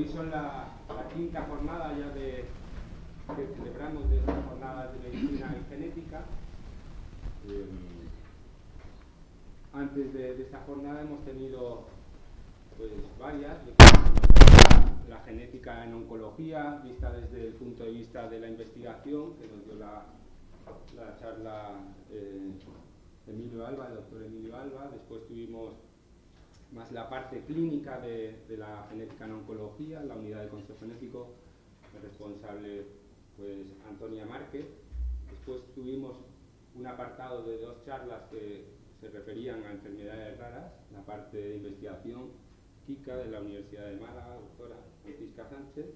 hoy son la quinta jornada ya que celebramos de estas jornadas de medicina y genética. Antes de esta jornada hemos tenido pues varias, la genética en oncología, vista desde el punto de vista de la investigación, que nos dio la charla Emilio Alba, el doctor Emilio Alba. Después tuvimos más la parte clínica de la genética en oncología, la unidad de consejo genético, el responsable pues Antonia Márquez. Después tuvimos un apartado de 2 charlas que se referían a enfermedades raras, la parte de investigación, Kika de la Universidad de Málaga, doctora Francisca Sánchez.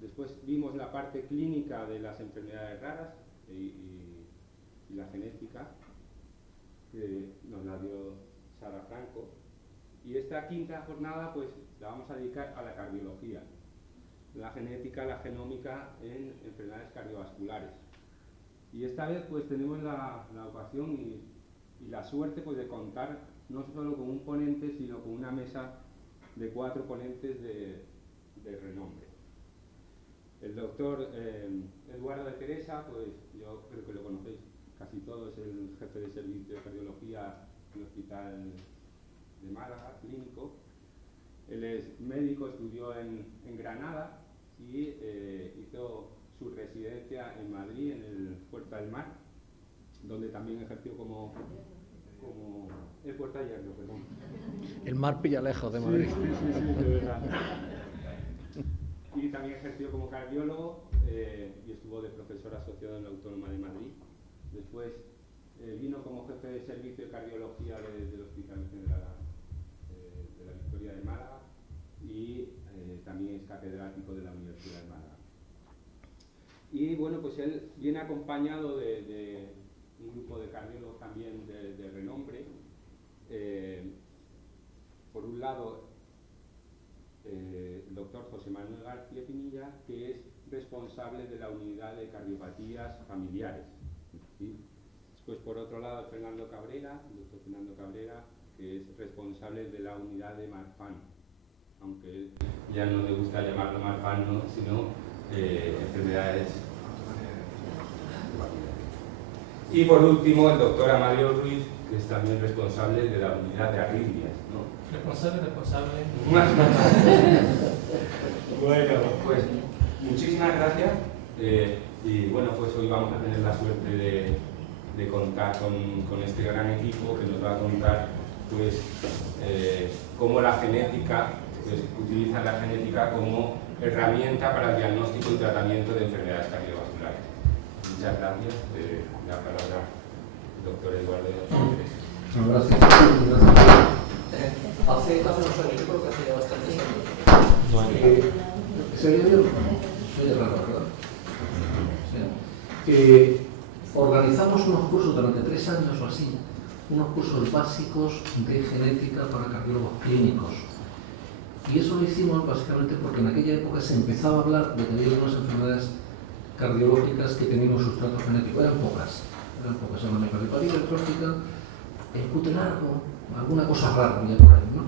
Después vimos la parte clínica de las enfermedades raras y la genética, que nos la dio Sara Franco. Y esta quinta jornada pues la vamos a dedicar a la cardiología, la genética, la genómica en enfermedades cardiovasculares. Y esta vez pues tenemos la ocasión y la suerte pues de contar no solo con un ponente, sino con una mesa de 4 ponentes de renombre. El doctor Eduardo de Teresa, pues yo creo que lo conocéis casi todos, es el jefe de servicio de cardiología en el Hospital de Málaga, clínico. Él es médico, estudió en Granada y hizo su residencia en Madrid, en el Puerta del Mar, donde también ejerció como el Puerta de Hierro, perdón. El mar pilla lejos de Madrid. Sí, de verdad. Y también ejerció como cardiólogo y estuvo de profesor asociado en la Autónoma de Madrid. Después vino como jefe de servicio de cardiología del Hospital General de la Victoria de Málaga y también es catedrático de la Universidad de Málaga. Y bueno, pues él viene acompañado de un grupo de cardiólogos también de renombre. Por un lado, el doctor José Manuel García Pinilla, que es responsable de la unidad de cardiopatías familiares. ¿Sí? Después, por otro lado, el doctor Fernando Cabrera, que es responsable de la unidad de Marfan, aunque ya no le gusta llamarlo Marfan, ¿no? Sino enfermedades. Y por último, el doctor Amadeo Ruiz, que es también responsable de la unidad de arritmias, ¿no? Responsable. Bueno, pues muchísimas gracias. Y bueno, pues hoy vamos a tener la suerte de contar con este gran equipo que nos va a contar pues cómo la genética, pues utiliza la genética como herramienta para el diagnóstico y tratamiento de enfermedades cardiovasculares. Muchas gracias. La palabra al doctor Eduardo. Gracias. Hace unos años, yo creo que hace ya bastantes años. ¿Se oye bien? Se oye raro, ¿verdad? Sí. Organizamos unos cursos durante 3 años o así, unos cursos básicos de genética para cardiólogos clínicos. Y eso lo hicimos básicamente porque en aquella época se empezaba a hablar de que había unas enfermedades cardiológicas que tenían un sustrato genético. Eran pocas, la miocardiopatía electrófica, el QT largo, alguna cosa rara había por ahí, ¿no?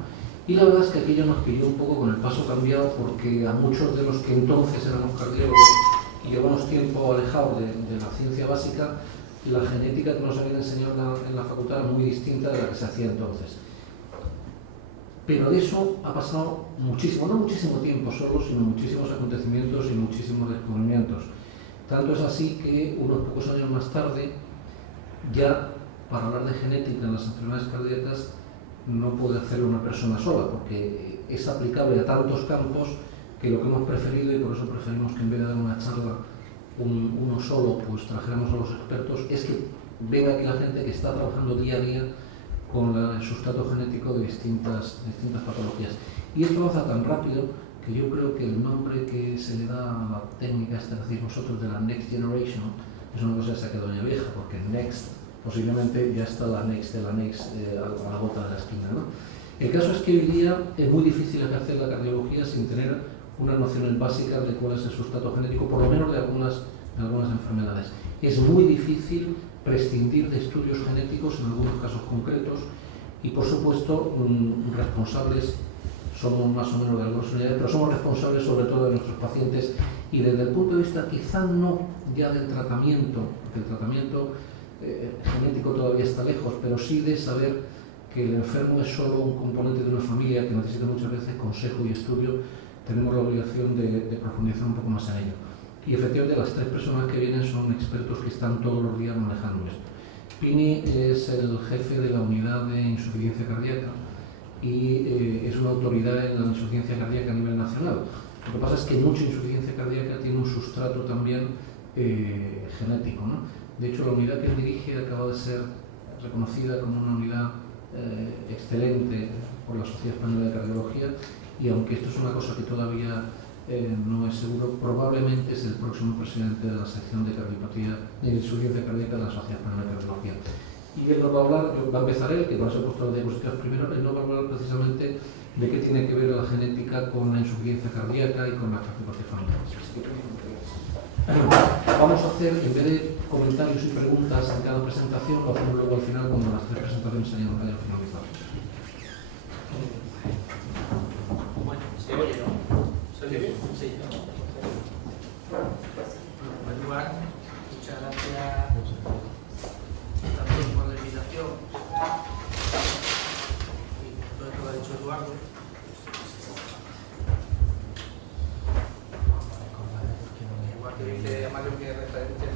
Y la verdad es que aquello nos pilló un poco con el paso cambiado, porque a muchos de los que entonces éramos cardiólogos y llevamos tiempo alejados de la ciencia básica, la genética que nos habían enseñado en la facultad era muy distinta de la que se hacía entonces. Pero de eso ha pasado muchísimo, no muchísimo tiempo solo, sino muchísimos acontecimientos y muchísimos descubrimientos. Tanto es así que unos pocos años más tarde, ya para hablar de genética en las enfermedades cardíacas no puede hacerlo una persona sola, porque es aplicable a tantos campos que lo que hemos preferido, y por eso preferimos que en vez de dar una charla uno solo, pues trajéramos a los expertos, es que venga aquí la gente que está trabajando día a día con el sustrato genético de distintas patologías. Y esto avanza tan rápido que yo creo que el nombre que se le da a la técnica esta que hacéis vosotros de la Next Generation es una cosa esa que doña vieja, porque Next posiblemente ya está la Next de la Next a la vuelta de la esquina, ¿no? El caso es que hoy día es muy difícil ejercer la cardiología sin tener unas nociones básicas de cuál es el sustrato genético, por lo menos de algunas enfermedades. Es muy difícil prescindir de estudios genéticos en algunos casos concretos y, por supuesto, responsables somos más o menos de algunas unidades, pero somos responsables sobre todo de nuestros pacientes y desde el punto de vista quizá no ya del tratamiento, porque el tratamiento genético todavía está lejos, pero sí de saber que el enfermo es solo un componente de una familia que necesita muchas veces consejo y estudio, tenemos la obligación de profundizar un poco más en ello. Y efectivamente las 3 personas que vienen son expertos que están todos los días manejando esto. Pini es el jefe de la unidad de insuficiencia cardíaca y es una autoridad en la insuficiencia cardíaca a nivel nacional. Lo que pasa es que mucha insuficiencia cardíaca tiene un sustrato también genético, ¿no? De hecho, la unidad que él dirige acaba de ser reconocida como una unidad excelente por la Sociedad Española de Cardiología y aunque esto es una cosa que todavía no es seguro, probablemente es el próximo presidente de la sección de cardiopatía de insuficiencia cardíaca de la Sociedad Española de Cardiología. Y él nos va a hablar, va a empezar él, que por eso he puesto las diapositivas primero, él nos va a hablar precisamente de qué tiene que ver la genética con la insuficiencia cardíaca y con las cardiopatías familiares. Vamos a hacer, en vez de comentarios y preguntas en cada presentación, lo hacemos luego al final cuando las 3 presentaciones hayan finalizado. Bueno, ¿se oye, no? ¿Se oye bien? Sí. En primer lugar, muchas gracias también por la invitación y todo esto que ha dicho Eduardo. Igual que dice Mario que es referente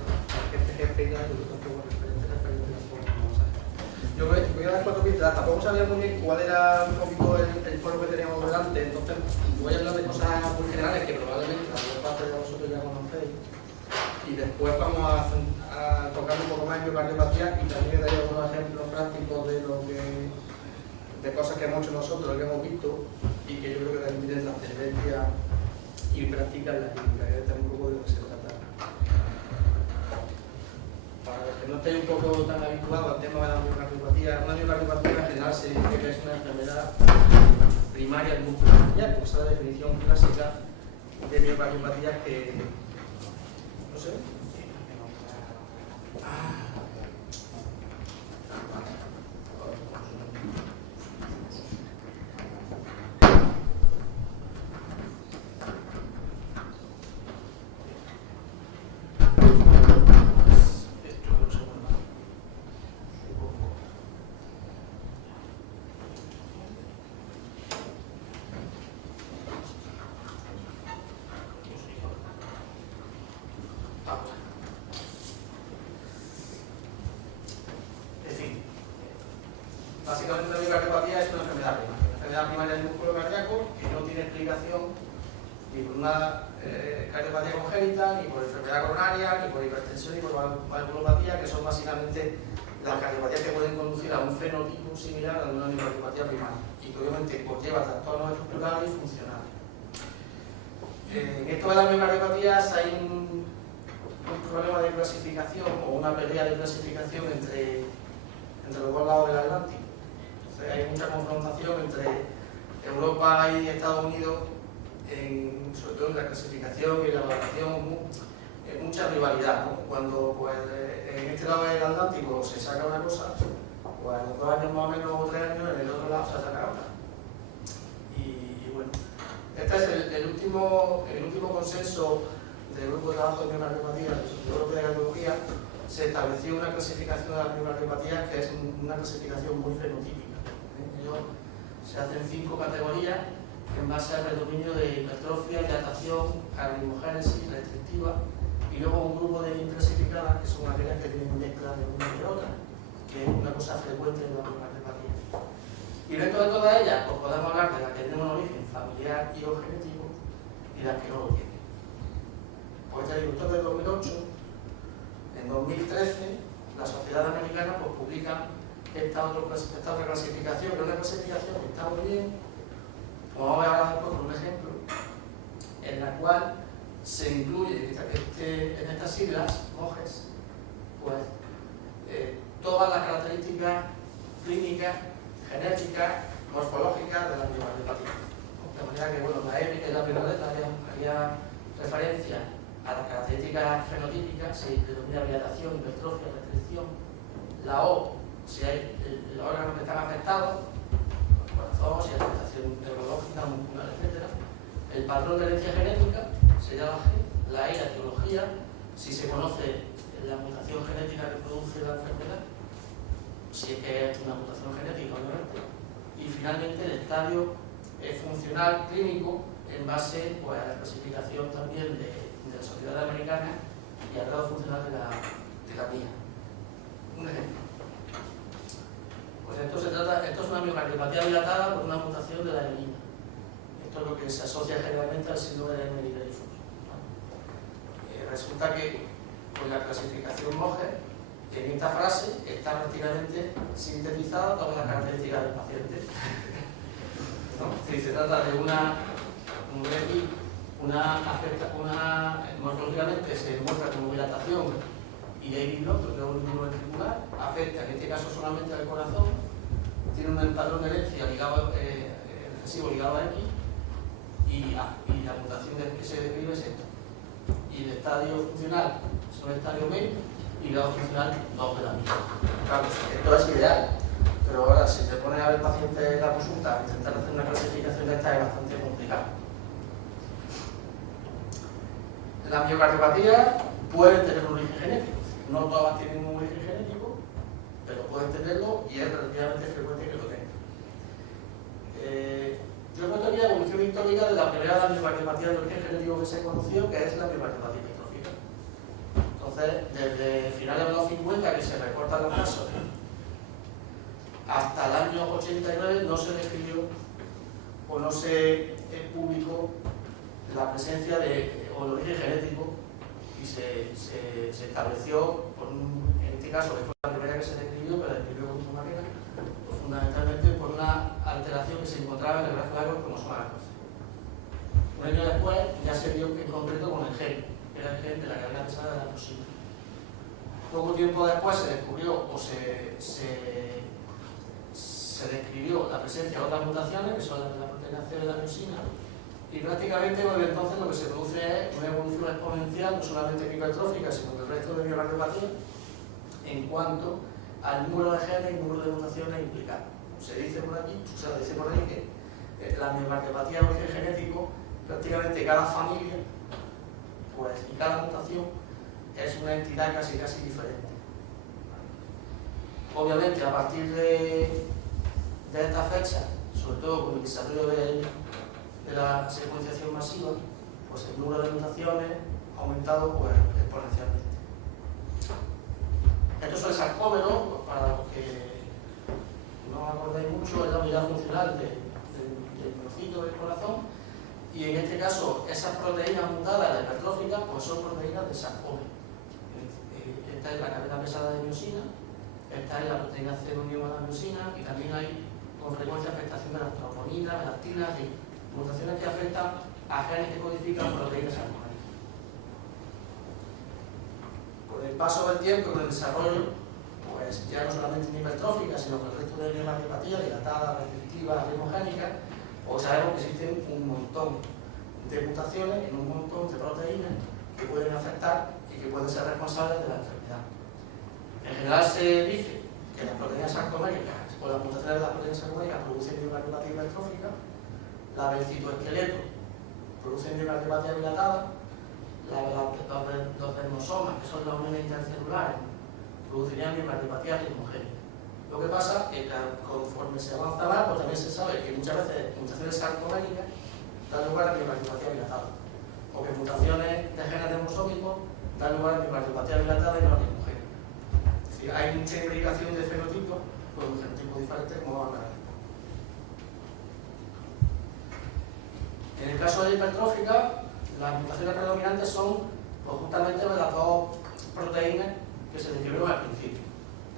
jefe y tal, yo creo que es referente tampoco. Yo voy a dar 4 pistas, tampoco sabía muy bien cuál era un poquito el foro que teníamos delante, entonces voy a hablar de cosas muy generales que probablemente la mayor parte de vosotros ya conocéis y después vamos a tocar un poco más en miocardiopatía y también daré algunos ejemplos prácticos de cosas que hemos hecho nosotros, que hemos visto y que yo creo que también tienen trascendencia y práctica en la clínica, que es un poco de lo que se trata. Para los que no estéis un poco tan habituados al tema de la miocardiopatía, una miocardiopatía en general se dice que es una enfermedad primaria del músculo cardíaco, esa es la definición clásica de miocardiopatía que, no sé, básicamente la miocardiopatía es una enfermedad primaria del músculo cardíaco que no tiene explicación ni por una cardiopatía congénita, ni por enfermedad coronaria, ni por hipertensión, ni por valvulopatía, que son básicamente las cardiopatías que pueden conducir a un fenotipo similar a una miocardiopatía primaria y que obviamente conlleva trastornos estructurales y funcionales. En esto de las miocardiopatías hay un problema de clasificación o una pelea de clasificación entre los dos lados del Atlántico. Entonces hay mucha confrontación entre Europa y Estados Unidos, sobre todo en la clasificación y la valoración, mucha rivalidad, ¿no? Cuando pues, en este lado del Atlántico se saca una cosa, pues en los 2 años más o menos o 3 años en el otro lado se saca otra. Y bueno, este es el último consenso del grupo de trabajo de miocardiopatía, del Sociedad de Cardiología. Se estableció una clasificación de las miocardiopatías que es una clasificación muy fenotípica. Se hacen 5 categorías en base al predominio de hipertrofia, dilatación, arritmogénesis restrictiva y luego un grupo de inclasificadas que son aquellas que tienen mezcla de una y de otra, que es una cosa frecuente en la miocardiopatía. Y dentro de todas ellas pues podemos hablar de las que tienen un origen familiar y o genético y las que no lo tienen. Pues ya digo, esto es de 2008. En 2013 la Sociedad Americana pues, publica esta otra clasificación, que es una clasificación que está muy bien, como vamos a hablar después con un ejemplo, en la cual se incluye en estas siglas, MOGES, pues todas las características clínicas, genéticas, morfológicas de la miocardiopatía. De manera que, bueno, la M, que es la primera letra, haría referencia a las características fenotípicas, si predomina dilatación, hipertrofia, restricción. La O, si hay los órganos que están afectados, el corazón, si hay afectación neurológica, muscular, patrón de herencia genética se llama G, la E, la etiología, si se conoce la mutación genética que produce la enfermedad, si es que es una mutación genética, obviamente, y finalmente el estadio funcional clínico en base pues, a la clasificación también de la Sociedad Americana y al grado funcional de la mía. Un ejemplo. Pues esto es una miocardiopatía dilatada por una mutación de la adenina. Esto es lo que se asocia generalmente al síndrome de Emery-Dreifuss. Resulta que con la clasificación Moger, en esta frase está prácticamente sintetizada todas las características del paciente. ¿No? Si se trata de morfológicamente se muestra como dilatación y hay otro que es un número ventricular, afecta en este caso solamente al corazón, tiene un patrón de herencia ligado, recesivo ligado a X y la mutación que se describe es esto. Y el estadio funcional son el estadio B y grado funcional 2 de la misma. Claro, esto es ideal, pero ahora si te pones a ver el paciente en la consulta e intentar hacer una clasificación de esta es bastante complicado. La miocardiopatía puede tener un origen genético, no todas tienen un origen genético, pero pueden tenerlo y es relativamente frecuente que lo tengan. Yo he puesto aquí la evolución histórica de la primera miocardiopatía de origen genético que se conoció, que es la miocardiopatía hipertrófica. Entonces, desde finales de los 50, que se recortan los casos, hasta el año 89 no se describió o no se publicó la presencia o el origen genético y se estableció, en este caso, que fue la primera que se describió, pero describió con su máquina, fundamentalmente por una alteración que se encontraba en el grafo de cromosoma 14. Un año después ya se vio en concreto con el gen, que era el gen de la cadena pesada de la toxina. Poco tiempo después se descubrió o se describió la presencia de otras mutaciones, que son las de la proteína C de la miosina, y prácticamente desde entonces lo que se produce es una evolución exponencial, no solamente hipertrófica, sino del resto de miocardiopatía, en cuanto al número de genes y número de mutaciones implicadas. Se dice por ahí que la miocardiopatía de origen genético, prácticamente cada familia pues, y cada mutación es una entidad casi diferente. Obviamente, a partir de esta fecha, sobre todo con el desarrollo de la secuenciación masiva, pues el número de mutaciones ha aumentado pues, exponencialmente. Esto es el sarcómero, pues, para los que no acordáis mucho, es la unidad funcional del miocito del corazón, y en este caso esas proteínas mutadas, la hipertrófica, pues son proteínas de sarcómero. Esta es la cadena pesada de miosina, esta es la proteína C unión a la miosina, y también hay con frecuencia afectación de las troponinas, galactinas y mutaciones que afectan a genes que codifican proteínas sarcómeras. Con el paso del tiempo y con el desarrollo, pues ya no solamente en hipertrófica, sino con el resto de miocardiopatía, dilatada, restrictiva, rimogénica, pues sabemos que existen un montón de mutaciones en un montón de proteínas que pueden afectar y que pueden ser responsables de la enfermedad. En general se dice que las proteínas sarcoméricas o las mutaciones de las proteínas sarcoméricas producen miocardiopatía hipertrófica, la del citoesqueleto producen miocardiopatía dilatada, los dermosomas, que son las uniones intercelulares, producirían miocardiopatía ritmogénica. Lo que pasa es que conforme se avanza más, pues también se sabe que muchas veces mutaciones sarcoméricas dan lugar a miocardiopatía dilatada, o que mutaciones de genes dermosómicos dan lugar a miocardiopatía dilatada y no ritmogénica. Es decir, hay mucha implicación de fenotipos con un genotipo diferente, como vamos a ver. En el caso de la hipertrófica, las mutaciones predominantes son pues, justamente las dos proteínas que se describieron al principio.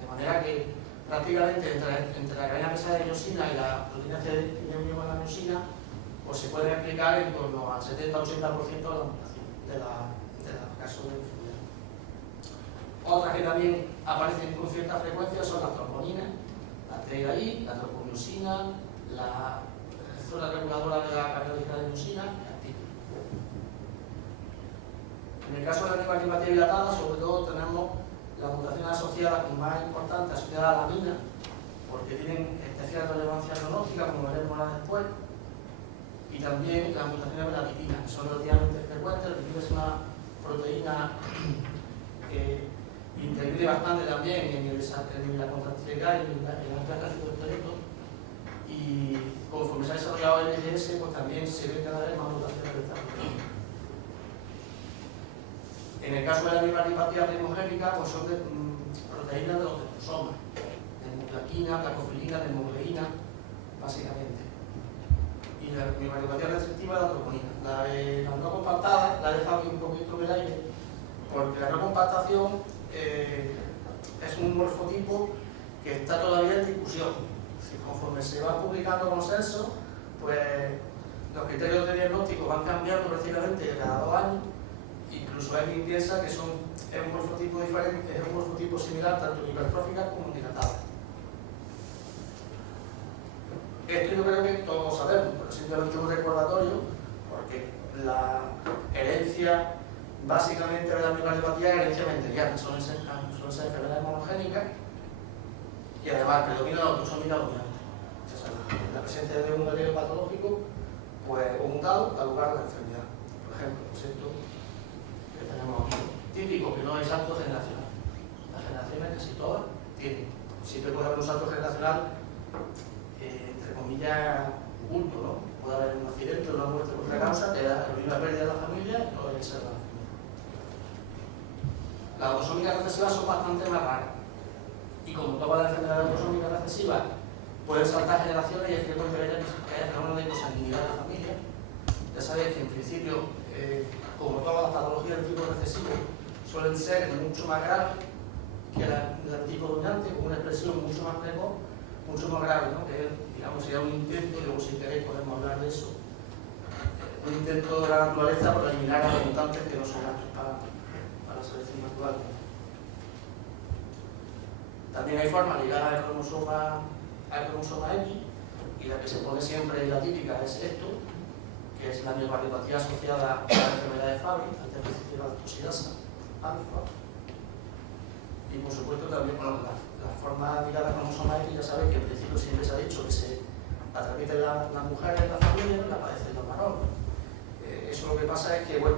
De manera que prácticamente entre la cadena pesada de miosina y la proteína C de unión a la miosina, pues se puede aplicar en torno al 70-80% de la mutación de los casos de enfermedad. Otras que también aparecen con cierta frecuencia son las tromboninas, la TRI, la tropomiosina, la zona reguladora de la cardiología de miosina y la TIC. En el caso de la miocardiopatía dilatada, sobre todo tenemos las mutaciones asociadas, con más importante, asociadas a la mina, porque tienen especial relevancia pronóstica, como veremos ahora después, y también las mutaciones de la litina, que son relativamente frecuentes. La litina es una proteína que interviene bastante también en la contractilidad y en la placa citoesqueleto, y conforme se ha desarrollado el LGS, pues también se ven cada vez más mutaciones de esta proteína. En el caso de la neuropatía primogénica, pues son proteínas de los cromosomas, desmutlaquina, placofilina, desmogleína, básicamente. Y la neuropatía restrictiva de la troponina. La no compactada la he dejado aquí un poquito en el aire, porque la no compactación es un morfotipo que está todavía en discusión. Conforme se van publicando consensos, pues los criterios de diagnóstico van cambiando prácticamente cada 2 años. Incluso hay quien piensa que es un morfotipo diferente, es un morfotipo similar tanto en hipertróficas como en dilatadas. Esto yo creo que todos sabemos, pero simplemente un recordatorio, porque la herencia básicamente de la miocardiopatía es herencia mendeliana, son enfermedades monogénicas y además predomina la autosómica dominante. O sea, la presencia de un allele patológico, pues un mutado da lugar a la enfermedad. Por ejemplo, pues esto que tenemos aquí, típico que no hay salto generacional. Las generaciones casi todas tienen. Siempre puede haber un salto generacional, entre comillas, oculto, ¿no? Puede haber un accidente o una muerte por otra causa que da una pérdida de la familia y no debe ser la familia. Las autosómicas recesivas son bastante más raras. Y como todas las enfermedades autosómicas recesivas pueden saltar generaciones y es frecuente que haya fenómenos de consanguinidad en la familia. Ya sabéis que en principio, como todas las patologías del tipo recesivo, suelen ser mucho más graves que la del tipo dominante, con una expresión mucho más precoz, mucho más grave, ¿no? Que digamos sería un intento, y luego si queréis podemos hablar de eso, un intento de la naturaleza por eliminar a los mutantes que no son aptos para la selección natural. También hay formas ligadas al cromosoma X, y la que se pone siempre la típica es esto, que es la miocardiopatía asociada a la enfermedad de Fabry, al déficit de galactosidasa alfa. Y por supuesto también las formas ligadas al cromosoma X, ya sabéis que en principio siempre se ha dicho que la transmiten las mujeres en la familia y la padecen los varones. Eso lo que pasa es que, bueno,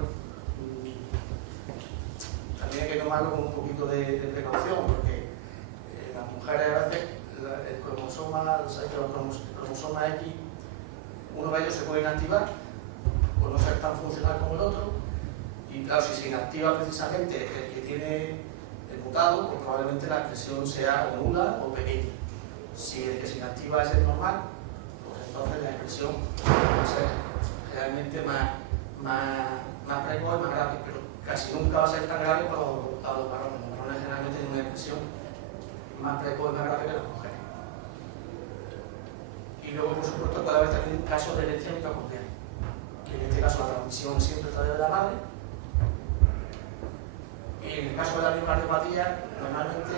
también hay que tomarlo con un poquito de precaución, porque las mujeres a veces el cromosoma X, uno de ellos se puede inactivar por no ser tan funcional como el otro, y claro, si se inactiva precisamente el que tiene el mutado, pues probablemente la expresión sea o nula o pequeña. Si el que se inactiva es el normal, pues entonces la expresión va a ser realmente más precoz y más grave, pero casi nunca va a ser tan grave para los varones. Los varones generalmente tienen una expresión más precoz y más grave que las mujeres. Y luego, por supuesto, puede haber también casos de herencia mitocondrial, que en este caso la transmisión siempre está de la madre. Y en el caso de la miocardiopatía, normalmente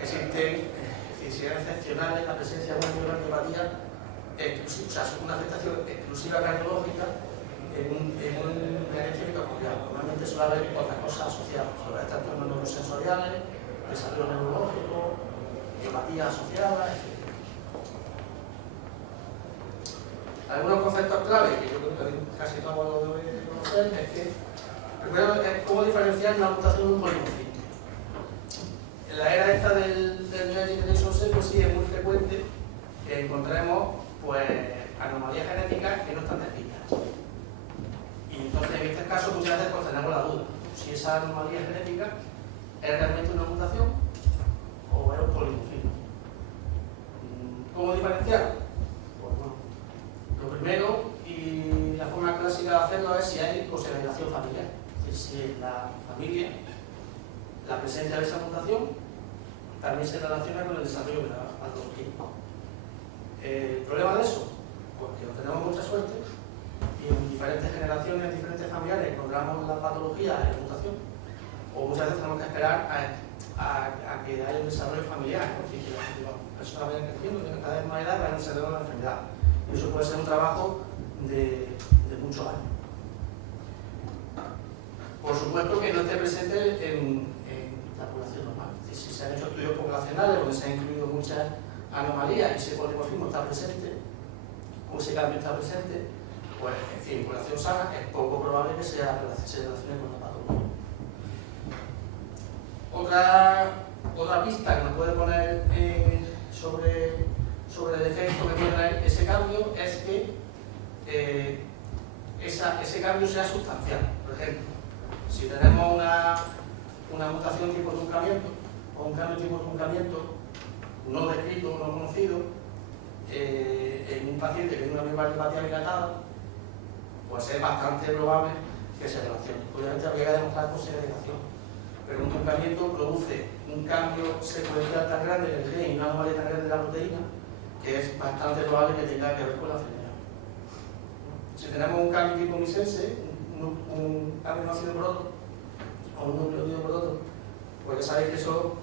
existen necesidades excepcionales la presencia de una miocardiopatía exclusiva, o sea, una afectación exclusiva cardiológica en una herencia mitocondrial. Normalmente suele haber otras cosas asociadas, suele haber trastornos neurosensoriales, desarrollo neurológico, miopatías asociadas, etc. Algunos conceptos clave que yo creo que casi todos lo deben conocer es que, primero, es cómo diferenciar una mutación de un polimorfismo. En la era esta del Genetic Generation Sequence sí es muy frecuente que encontremos pues, anomalías genéticas que no están descritas. Y entonces en este caso muchas veces pues, tenemos la duda si esa anomalía genética es realmente una mutación o es un polimorfismo. ¿Cómo diferenciar? Pues bueno, lo primero y la forma clásica de hacerlo es si hay consolidación familiar. Es decir, si en la familia la presencia de esa mutación también se relaciona con el desarrollo de la patología. ¿El problema de eso? Pues que no tenemos mucha suerte y en diferentes generaciones, en diferentes familiares encontramos la patología, la mutación, o muchas veces tenemos que esperar a que haya un desarrollo familiar, ¿no? Es decir, que las personas vayan creciendo, que cada vez más edad vayan desarrollando la enfermedad. Y eso puede ser un trabajo de muchos años. Por supuesto que no esté presente en la población normal. Es decir, si se han hecho estudios poblacionales donde se han incluido muchas anomalías y ese polimorfismo está presente, o ese cambio está presente, pues en fin, población sana, es poco probable que se relacione con la patología. Otra pista que nos puede poner sobre el efecto que tiene ese cambio es que ese cambio sea sustancial. Por ejemplo, si tenemos una mutación tipo truncamiento o un cambio tipo truncamiento no descrito, no conocido, en un paciente que tiene una miocardiopatía dilatada, pues es bastante probable que se relacione. Obviamente habría que demostrar por segregación, pero un truncamiento produce un cambio secuencial tan grande en el gen y una anomalía tan grande en la proteína que es bastante probable que tenga que ver con la enfermedad. Si tenemos un cambio tipo misense, un aminoácido proto o un nucleótido proto, pues ya sabéis que eso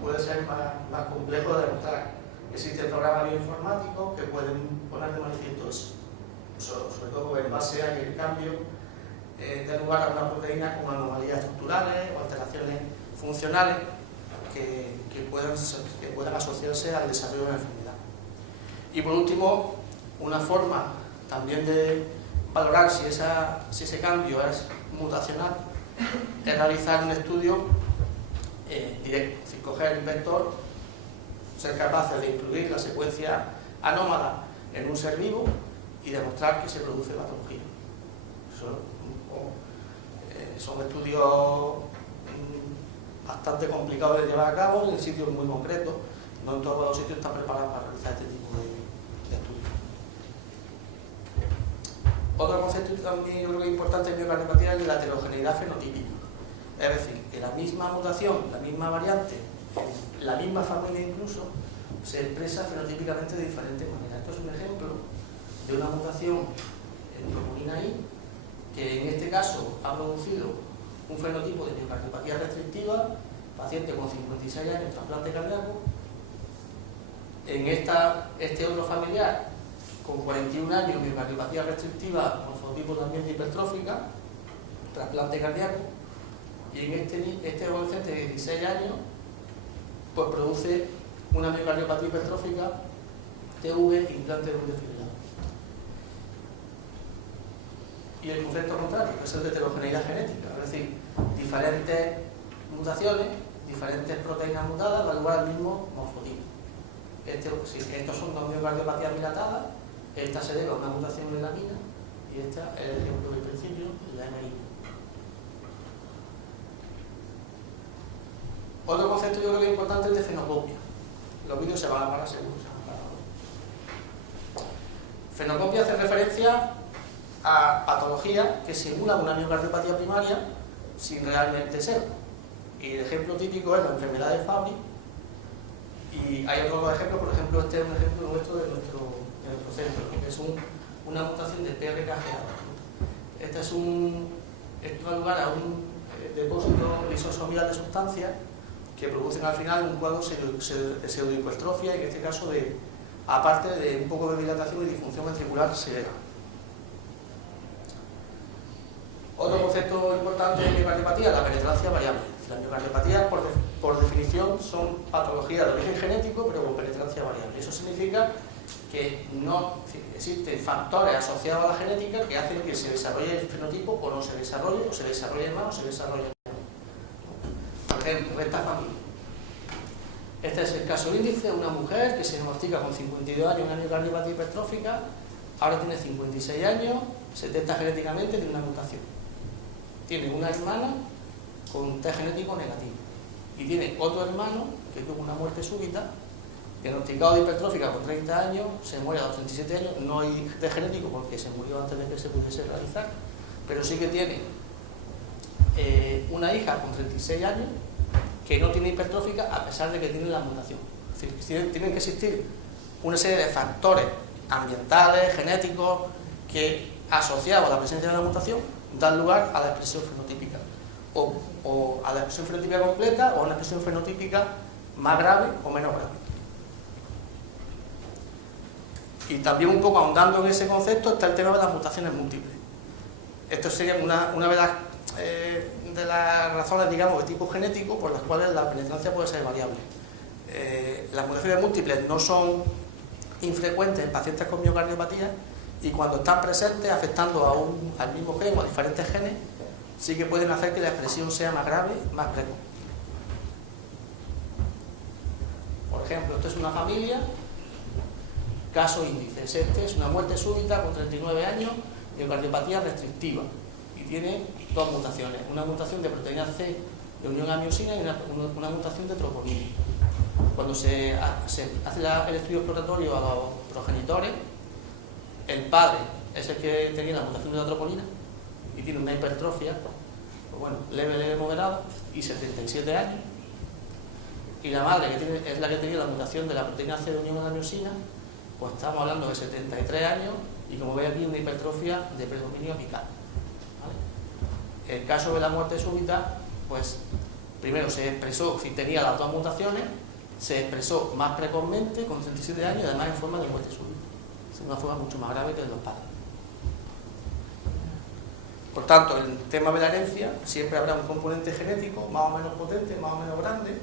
puede ser más complejo de demostrar. Existen programas bioinformáticos que pueden poner de manifiesto eso, sobre todo en base a que el cambio dé lugar a una proteína con anomalías estructurales o alteraciones funcionales que puedan asociarse al desarrollo de la enfermedad. Y por último, una forma también de valorar si ese cambio es mutacional es realizar un estudio directo, es decir, coger el vector, ser capaces de incluir la secuencia anómala en un ser vivo y demostrar que se produce patología. Son estudios bastante complicados de llevar a cabo en sitios muy concretos. No en todos los sitios están preparados para realizar este tipo de estudios. Otro concepto también yo creo que es importante en miocardiopatía es la heterogeneidad fenotípica. Es decir, que la misma mutación, la misma variante, la misma familia incluso, se expresa fenotípicamente de diferentes maneras. Esto es un ejemplo de una mutación en troponina I que en este caso ha producido un fenotipo de miocardiopatía restrictiva, paciente con 56 años, trasplante cardíaco. En este otro familiar con 41 años, miocardiopatía restrictiva, morfotipo también de hipertrófica, trasplante cardíaco. Y en este adolescente de 16 años, pues produce una miocardiopatía hipertrófica, TV, implante de un desfibrilado. Y el concepto contrario, que es el de heterogeneidad genética, es decir, diferentes mutaciones, diferentes proteínas mutadas dan lugar al mismo morfotipo. Estos son dos miocardiopatías dilatadas, esta se debe a una mutación en la mina y esta es el ejemplo del principio, la MI. Otro concepto yo creo que es importante es el de fenocopia. Los vídeos se van a parar seguro. Fenocopia hace referencia a patologías que simulan una miocardiopatía primaria sin realmente ser. Y el ejemplo típico es la enfermedad de Fabry. Y hay otros ejemplos, por ejemplo, este es un ejemplo nuestro de nuestro centro, que es una mutación de PRKGA. Esto da lugar a un depósito lisosomial de sustancias que producen al final un cuadro de pseudohipertrofia, y en este caso aparte de un poco de dilatación y disfunción ventricular severa. Otro concepto importante en miocardiopatía, la penetrancia variable. Las miocardiopatías, por definición, son patologías de origen genético, pero con penetrancia variable. Eso significa que no existen factores asociados a la genética que hacen que se desarrolle el fenotipo o no se desarrolle, o se desarrolle más o se desarrolle menos. Por ejemplo, esta familia. Este es el caso índice de una mujer que se diagnostica con 52 años una miocardiopatía hipertrófica, ahora tiene 56 años, se detecta genéticamente de una mutación. Tiene una hermana con test genético negativo y tiene otro hermano que tuvo una muerte súbita, diagnosticado de hipertrófica con 30 años, se muere a los 37 años, no hay test genético porque se murió antes de que se pudiese realizar, pero sí que tiene una hija con 36 años que no tiene hipertrófica a pesar de que tiene la mutación. Es decir, tienen que existir una serie de factores ambientales, genéticos, que asociados a la presencia de la mutación dan lugar a la expresión fenotípica, o a la expresión fenotípica completa o a una expresión fenotípica más grave o menos grave. Y también un poco ahondando en ese concepto está el tema de las mutaciones múltiples. Esto sería una de las razones, digamos, de tipo genético por las cuales la penetrancia puede ser variable. Las mutaciones múltiples no son infrecuentes en pacientes con miocardiopatía y cuando están presentes afectando al mismo gen o a diferentes genes, sí que pueden hacer que la expresión sea más grave, más precoz. Por ejemplo, esto es una familia, caso índices. Este es una muerte súbita con 39 años, miocardiopatía restrictiva, y tiene dos mutaciones, una mutación de proteína C de unión a miosina y una mutación de troponina. Cuando se hace el estudio exploratorio a los progenitores, el padre es el que tenía la mutación de la troponina y tiene una hipertrofia, pues bueno, leve, moderada, y 77 años. Y la madre, es la que tenía la mutación de la proteína C de unión a la miosina, pues estamos hablando de 73 años y, como veis aquí, una hipertrofia de predominio apical. ¿Vale? El caso de la muerte súbita, pues primero se expresó, si tenía las dos mutaciones, se expresó más precozmente, con 37 años, y además en forma de muerte súbita. Es una forma mucho más grave que de los padres. Por tanto, en el tema de la herencia siempre habrá un componente genético más o menos potente, más o menos grande,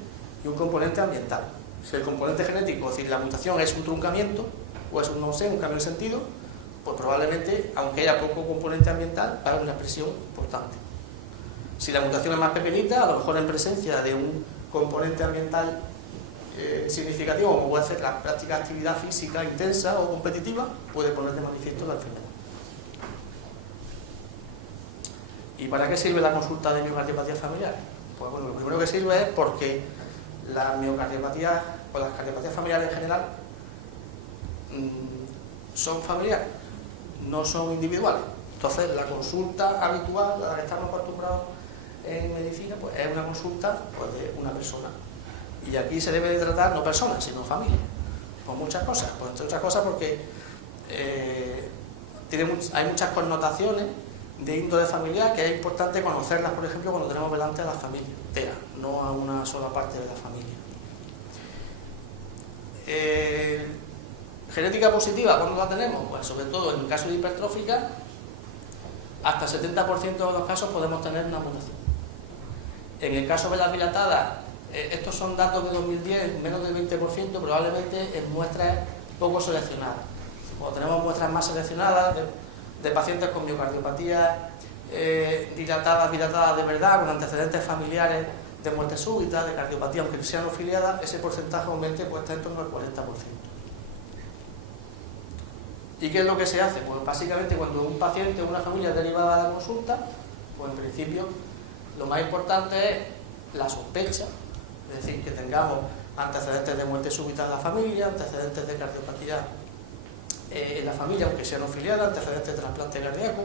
y un componente ambiental. Si el componente genético, es decir, la mutación es un truncamiento, o es un cambio de sentido, pues probablemente, aunque haya poco componente ambiental, va a haber una expresión importante. Si la mutación es más pequeñita, a lo mejor en presencia de un componente ambiental significativo, como puede ser la práctica de actividad física intensa o competitiva, puede poner de manifiesto la enfermedad. ¿Y para qué sirve la consulta de miocardiopatía familiar? Pues bueno, lo primero que sirve es porque las miocardiopatías o las cardiopatías familiares en general son familiares, no son individuales. Entonces, la consulta habitual, a la que estamos acostumbrados en medicina, pues es una consulta, pues, de una persona. Y aquí se debe de tratar no personas, sino familias. Por muchas cosas. Pues entre otras cosas porque hay muchas connotaciones de índole familiar que es importante conocerlas, por ejemplo, cuando tenemos delante a la familia entera, no a una sola parte de la familia. Genética positiva, ¿cuándo la tenemos? Pues sobre todo en el caso de hipertrófica, hasta 70% de los casos podemos tener una mutación. En el caso de las dilatadas, estos son datos de 2010, menos del 20%, probablemente en muestras poco seleccionadas. Cuando tenemos muestras más seleccionadas de pacientes con miocardiopatía dilatadas de verdad, con antecedentes familiares de muerte súbita, de cardiopatía, aunque sean no filiadas, ese porcentaje aumenta, pues está en torno al 40%. ¿Y qué es lo que se hace? Pues básicamente cuando un paciente o una familia es derivada de la consulta, pues en principio lo más importante es la sospecha, es decir, que tengamos antecedentes de muerte súbita en la familia, antecedentes de cardiopatía en la familia, aunque sea no filiada, antecedentes de trasplante cardíaco,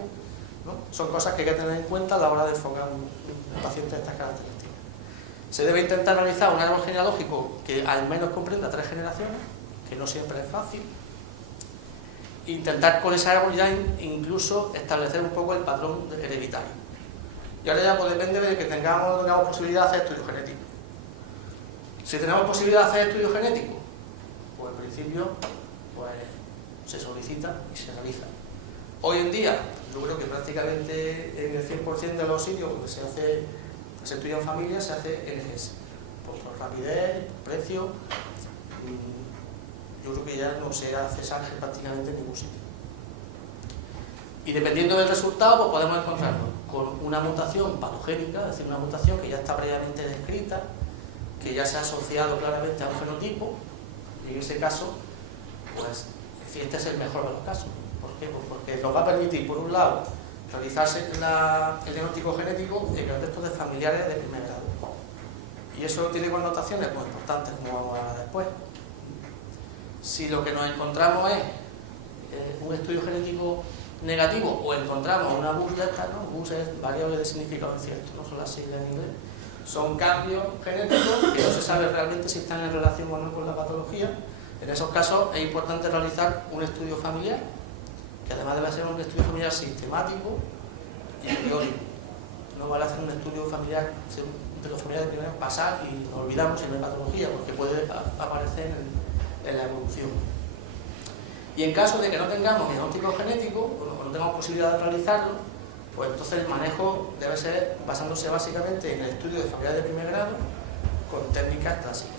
¿no? Son cosas que hay que tener en cuenta a la hora de enfocar un paciente de estas características. Se debe intentar realizar un árbol genealógico que al menos comprenda 3 generaciones, que no siempre es fácil. Intentar con ese árbol ya incluso establecer un poco el patrón hereditario. Y ahora ya pues depende de que tengamos posibilidad de hacer estudios genéticos. Si tenemos posibilidad de hacer estudios genéticos, pues en principio pues se solicita y se realiza. Hoy en día, yo creo que prácticamente en el 100% de los sitios donde se estudia en familia, se hace NGS. Por rapidez, por precio, yo creo que ya no se hace sangre prácticamente en ningún sitio. Y dependiendo del resultado, pues podemos encontrarnos con una mutación patogénica, es decir, una mutación que ya está previamente descrita, que ya se ha asociado claramente a un fenotipo, y en ese caso, pues, este es el mejor de los casos. ¿Por qué? Pues porque nos va a permitir, por un lado, realizarse el diagnóstico genético en contexto de familiares de primer grado. Y eso tiene connotaciones muy importantes, como vamos a ver después. Si lo que nos encontramos es un estudio genético negativo o encontramos una BUS de estas, ¿no? BUS es variable de significado incierto, no son las siglas en inglés. Son cambios genéticos que no se sabe realmente si están en relación o no con la patología. En esos casos es importante realizar un estudio familiar, que además debe ser un estudio familiar sistemático y periódico. No vale hacer un estudio familiar de los familiares de primero, pasar y nos olvidamos si no hay patología, porque puede aparecer en la evolución. Y en caso de que no tengamos diagnóstico genético o no tengamos posibilidad de realizarlo, pues entonces el manejo debe ser basándose básicamente en el estudio de familiares de primer grado con técnicas clásicas.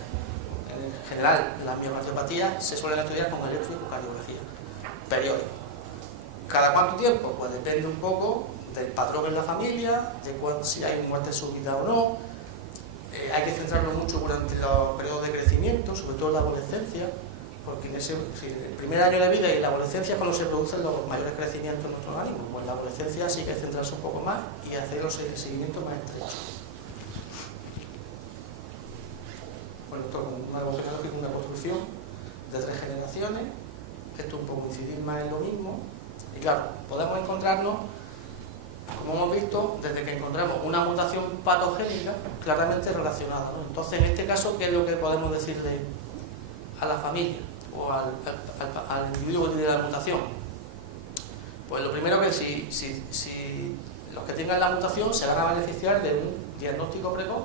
En general, las miocardiopatías se suelen estudiar con electrocardiografía periódica. ¿Cada cuánto tiempo? Pues depende un poco del patrón en la familia, de si hay muerte súbita o no. Hay que centrarnos mucho durante los periodos de crecimiento, sobre todo en la adolescencia, porque en el primer año de la vida y en la adolescencia es cuando se producen los mayores crecimientos en nuestro organismo. Pues en la adolescencia sí que hay que centrarse un poco más y hacer los seguimientos más estrechos. Bueno, esto es un árbol genealógico, una construcción de 3 generaciones. Esto un poco incidir más en lo mismo. Y claro, podemos encontrarnos, como hemos visto, desde que encontramos una mutación patogénica claramente relacionada, ¿no? Entonces, en este caso, ¿qué es lo que podemos decirle a la familia o al individuo que tiene la mutación? Pues lo primero que si los que tengan la mutación se van a beneficiar de un diagnóstico precoz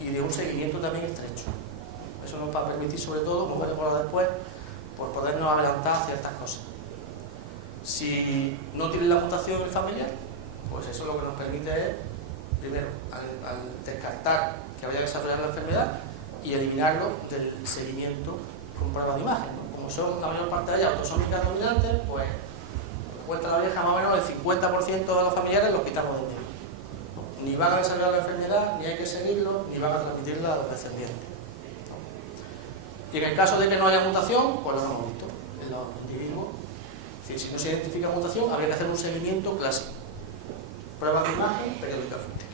y de un seguimiento también estrecho. Eso nos va a permitir, sobre todo, como veremos ahora después, pues podernos adelantar a ciertas cosas. Si no tiene la mutación el familiar, pues eso lo que nos permite es, primero, al descartar que vaya a desarrollar la enfermedad y eliminarlo del seguimiento con pruebas de imagen, ¿no? Como son la mayor parte de ellas autosómicas dominantes, pues cuenta la vieja más o menos el 50% de los familiares los quitamos de medio. Ni van a desarrollar la enfermedad, ni hay que seguirlo, ni van a transmitirla a los descendientes. Y en el caso de que no haya mutación, pues lo hemos visto en los individuos. Es decir, si no se identifica mutación, habría que hacer un seguimiento clásico. Pruebas de imagen periódicamente.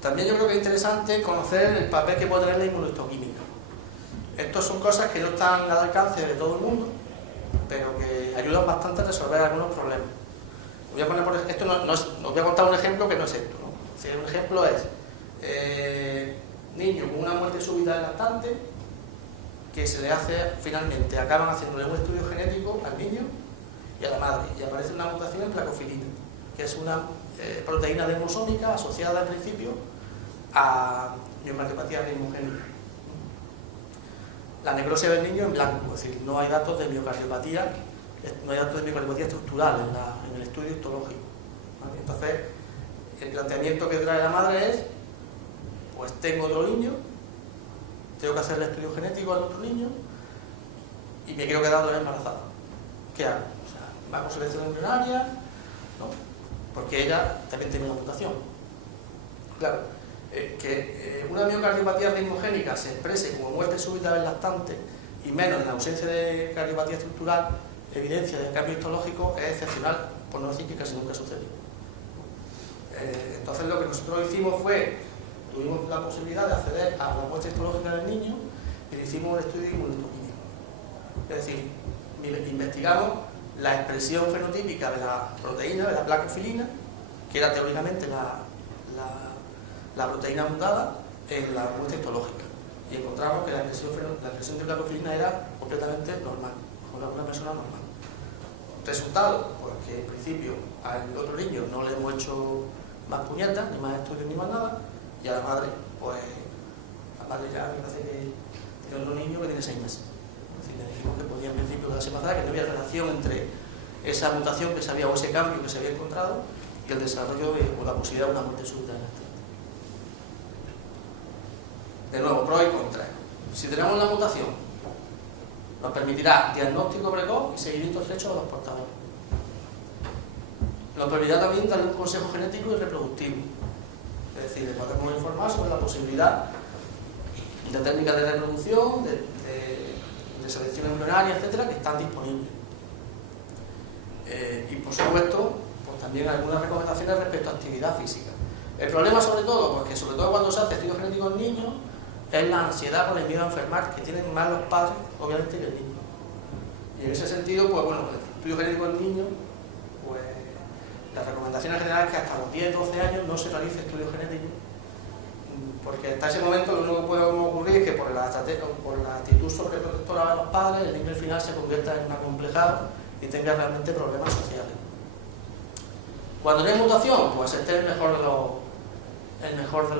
También yo creo que es interesante conocer el papel que puede tener la inmunohistoquímica. Estas son cosas que no están al alcance de todo el mundo, pero que ayudan bastante a resolver algunos problemas. Voy a poner os voy a contar un ejemplo que no es esto, ¿no? O sea, un ejemplo es niño con una muerte súbita del lactante que se le hace, finalmente acaban haciéndole un estudio genético al niño y a la madre, y aparece una mutación en placofilina, que es una proteína desmosómica asociada al principio a miocardiopatía ritmogénica. La necrosis del niño en blanco, es decir, no hay datos de miocardiopatía, estructural en el estudio histológico, ¿vale? Entonces, el planteamiento que trae la madre es, pues tengo otro niño, tengo que hacerle estudio genético al otro niño y me quiero quedar otra vez embarazada. ¿Qué hago? O sea, ¿me hago selección embrionaria? ¿No? Porque ella también tiene una mutación. Claro, que una miocardiopatía ritmogénica se exprese como muerte súbita del lactante y menos en la ausencia de cardiopatía estructural, evidencia de cambio histológico es excepcional, por no decir que casi nunca sucedió. Entonces lo que nosotros hicimos fue, tuvimos la posibilidad de acceder a la muestra histológica del niño y le hicimos un estudio inmunohistoquímico. Es decir, investigamos la expresión fenotípica de la proteína, de la placofilina, que era teóricamente la proteína mutada en la muestra histológica. Y encontramos que la expresión de placofilina era completamente normal, como una persona normal. Resultado, pues que en principio al otro niño no le hemos hecho más puñetas, ni más estudios, ni más nada, y a la madre, pues la madre ya me parece que tiene otro niño que tiene 6 meses. Es decir, le dijimos que podía en principio darse embarazada, que no había relación entre esa mutación que se había, o ese cambio que se había encontrado, y el desarrollo o la posibilidad de una muerte súbita. De nuevo, pros y contras. Si tenemos la mutación, nos permitirá diagnóstico precoz y seguimiento estrecho de los portadores. Nos permitirá también darle un consejo genético y reproductivo. Es decir, le podemos informar sobre la posibilidad de técnicas de reproducción, de selección embrionaria, etcétera, que están disponibles. Y por supuesto, pues también algunas recomendaciones respecto a actividad física. El problema sobre todo, pues que sobre todo cuando se hace estudio genético en niños, es la ansiedad por el miedo a enfermar, que tienen más los padres, obviamente, que el niño. Y en ese sentido, pues bueno, el estudio genético en niños, pues la recomendación general es que hasta los 10-12 años no se realice estudio genético, porque hasta ese momento lo único que puede ocurrir es que por la actitud sobreprotectora de los padres, el niño al final se convierta en un acomplejado y tenga realmente problemas sociales. Cuando no hay mutación, pues este es el mejor de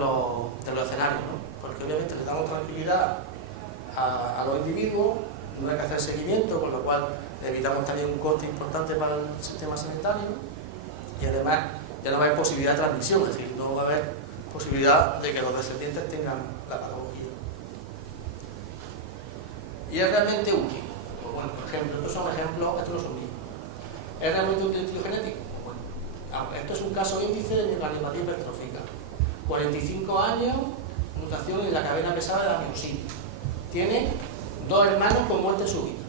los escenarios, ¿no? Porque obviamente le damos tranquilidad a los individuos, no hay que hacer seguimiento, con lo cual evitamos también un coste importante para el sistema sanitario y además ya no va a haber posibilidad de transmisión, es decir, no va a haber posibilidad de que los descendientes tengan la patología. Y es realmente útil, Pues bueno, por ejemplo, estos son ejemplos, estos no son míos. ¿Es realmente un estudio genético? Bueno, esto es un caso índice de miocardiopatía hipertrófica. 45 años, mutación en la cadena pesada de la miosina. Tiene 2 hermanos con muerte súbita,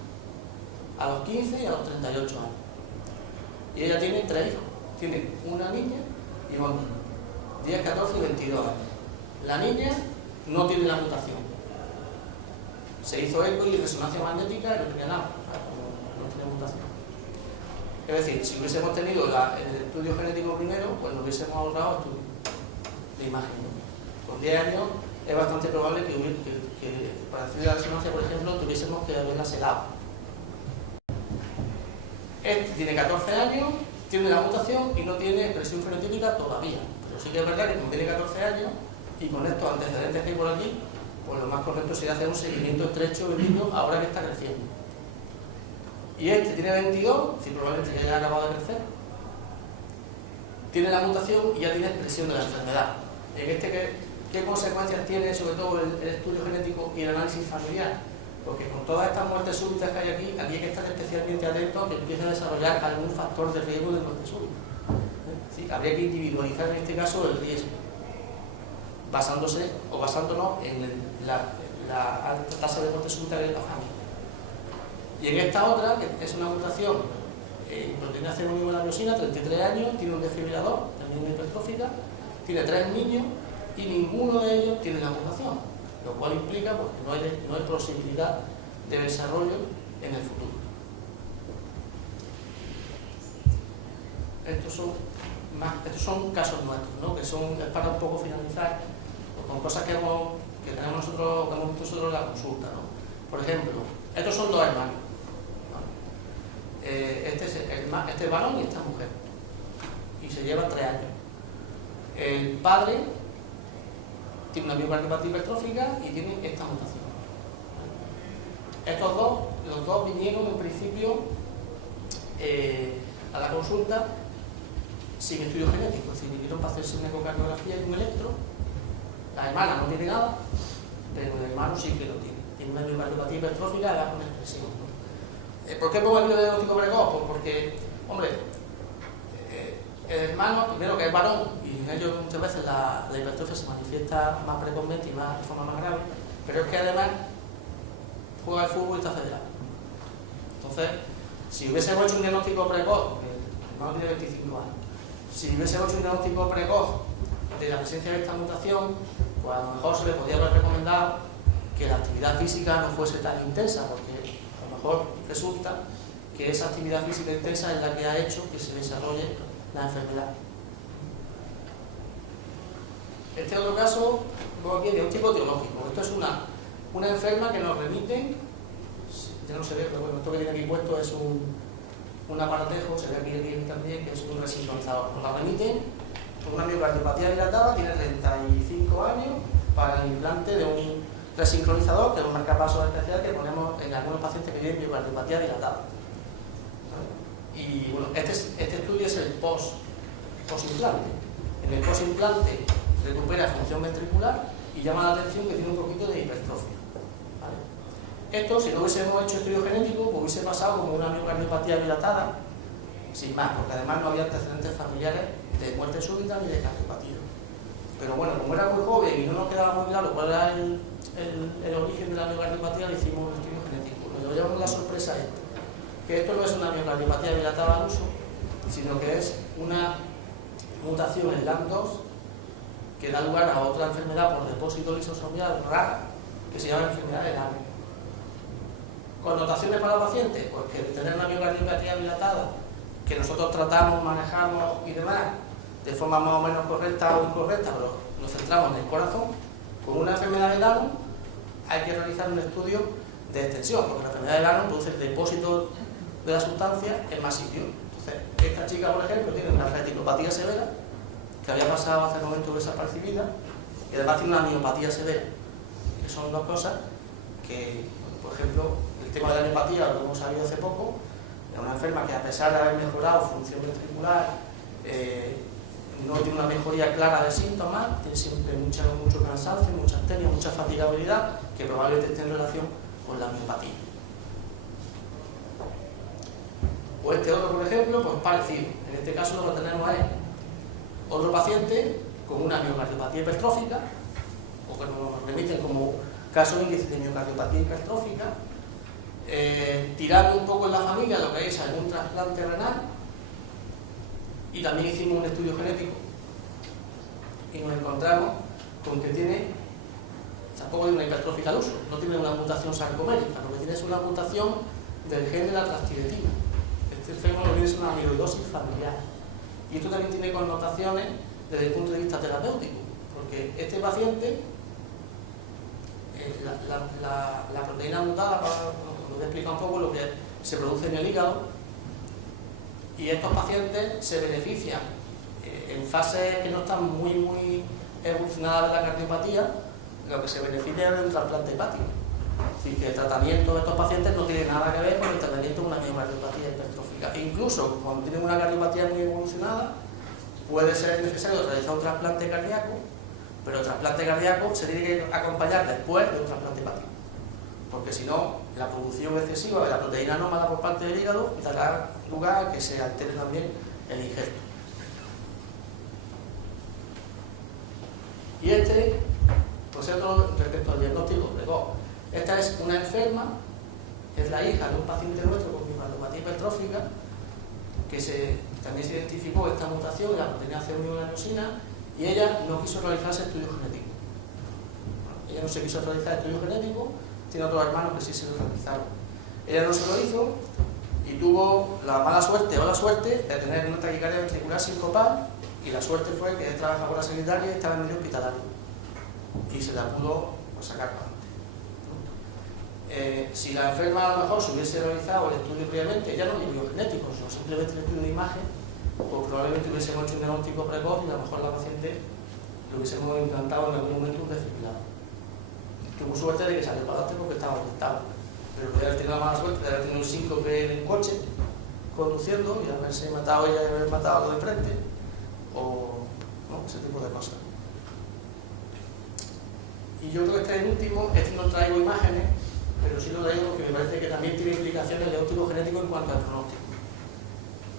a los 15 y a los 38 años. Y ella tiene 3 hijos. Tiene una niña y 2 niños, 10, 14 y 22 años. La niña no tiene la mutación. Se hizo eco y resonancia magnética y no tenía nada, no tiene mutación. Es decir, si hubiésemos tenido el estudio genético primero, pues nos hubiésemos ahorrado estudios de imagen. Con 10 años es bastante probable que para hacer la resonancia, por ejemplo, tuviésemos que haberla selado. Este tiene 14 años, tiene la mutación y no tiene expresión fenotípica todavía. Pero sí que es verdad que como tiene 14 años y con estos antecedentes que hay por aquí, pues lo más correcto sería hacer un seguimiento estrecho del niño ahora que está creciendo. Y este tiene 22, si probablemente ya haya acabado de crecer, tiene la mutación y ya tiene expresión de la enfermedad. En este, ¿qué consecuencias tiene sobre todo el estudio genético y el análisis familiar? Porque con todas estas muertes súbitas que hay aquí hay que estar especialmente atento a que empiece a desarrollar algún factor de riesgo de muerte súbita. ¿Sí? Habría que individualizar en este caso el riesgo, basándose o basándonos en la alta tasa de muerte súbita que hay en la familia. Y en esta otra, que es una mutación en proteína C de la miosina, 33 años, tiene un desfibrilador, también hipertrófica, tiene 3 niños y ninguno de ellos tiene la mutación, lo cual implica pues, que no hay posibilidad de desarrollo en el futuro. Estos son casos nuestros, ¿no? Que son, es para un poco finalizar pues, con cosas que tenemos nosotros, que hemos visto nosotros en la consulta, ¿no? Por ejemplo, estos son 2 hermanos, ¿no? Este es varón y esta es mujer, y se llevan 3 años. El padre tiene una miocardiopatía hipertrófica y tiene esta mutación. Los dos vinieron en principio a la consulta sin estudio genético, es decir, vinieron para hacerse una ecocardiografía y un electro. La hermana no tiene nada, pero el hermano sí que lo tiene. Tiene una miocardiopatía hipertrófica de baja expresión. ¿Por qué pongo el diagnóstico precoz? Pues porque, hombre, el hermano, primero que es varón, y en ellos muchas veces la hipertrofia se manifiesta más precozmente y de forma más grave, pero es que además juega al fútbol y está federado. Entonces, si hubiésemos hecho un diagnóstico precoz, porque el hermano tiene 25 años, si hubiésemos hecho un diagnóstico precoz de la presencia de esta mutación, pues a lo mejor se le podría haber recomendado que la actividad física no fuese tan intensa, porque a lo mejor resulta que esa actividad física intensa es la que ha hecho que se desarrolle la enfermedad. Este otro caso, aquí de un tipo teológico. Esto es una enferma que nos remiten, ya no se ve, pero bueno, esto que tiene aquí puesto es un aparatejo, se ve aquí también, que es un resincronizador. Nos la remiten con una miocardiopatía dilatada, tiene 35 años, para el implante de un resincronizador, que es un marcapasos especial que ponemos en algunos pacientes que tienen miocardiopatía dilatada. Y bueno, este estudio es el post-implante. En el post-implante recupera función ventricular y llama la atención que tiene un poquito de hipertrofia. ¿Vale? Esto, si no hubiésemos hecho estudio genético, pues hubiese pasado como una miocardiopatía dilatada, sin más, porque además no había antecedentes familiares de muerte súbita ni de cardiopatía. Pero bueno, como era muy joven y no nos quedaba muy claro cuál era el origen de la miocardiopatía, le hicimos un estudio genético. Nos llevamos la sorpresa que esto no es una miocardiopatía dilatada al uso, sino que es una mutación en LAMP2 que da lugar a otra enfermedad por depósito lisosomial rara, que se llama enfermedad de Lame. ¿Connotaciones para el paciente? Pues que de tener una miocardiopatía dilatada, que nosotros tratamos, manejamos y demás, de forma más o menos correcta o incorrecta, pero nos centramos en el corazón, con una enfermedad de Lame hay que realizar un estudio de extensión, porque la enfermedad de Lame produce el depósito de la sustancia en más sitios. Entonces, esta chica, por ejemplo, tiene una retinopatía severa, que había pasado hace un momento desapercibida, y además tiene una miopatía severa, que son dos cosas que, por ejemplo, el tema de la miopatía lo hemos sabido hace poco, es una enferma que a pesar de haber mejorado función ventricular, no tiene una mejoría clara de síntomas, tiene siempre mucho cansancio, mucha astenia, mucha fatigabilidad, que probablemente esté en relación con la miopatía. O este otro, por ejemplo, pues parecido. En este caso lo que tenemos es otro paciente con una miocardiopatía hipertrófica, o que nos remiten como caso índice de miocardiopatía hipertrófica, tirando un poco en la familia lo que es algún trasplante renal, y también hicimos un estudio genético y nos encontramos con que tiene, tampoco es una hipertrofia al uso, no tiene una mutación sarcomérica, lo que tiene es una mutación del gen de la transtiretina. Este enfermo lo que es una amiloidosis familiar. Y esto también tiene connotaciones desde el punto de vista terapéutico, porque este paciente, la proteína mutada, lo voy a explicar un poco lo que se produce en el hígado, y estos pacientes se benefician en fases que no están muy evolucionadas de la cardiopatía, lo que se beneficia es de un trasplante hepático. Es decir, que el tratamiento de estos pacientes no tiene nada que ver con el tratamiento de una miocardiopatía hipertrófica. E incluso cuando tienen una cardiopatía muy evolucionada, puede ser necesario realizar un trasplante cardíaco, pero el trasplante cardíaco se tiene que acompañar después de un trasplante hepático, porque si no, la producción excesiva de la proteína anómala por parte del hígado dará lugar a que se altere también el injerto. Y este, pues otro respecto al diagnóstico precoz. Esta es una enferma, es la hija de un paciente nuestro con miocardiopatía hipertrófica, que también se identificó esta mutación en la proteína C1-adenosina, y ella no quiso realizarse estudios genéticos. Ella no se quiso realizar estudios genéticos, tiene otros hermanos que sí se lo realizaron. Ella no se lo hizo y tuvo la mala suerte o la suerte de tener una taquicardia ventricular sincopal, y la suerte fue que es trabajadora sanitaria y estaba en medio hospitalario y se la pudo sacar para adelante. Si la enferma a lo mejor se hubiese realizado el estudio previamente, ya no de biogenéticos, sino simplemente el estudio de imagen, pues probablemente hubiésemos hecho un diagnóstico precoz y a lo mejor la paciente lo hubiésemos implantado en algún momento un desfibrilador. Tuvo suerte de que salió para adelante porque estaba conectado, pero podría haber tenido la mala suerte de haber tenido un síncope en el coche conduciendo y haberse matado ella y haber matado a los de frente, o no, ese tipo de cosas. Y yo creo que este es el último. Este no traigo imágenes, pero sí lo traigo porque me parece que también tiene implicaciones de óptimo genético en cuanto al pronóstico.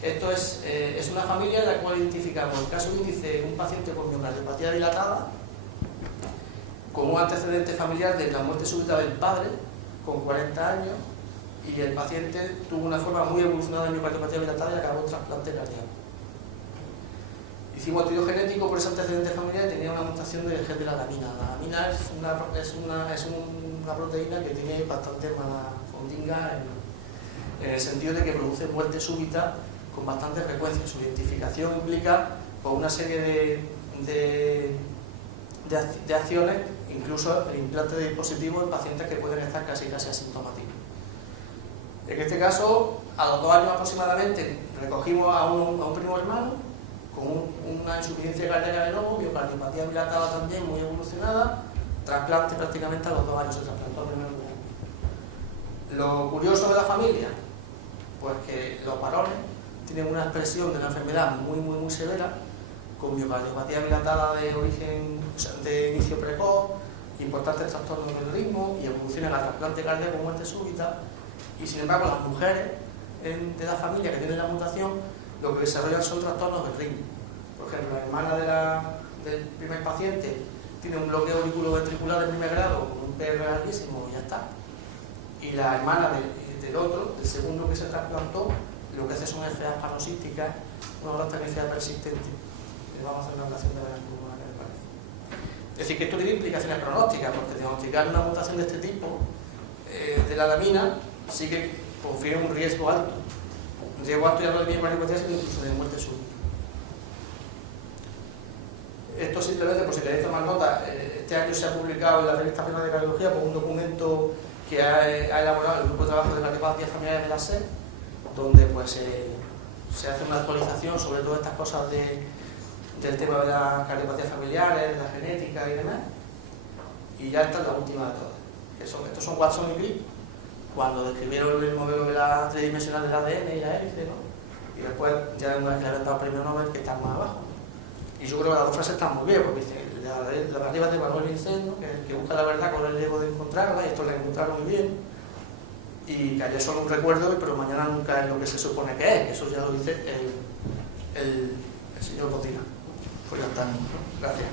Esto es una familia en la cual identificamos el caso índice de un paciente con miocardiopatía dilatada, con un antecedente familiar de la muerte súbita del padre, con 40 años, y el paciente tuvo una forma muy evolucionada de miocardiopatía dilatada y acabó en trasplante cardíaco. Hicimos estudio genético por ese antecedente familiar y tenía una mutación del gen de la alamina. La alamina es una proteína que tiene bastante mala fondinga en el sentido de que produce muerte súbita con bastante frecuencia. Su identificación implica pues, una serie de acciones, incluso el implante de dispositivos en pacientes que pueden estar casi asintomáticos. En este caso, a los 2 años aproximadamente, recogimos a un primo hermano con una insuficiencia cardíaca de nuevo, miocardiopatía dilatada también muy evolucionada, trasplante prácticamente a los 2 años se trasplantó al primer lugar. Lo curioso de la familia, pues que los varones tienen una expresión de una enfermedad muy severa, con miocardiopatía dilatada de origen, o sea, de inicio precoz, importantes trastornos del ritmo y evoluciones a trasplante cardíaco con muerte súbita, y sin embargo las mujeres de la familia que tienen la mutación lo que desarrollan son trastornos del ritmo. Por ejemplo, la hermana del primer paciente tiene un bloqueo auriculoventricular de primer grado con un PR altísimo y ya está. Y la hermana del otro, del segundo que se trasplantó, lo que hace son enfermedades paroxísticas, una bronquiolitis persistente. Le vamos a hacer una ablación de la pulmón, ¿qué le parece? Es decir, que esto tiene implicaciones pronósticas, porque diagnosticar una mutación de este tipo de la alamina sí que confiere un riesgo alto. Un riesgo alto ya no de miocardiopatía, sino incluso de muerte súbita. Esto simplemente, por si queréis tomar nota, este año se ha publicado en la revista Española de Cardiología por un documento que ha elaborado el grupo de trabajo de cardiopatías familiares de la SED, donde pues se hace una actualización sobre todas estas cosas del tema de las cardiopatías familiares, de la genética y demás. Y ya esta es la última de todas. Estos son Watson y Crick, cuando describieron el modelo de la tridimensional del ADN y la hélice, ¿no? Y después ya una vez que le habían dado el premio Nobel, que están más abajo. Y yo creo que las dos frases están muy bien, porque dice, la narrativa de Manuel Vincent, ¿no? que busca la verdad con el riesgo de encontrarla, y esto la encontraron muy bien. y que ayer solo un recuerdo, pero mañana nunca es lo que se supone que es. Eso ya lo dice el señor Botina. Pues ya está. Gracias.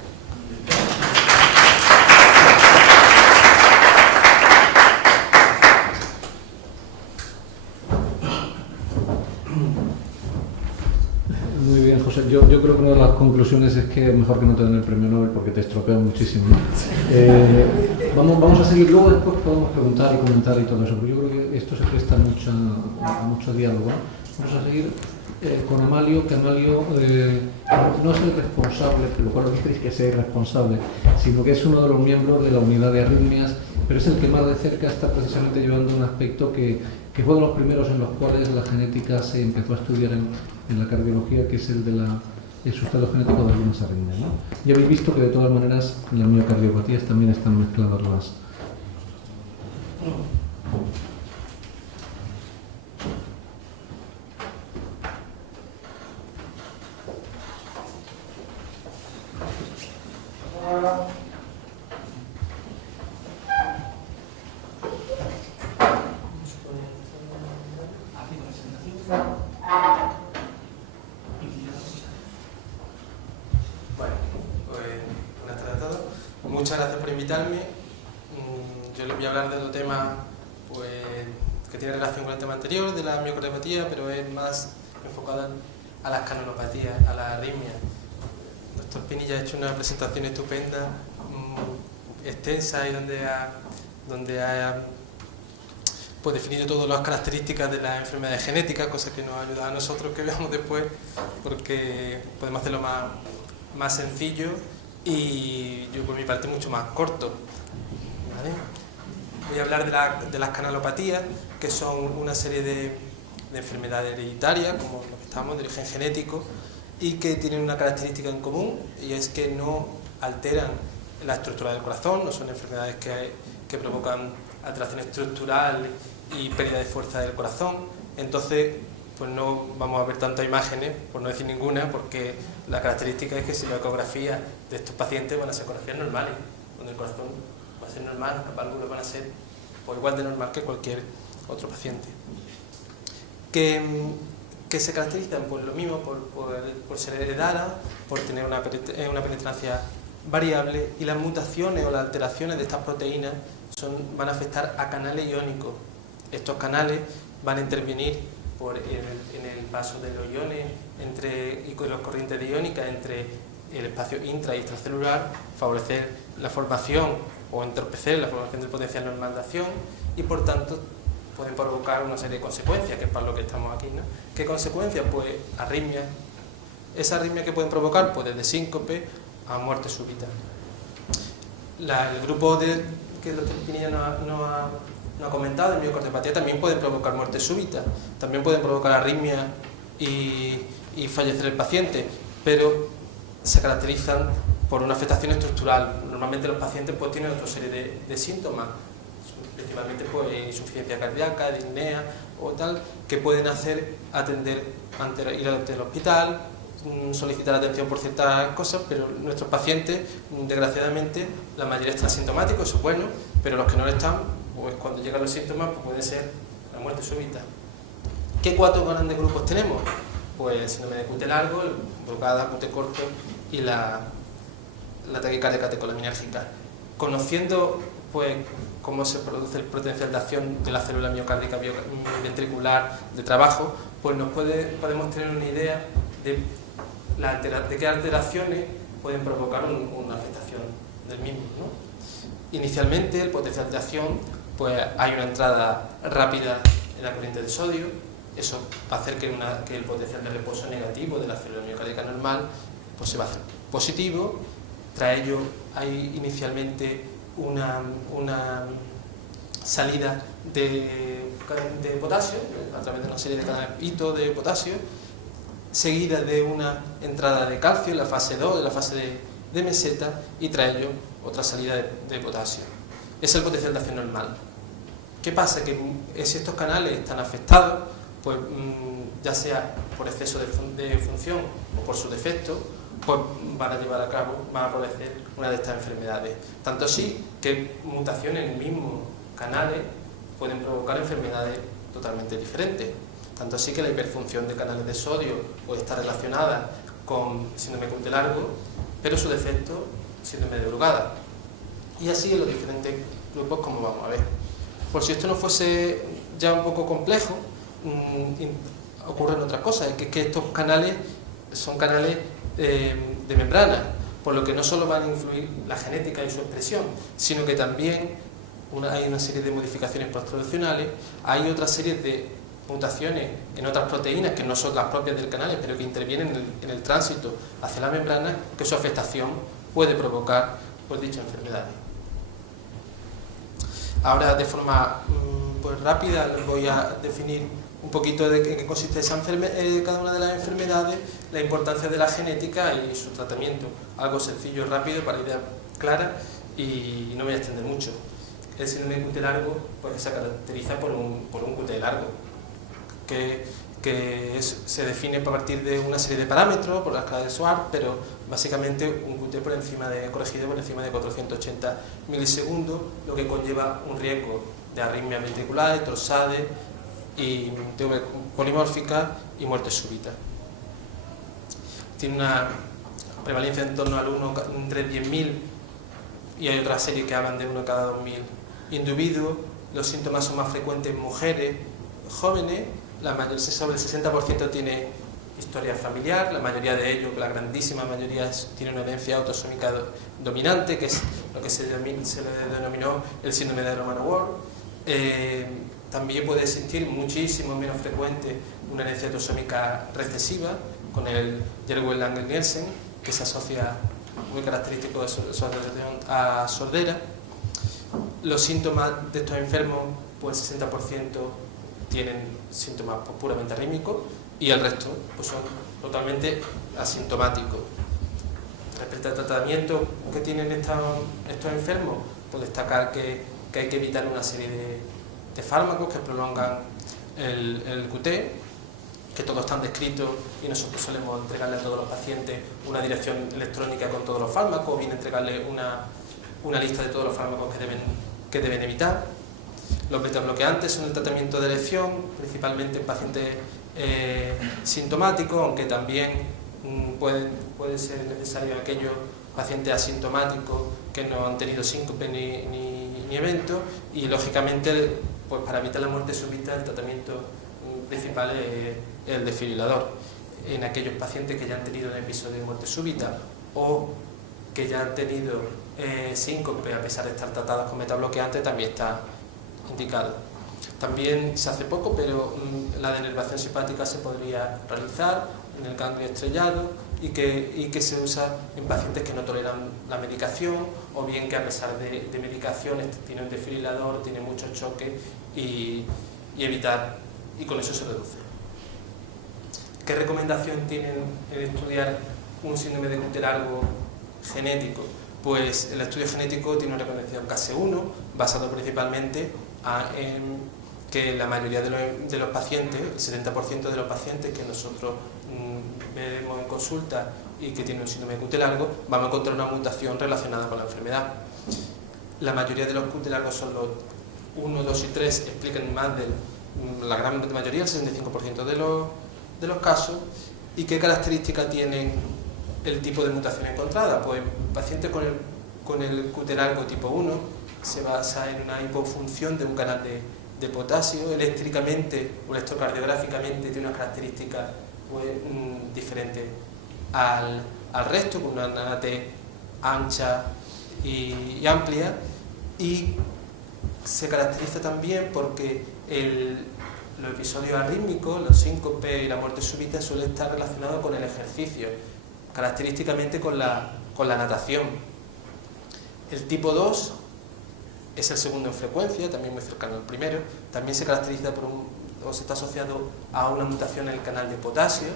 Muy bien, José. Yo creo que una de las conclusiones es que es mejor que no te den el premio Nobel porque te estropean muchísimo, ¿no? Vamos a seguir, luego después podemos preguntar y comentar y todo eso, pero yo creo que esto se presta a mucho diálogo, ¿no? Vamos a seguir con Amalio, que Amalio no es el responsable, lo cual no diréis que sea irresponsable, sino que es uno de los miembros de la unidad de arritmias, pero es el que más de cerca está precisamente llevando un aspecto que fue de los primeros en los cuales la genética se empezó a estudiar en la cardiología, que es el de el sustrato genético de algunas arritmias, ¿no? Ya habéis visto que de todas maneras en las miocardiopatías también están mezcladas las... Muchas gracias por invitarme. Yo les voy a hablar de un tema que tiene relación con el tema anterior, de la miocardiopatía, pero es más enfocado a las canalopatías, a las arritmias. El doctor Pinilla ha hecho una presentación estupenda, extensa, y donde ha pues, definido todas las características de las enfermedades genéticas, cosa que nos ha ayudado a nosotros que veamos después, porque podemos hacerlo más sencillo y yo por mi parte mucho más corto. ¿Vale? Voy a hablar de las canalopatías, que son una serie de enfermedades hereditarias, como lo que estamos, de origen genético, y que tienen una característica en común, y es que no alteran la estructura del corazón, no son enfermedades que provocan alteración estructural y pérdida de fuerza del corazón. Entonces, pues no vamos a ver tantas imágenes, por no decir ninguna, porque la característica es que si la ecografía de estos pacientes van a ser ecografías normales, donde el corazón va a ser normal, las válvulas van a ser pues, igual de normal que cualquier otro paciente. Que se caracterizan por lo mismo, por ser heredadas, por tener una penetrancia variable, y las mutaciones o las alteraciones de estas proteínas van a afectar a canales iónicos. Estos canales van a intervenir en el paso de los iones y con las corrientes iónicas entre el espacio intra y extracelular, favorecer la formación o entorpecer la formación del potencial normal de acción, y por tanto pueden provocar una serie de consecuencias, que es para lo que estamos aquí, ¿no? ¿Qué consecuencias? Pues arritmias. Esa arritmia que pueden provocar, pues desde síncope a muerte súbita. El grupo que el doctor Pinilla no ha comentado, de miocardiopatía, también pueden provocar muerte súbita, también pueden provocar arritmia y fallecer el paciente, pero se caracterizan por una afectación estructural. Normalmente los pacientes pues, tienen otra serie de síntomas, principalmente pues, insuficiencia cardíaca, disnea o tal, que pueden hacer ir al hospital, solicitar atención por ciertas cosas, pero nuestros pacientes, desgraciadamente, la mayoría están asintomáticos, eso es bueno, pero los que no lo están, pues cuando llegan los síntomas pues puede ser la muerte súbita. ¿Qué 4 grandes grupos tenemos? Pues síndrome de QT largo, el Brugada, QT corto y la taquicardia catecolaminérgica. Conociendo pues cómo se produce el potencial de acción de la célula miocárdica ventricular de trabajo, pues podemos tener una idea de qué alteraciones pueden provocar una afectación del mismo, ¿no? Inicialmente, el potencial de acción, pues hay una entrada rápida en la corriente de sodio. Eso va a hacer que el potencial de reposo negativo de la célula miocárdica normal pues se va a hacer positivo. Tras ello hay inicialmente una salida de potasio a través de una serie de canales hito de potasio, seguida de una entrada de calcio en la fase 2, en la fase de meseta, y tras ello otra salida de potasio. Es el potencial de acción normal. ¿Qué pasa? Que si estos canales están afectados, pues ya sea por exceso de función o por su defecto, pues van a aparecer una de estas enfermedades. Tanto así que mutaciones en el mismo canales pueden provocar enfermedades totalmente diferentes. Tanto así que la hiperfunción de canales de sodio puede estar relacionada con síndrome de cutis largo, pero su defecto, síndrome de Brugada. Y así en los diferentes grupos, como vamos a ver. Por si esto no fuese ya un poco complejo, ocurren otras cosas, es que estos canales son canales de membrana, por lo que no solo van a influir la genética y su expresión, sino que también hay una serie de modificaciones posttraduccionales, hay otra serie de mutaciones en otras proteínas que no son las propias del canal, pero que intervienen en el tránsito hacia la membrana, que su afectación puede provocar pues, dichas enfermedades. Ahora, de forma pues, rápida, les voy a definir un poquito de qué consiste cada una de las enfermedades, la importancia de la genética y su tratamiento. Algo sencillo y rápido para ideas claras y no me voy a extender mucho. El síndrome de cutis largo pues, se caracteriza por un cutis largo, se define a partir de una serie de parámetros, por la escala de Schwarz, pero básicamente un cutis corregido por encima de 480 milisegundos, lo que conlleva un riesgo de arritmias ventriculares, torsades, y TV polimórfica y muerte súbita. Tiene una prevalencia en torno al 1 entre 10.000 y hay otra serie que hablan de 1 cada 2.000 individuos. Los síntomas son más frecuentes en mujeres jóvenes, sobre el 60% tiene historia familiar, la mayoría de ellos, la grandísima mayoría, tiene una herencia autosómica dominante, que es lo que se le denominó el síndrome de Romano-Ward. También puede existir muchísimo menos frecuente una herencia autosómica recesiva con el Jerwell-Lange-Nielsen, que se asocia muy característico de su asociación a sordera. Los síntomas de estos enfermos, pues el 60% tienen síntomas pues, puramente arrítmicos y el resto pues, son totalmente asintomáticos. Respecto al tratamiento que tienen estos enfermos, pues destacar que hay que evitar una serie de fármacos que prolongan el QT, que todos están descritos y nosotros solemos entregarle a todos los pacientes una dirección electrónica con todos los fármacos, o bien entregarle una lista de todos los fármacos que deben evitar. Los betabloqueantes son el tratamiento de elección, principalmente en pacientes sintomáticos, aunque también puede ser necesario en aquellos pacientes asintomáticos que no han tenido síncope ni eventos, y lógicamente pues para evitar la muerte súbita el tratamiento principal es el desfibrilador. En aquellos pacientes que ya han tenido un episodio de muerte súbita o que ya han tenido síncope a pesar de estar tratados con betabloqueantes también está indicado. También se hace poco, pero la denervación simpática se podría realizar en el ganglio estrellado y que se usa en pacientes que no toleran la medicación o bien que a pesar de medicaciones tiene un desfibrilador, tiene muchos choques y evitar, y con eso se reduce. ¿Qué recomendación tienen en estudiar un síndrome de cutis largo genético? Pues el estudio genético tiene una recomendación KASE-1 basado principalmente en que la mayoría de los pacientes, el 70% de los pacientes que nosotros vemos en consulta y que tienen un síndrome de cutis largo, vamos a encontrar una mutación relacionada con la enfermedad. La mayoría de los cutis largos son los 1, 2 y 3, explican más de la gran mayoría, el 65% de los casos. ¿Y qué características tienen el tipo de mutación encontrada? Pues pacientes con el cutis largo tipo 1 se basa en una hipofunción de un canal de potasio, eléctricamente o electrocardiográficamente tiene unas características pues, diferentes al resto, con una NAT ancha y amplia, y se caracteriza también porque los episodios arrítmicos, los síncopes y la muerte súbita suelen estar relacionados con el ejercicio, característicamente con la natación. El tipo 2 es el segundo en frecuencia, también muy cercano al primero, también se caracteriza o se está asociado a una mutación en el canal de potasio,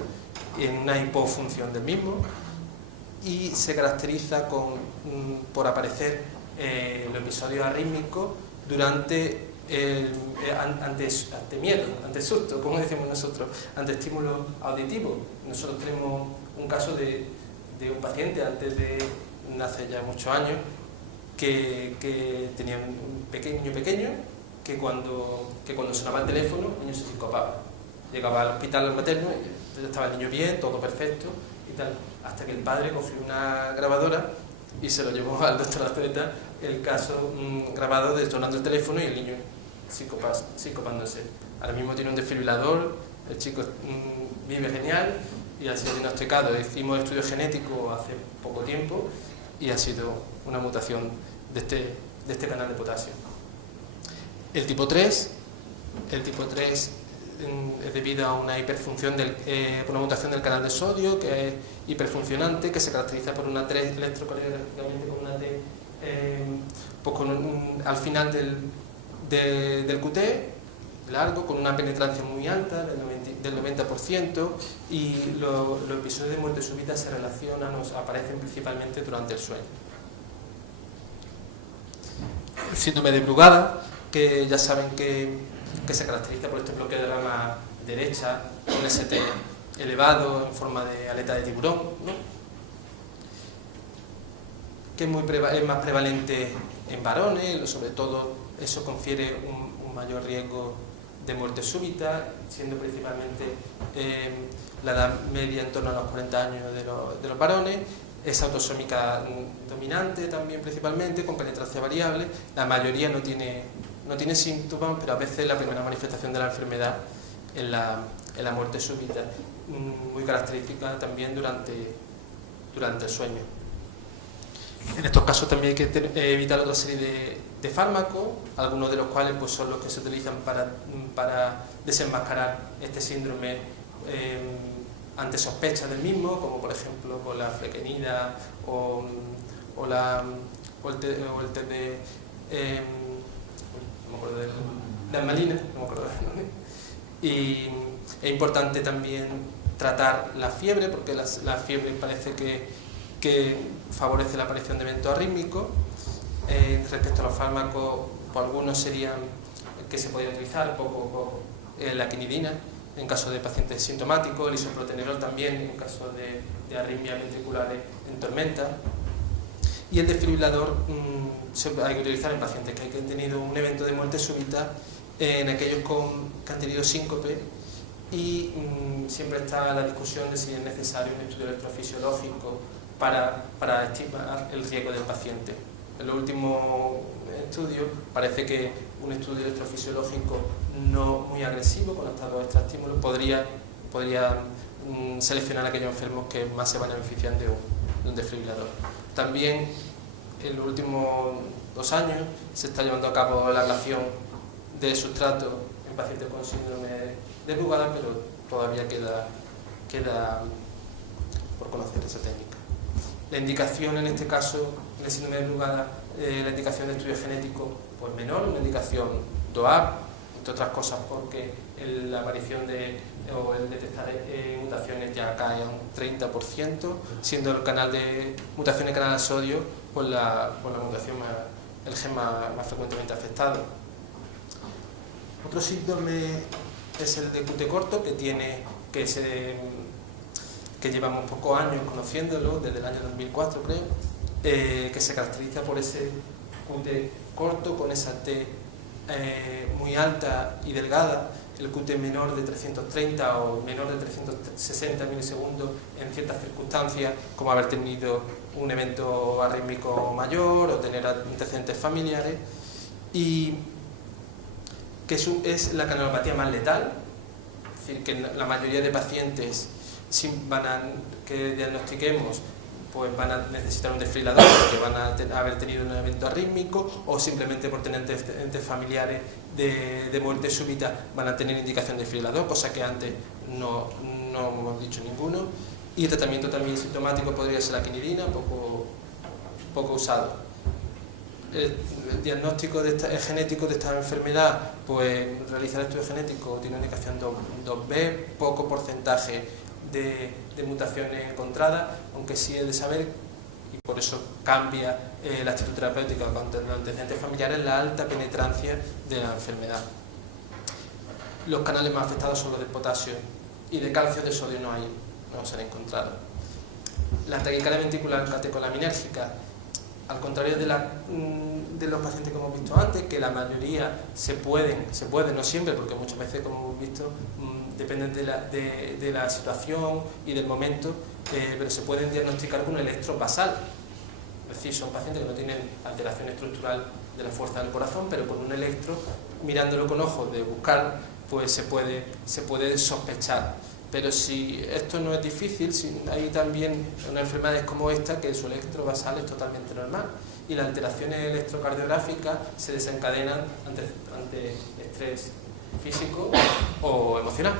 en una hipofunción del mismo, y se caracteriza por aparecer los episodios arrítmicos durante ante miedo, ante susto, como decimos nosotros, ante estímulo auditivo. Nosotros tenemos un caso de un paciente hace ya muchos años que tenía un niño pequeño que cuando sonaba el teléfono el niño se sincopaba. Llegaba al hospital materno y estaba el niño bien, todo perfecto y tal, hasta que el padre cogió una grabadora y se lo llevó al doctor Azueta el caso grabado de sonando el teléfono y el niño sincopándose. Ahora mismo tiene un desfibrilador, el chico vive genial y ha sido diagnosticado. Hicimos estudio genético hace poco tiempo y ha sido una mutación de este canal de potasio. El tipo 3 es debido a una hiperfunción por una mutación del canal de sodio, que es hiperfuncionante, que se caracteriza por una T electrocardiográficamente con una T pues al final del QT largo, con una penetrancia muy alta del 90%, y los episodios de muerte súbita se relacionan o aparecen principalmente durante el sueño. El síndrome de Brugada, que ya saben que se caracteriza por este bloqueo de rama derecha, con ST elevado en forma de aleta de tiburón, ¿no? Que es más prevalente en varones, sobre todo eso confiere un mayor riesgo de muerte súbita, siendo principalmente la edad media en torno a los 40 años de los varones. Es autosómica dominante también principalmente, con penetrancia variable. La mayoría no tiene síntomas, pero a veces la primera manifestación de la enfermedad es la muerte súbita, muy característica también durante el sueño. En estos casos también hay que evitar otra serie de fármacos, algunos de los cuales pues, son los que se utilizan para desenmascarar este síndrome ante sospechas del mismo, como por ejemplo con la flequenida o el test de no me acuerdo de almalina, no me acuerdo del nombre. Y es importante también tratar la fiebre, porque la fiebre parece que favorece la aparición de eventos arrítmicos. Respecto a los fármacos, pues algunos serían que se podría utilizar, la quinidina en caso de pacientes sintomáticos, el isoprotenerol también en caso de arritmias ventriculares en tormenta. Y el desfibrilador hay que utilizar en pacientes que han tenido un evento de muerte súbita, en aquellos que han tenido síncope, y siempre está la discusión de si es necesario un estudio electrofisiológico para estimar el riesgo del paciente. En los últimos estudios parece que un estudio electrofisiológico no muy agresivo con hasta 2 extraestímulos podría seleccionar a aquellos enfermos que más se van a beneficiar de un desfibrilador. También en los últimos 2 años se está llevando a cabo la ablación de sustrato en pacientes con síndrome de Brugada, pero todavía queda por conocer esa técnica. La indicación en este caso, en el síndrome de Brugada, la indicación de estudio genético pues menor, una indicación DOAP, entre otras cosas porque la aparición o el detectar mutaciones ya cae a un 30%, siendo el canal de mutaciones de canal de sodio pues la mutación el gen más frecuentemente afectado. Otro síndrome es el de QT corto, que llevamos pocos años conociéndolo, desde el año 2004 creo, que se caracteriza por ese QT corto con esa T muy alta y delgada, el QT menor de 330 o menor de 360 milisegundos en ciertas circunstancias, como haber tenido un evento arrítmico mayor o tener antecedentes familiares, y que es la canalopatía más letal, es decir, que la mayoría de pacientes que diagnostiquemos pues van a necesitar un desfibrilador porque van a haber tenido un evento arrítmico, o simplemente por tener antecedentes familiares de muerte súbita van a tener indicación de desfibrilador, cosa que antes no hemos dicho ninguno. Y el tratamiento también sintomático podría ser la quinidina, poco usado. El diagnóstico genético de esta enfermedad, pues realizar el estudio genético tiene una indicación 2B, poco porcentaje de mutaciones encontradas, aunque sí es de saber, y por eso cambia la actitud terapéutica contra los antecedentes familiares, la alta penetrancia de la enfermedad. Los canales más afectados son los de potasio, y de calcio, de sodio no se han encontrado. La taquicardia ventricular catecolaminérgica al contrario de los pacientes que hemos visto antes, que la mayoría se pueden, no siempre, porque muchas veces, como hemos visto, dependen de la situación y del momento, pero se pueden diagnosticar con un electro basal. Es decir, son pacientes que no tienen alteración estructural de la fuerza del corazón, pero con un electro, mirándolo con ojos de buscar, pues se puede sospechar. Pero si esto no es difícil, si hay también unas enfermedades como esta, que su electro basal es totalmente normal y las alteraciones electrocardiográficas se desencadenan ante estrés físico o emocional.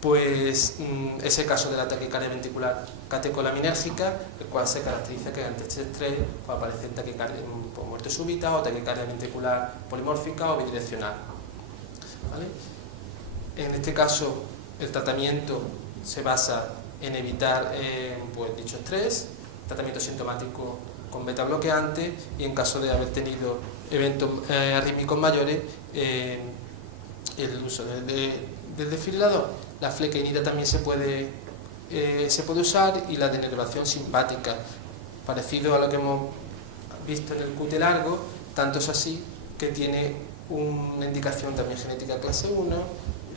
Pues es el caso de la taquicardia ventricular catecolaminérgica, el cual se caracteriza que ante este estrés pues, aparecen taquicardia por muerte súbita o taquicardia ventricular polimórfica o bidireccional. ¿Vale? En este caso, el tratamiento se basa en evitar pues, dicho estrés, tratamiento sintomático con beta bloqueante y en caso de haber tenido eventos arrítmicos mayores, el uso del desfibrilador. La flecainida también se puede usar y la denervación simpática, parecido a lo que hemos visto en el QT largo, tanto es así que tiene una indicación también genética clase 1,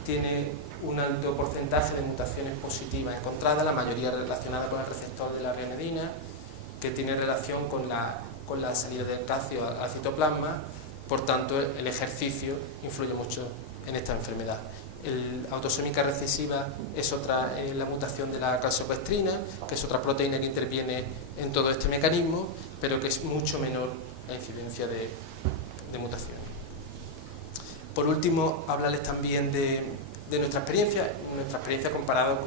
tiene un alto porcentaje de mutaciones positivas encontradas, la mayoría relacionada con el receptor de la rionedina, que tiene relación con la salida del calcio al citoplasma, por tanto el ejercicio influye mucho en esta enfermedad. La autosómica recesiva es la mutación de la calciopestrina, que es otra proteína que interviene en todo este mecanismo, pero que es mucho menor la incidencia de mutaciones. Por último, hablarles también de nuestra experiencia comparado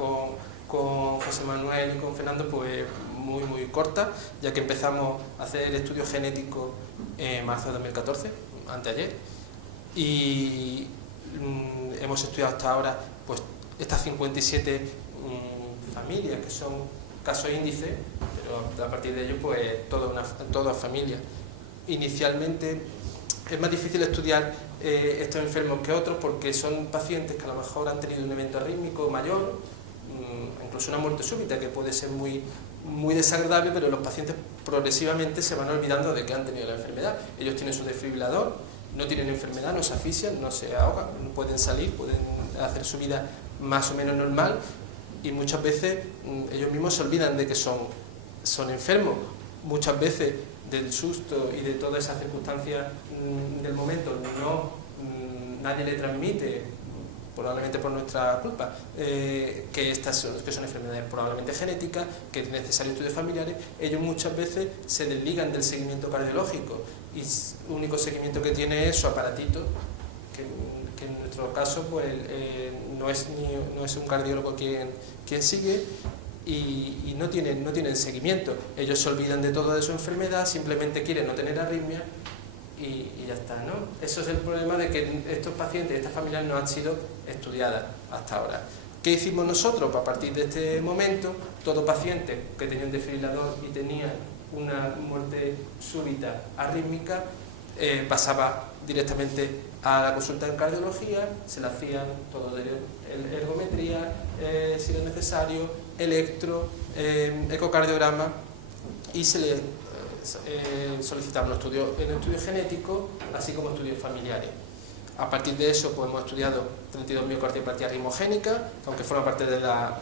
con José Manuel y con Fernando, pues muy corta, ya que empezamos a hacer estudios genéticos en marzo de 2014, anteayer, y hemos estudiado hasta ahora pues estas 57 familias que son casos índice, pero a partir de ello pues toda familia. Inicialmente es más difícil estudiar estos enfermos que otros porque son pacientes que a lo mejor han tenido un evento arrítmico mayor, incluso una muerte súbita que puede ser muy desagradable, pero los pacientes progresivamente se van olvidando de que han tenido la enfermedad. Ellos tienen su desfibrilador, no tienen enfermedad, no se asfixian, no se ahogan, pueden salir, pueden hacer su vida más o menos normal y muchas veces ellos mismos se olvidan de que son enfermos. Muchas veces del susto y de todas esas circunstancias del momento nadie le transmite, probablemente por nuestra culpa, que son enfermedades probablemente genéticas, que es necesario estudios familiares. Ellos muchas veces se desligan del seguimiento cardiológico y el único seguimiento que tiene es su aparatito, que en nuestro caso pues, no es un cardiólogo quien sigue y no tienen seguimiento. Ellos se olvidan de todo de su enfermedad, simplemente quieren no tener arritmia y ya está, ¿no? Eso es el problema de que estos pacientes, estas familias no han sido estudiadas hasta ahora. ¿Qué hicimos nosotros? Pues a partir de este momento, todo paciente que tenía un desfibrilador y tenía una muerte súbita arrítmica pasaba directamente a la consulta en cardiología, se le hacían todo de ergometría, si era necesario, electro, ecocardiograma y se le solicitaba un estudio genético, así como estudios familiares. A partir de eso pues, hemos estudiado 32 miocardiopatías ritmogénicas, aunque forma parte de la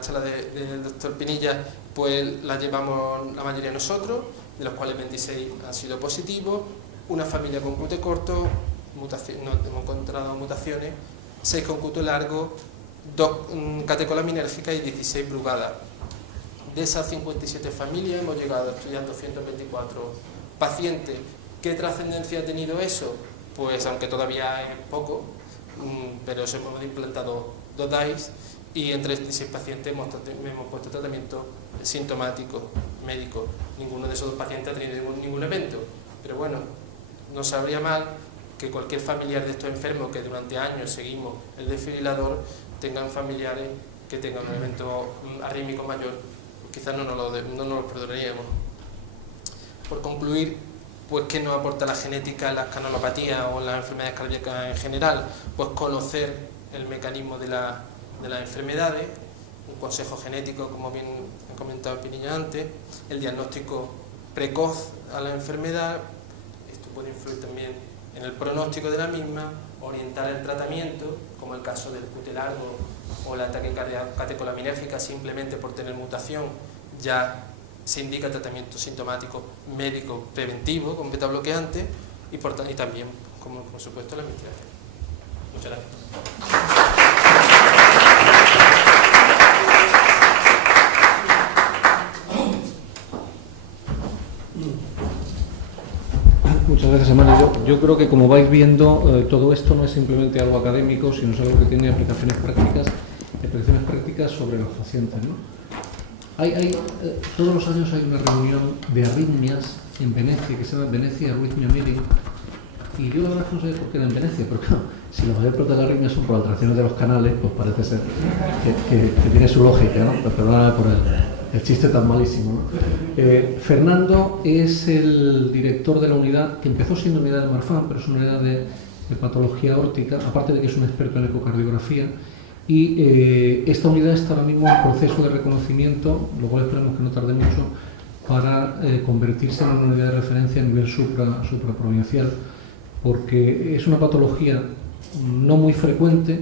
charla del doctor Pinilla, pues la llevamos la mayoría nosotros, de los cuales 26 han sido positivos, una familia con QT corto, no hemos encontrado mutaciones, 6 con QT largo, 2 catecolaminérgicas y 16 brugadas. De esas 57 familias hemos llegado a estudiar 224 pacientes. ¿Qué trascendencia ha tenido eso? Pues aunque todavía es poco, pero hemos implantado 2 DAIs y en 36 pacientes hemos puesto tratamiento sintomático médico. Ninguno de esos 2 pacientes ha tenido ningún evento, pero bueno, no sabría mal que cualquier familiar de estos enfermos que durante años seguimos el desfibrilador tengan familiares que tengan un evento arrítmico mayor, quizás no nos lo perdonaríamos. Por concluir, pues ¿qué nos aporta la genética en las canalopatías o en las enfermedades cardíacas en general? Pues conocer el mecanismo de las enfermedades, un consejo genético, como bien he comentado Piniña antes, el diagnóstico precoz a la enfermedad, esto puede influir también en el pronóstico de la misma, orientar el tratamiento, como el caso del QT largo o la taquicardia catecolaminérgica, simplemente por tener mutación ya se indica tratamiento sintomático médico preventivo con beta bloqueante y también, como por supuesto, la investigación. Muchas gracias. Muchas gracias, Amalia. Yo creo que, como vais viendo, todo esto no es simplemente algo académico, sino es algo que tiene aplicaciones prácticas sobre los pacientes, ¿no? Todos los años hay una reunión de arritmias en Venecia, que se llama Venecia Arrhythmia Meeting, y yo la verdad no sé por qué era en Venecia, pero claro, si los ejemplos de la arritmia son por alteraciones de los canales, pues parece ser que tiene su lógica, ¿no? Pero perdóname por el chiste tan malísimo, ¿no? Fernando es el director de la unidad, que empezó siendo unidad de Marfan, pero es una unidad de patología aórtica, aparte de que es un experto en ecocardiografía, y esta unidad está ahora mismo en proceso de reconocimiento, lo cual esperamos que no tarde mucho, para convertirse en una unidad de referencia a nivel supraprovincial, porque es una patología no muy frecuente,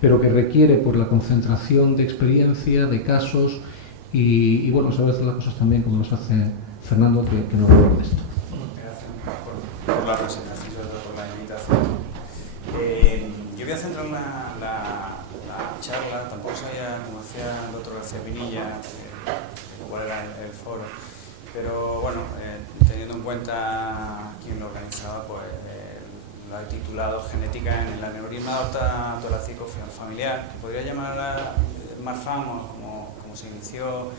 pero que requiere por la concentración de experiencia, de casos, y bueno, saber hacer las cosas también como nos hace Fernando, que nos habla de esto. Gracias por la presentación y sobre todo por la invitación. Yo voy a centrar la charla, tampoco sabía, como decía el doctor García Pinilla, cuál era el foro, pero bueno, teniendo en cuenta quién lo organizaba, pues lo he titulado Genética en el aneurisma de aorta torácico familiar, que podría llamarla Marfan, como se inició,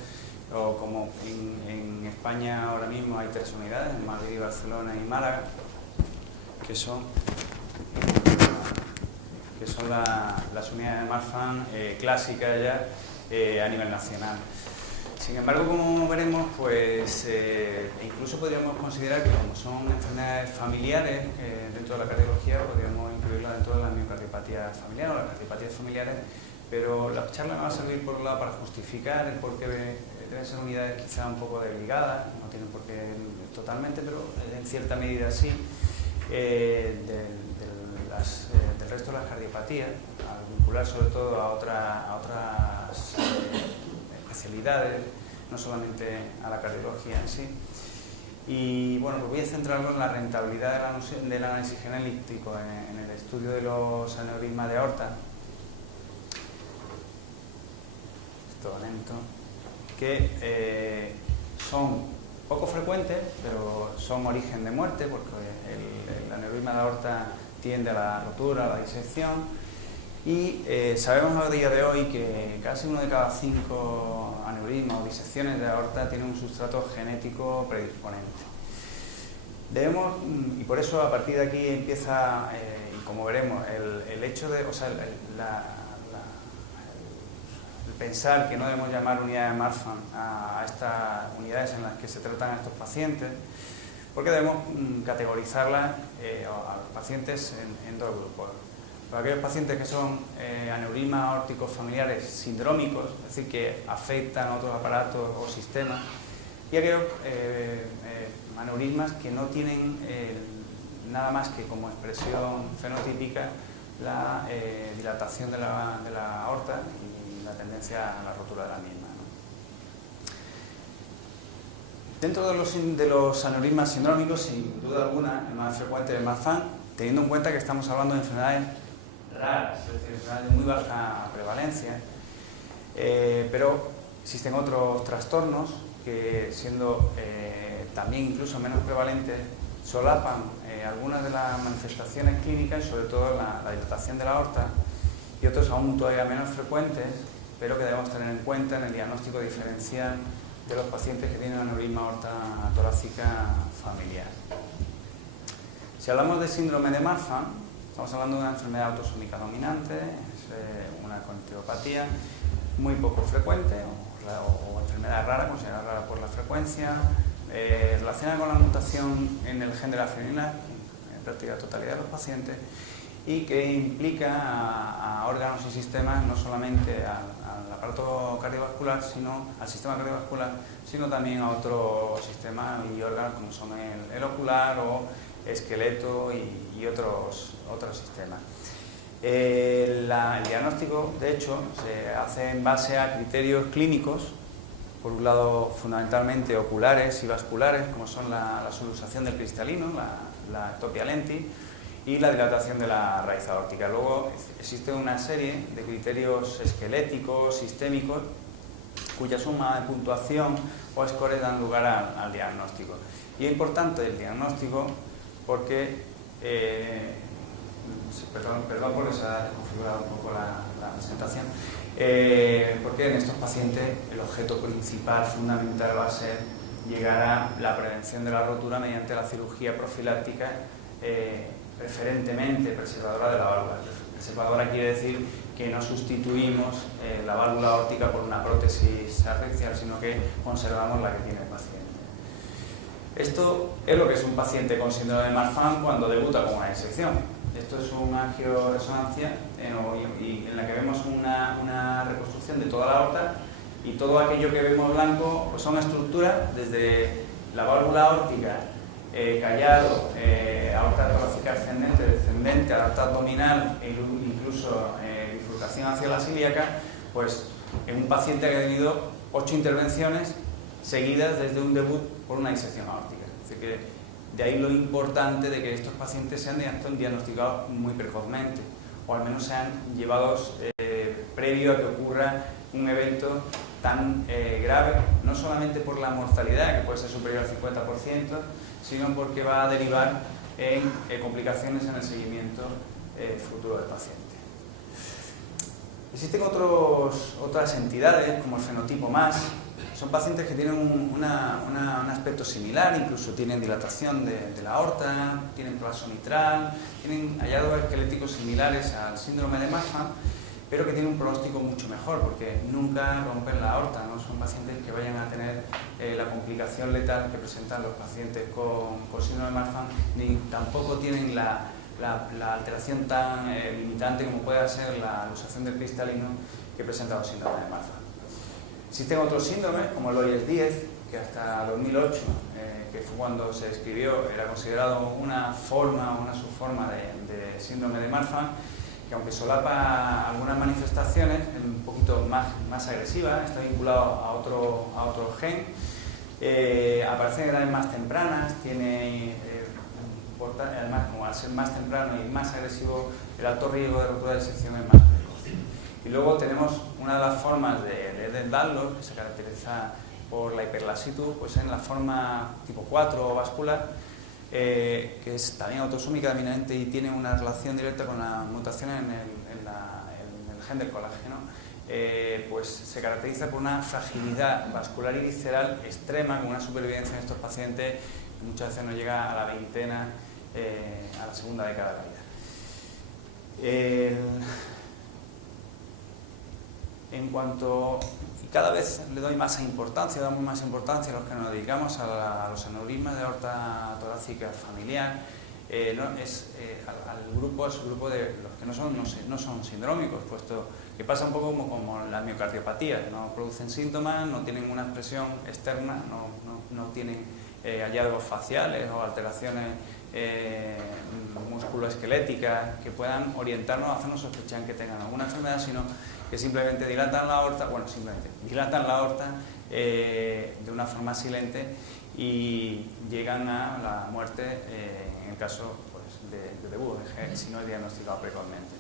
o como en España ahora mismo hay 3 unidades, en Madrid, Barcelona y Málaga, que son las unidades de Marfan clásicas ya a nivel nacional. Sin embargo, como veremos, pues incluso podríamos considerar que, como son enfermedades familiares dentro de la cardiología, podríamos incluirlas dentro de las miocardiopatías familiares o las cardiopatías familiares, pero la charla me va a servir por un lado para justificar el por qué deben ser unidades quizá un poco desligadas, no tienen por qué totalmente, pero en cierta medida sí, del resto de las cardiopatías, al vincular sobre todo a otras especialidades, no solamente a la cardiología en sí. Y bueno, pues voy a centrarlo en la rentabilidad del análisis genético en el estudio de los aneurismas de aorta, que son poco frecuentes, pero son origen de muerte, porque el aneurisma de aorta tiende a la rotura, a la disección, y sabemos a día de hoy que casi 1 de cada 5 aneurismas o disecciones de aorta tiene un sustrato genético predisponente. Y por eso a partir de aquí empieza, y como veremos, el hecho de, el pensar que no debemos llamar unidades de Marfan a estas unidades en las que se tratan a estos pacientes, porque debemos categorizarlas a los pacientes en 2 grupos. Para aquellos pacientes que son aneurismas aórticos familiares sindrómicos, es decir, que afectan a otros aparatos o sistemas, y aquellos aneurismas que no tienen nada más que como expresión fenotípica la dilatación de la aorta y la tendencia a la rotura de la misma, ¿no? Dentro de los aneurismas sindrómicos, sin duda alguna, el más frecuente es el Marfan, teniendo en cuenta que estamos hablando de enfermedades raras, es decir, enfermedades de muy baja prevalencia, pero existen otros trastornos que, siendo también incluso menos prevalentes, solapan algunas de las manifestaciones clínicas, sobre todo la dilatación de la aorta, y otros aún todavía menos frecuentes, pero que debemos tener en cuenta en el diagnóstico diferencial de los pacientes que tienen aneurisma aorta torácica familiar. Si hablamos de síndrome de Marfan, estamos hablando de una enfermedad autosómica dominante, es una conectivopatía muy poco frecuente o enfermedad rara, considerada rara por la frecuencia, relacionada con la mutación en el gen de la fibrina en práctica totalidad de los pacientes, y que implica a órganos y sistemas, no solamente al aparato cardiovascular, sino al sistema cardiovascular, sino también a otros sistemas y órganos como son el ocular o esqueleto y otros sistemas. El diagnóstico, de hecho, se hace en base a criterios clínicos, por un lado fundamentalmente oculares y vasculares, como son la subluxación del cristalino, la ectopia lentis, y la dilatación de la raíz aórtica. Luego existe una serie de criterios esqueléticos, sistémicos, cuya suma de puntuación o scores dan lugar al diagnóstico. Y es importante el diagnóstico porque, perdón porque se ha desconfigurado un poco la presentación, porque en estos pacientes el objeto principal, fundamental, va a ser llegar a la prevención de la rotura mediante la cirugía profiláctica, preferentemente preservadora de la válvula. Preservadora quiere decir que no sustituimos la válvula aórtica por una prótesis artificial, sino que conservamos la que tiene el paciente. Esto es lo que es un paciente con síndrome de Marfan cuando debuta con una disección. Esto es una angioresonancia en la que vemos una reconstrucción de toda la aorta, y todo aquello que vemos blanco pues son estructuras desde la válvula aórtica, callado, aorta torácica ascendente, descendente, aorta abdominal e incluso bifurcación hacia la ilíaca, pues en un paciente que ha tenido 8 intervenciones seguidas desde un debut por una disección aórtica. Es decir, que de ahí lo importante de que estos pacientes sean diagnosticados muy precozmente, o al menos sean llevados previo a que ocurra un evento tan grave, no solamente por la mortalidad, que puede ser superior al 50%, sino porque va a derivar en complicaciones en el seguimiento futuro del paciente. Existen otras entidades, como el fenotipo MAS. Son pacientes que tienen un aspecto similar, incluso tienen dilatación de la aorta, tienen colapso mitral, tienen hallazgos esqueléticos similares al síndrome de Marfan, pero que tienen un pronóstico mucho mejor, porque nunca rompen la aorta, no son pacientes que vayan a tener la complicación letal que presentan los pacientes con síndrome de Marfan, ni tampoco tienen la alteración tan limitante como puede ser la luxación del cristalino que presenta los síndromes de Marfan. Existen otros síndromes, como el Loeys-Dietz, que hasta 2008, que fue cuando se describió, era considerado una subforma de síndrome de Marfan, que aunque solapa algunas manifestaciones, es un poquito más agresiva, está vinculado a otro gen, aparece en edades más tempranas, tiene, además, como al ser más temprano y más agresivo, el alto riesgo de rotura de sección es más precoz. Y luego tenemos una de las formas de Ehlers-Danlos, que se caracteriza por la hiperlasitud, pues en la forma tipo 4 vascular, que es también autosómica dominante y tiene una relación directa con la mutación en el gen del colágeno, pues se caracteriza por una fragilidad vascular y visceral extrema, con una supervivencia en estos pacientes que muchas veces no llega a la veintena, a la segunda década de vida. En cuanto, y cada vez le doy más importancia, damos más importancia a los que nos dedicamos a los aneurismas de aorta torácica familiar, al grupo de los que no son sindrómicos, puesto que pasa un poco como la miocardiopatía, no producen síntomas, no tienen una expresión externa, no tienen hallazgos faciales o alteraciones musculoesqueléticas que puedan orientarnos a hacernos sospechar que tengan alguna enfermedad, sino que simplemente dilatan la aorta, de una forma silente y llegan a la muerte en el caso pues, de debut, si no es diagnosticado precozmente.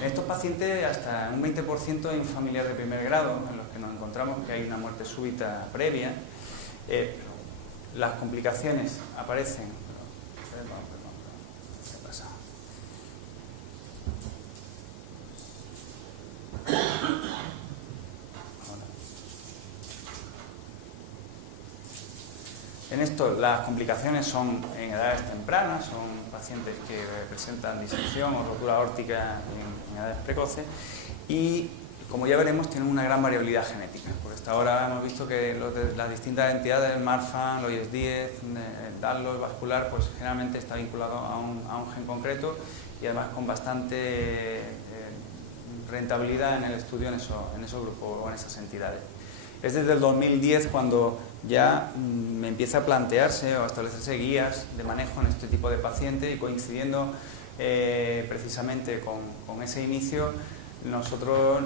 En estos pacientes, hasta un 20% hay un familiar de primer grado en los que nos encontramos que hay una muerte súbita previa. Las complicaciones aparecen. ¿Qué pasa? En esto las complicaciones son en edades tempranas, son pacientes que presentan disección o rotura aórtica en edades precoces y, como ya veremos, tienen una gran variabilidad genética. Por hasta ahora hemos visto que las distintas entidades, Marfan, Loeys-Dietz, Danlos, vascular, pues generalmente está vinculado a un gen concreto y además con bastante rentabilidad en el estudio en esos grupos o en esas entidades. Es desde el 2010 cuando ya me empieza a plantearse o a establecerse guías de manejo en este tipo de pacientes, y coincidiendo precisamente con ese inicio, nosotros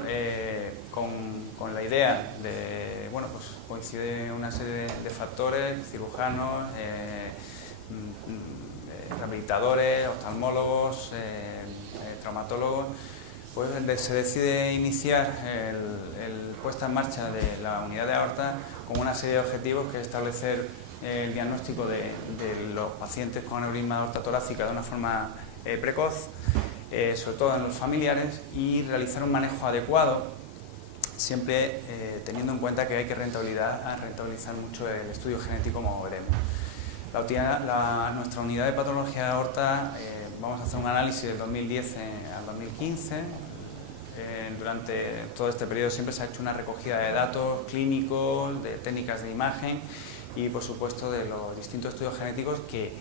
con la idea de, bueno, pues coincide una serie de factores, cirujanos, rehabilitadores, oftalmólogos, traumatólogos, pues se decide iniciar el puesta en marcha de la unidad de aorta con una serie de objetivos, que es establecer el diagnóstico de los pacientes con aneurisma de aorta torácica de una forma precoz, sobre todo en los familiares, y realizar un manejo adecuado, siempre teniendo en cuenta que hay que rentabilizar mucho el estudio genético, como veremos. Nuestra unidad de patología de aorta, vamos a hacer un análisis del 2010 al 2015. Durante todo este periodo siempre se ha hecho una recogida de datos clínicos, de técnicas de imagen y, por supuesto, de los distintos estudios genéticos que,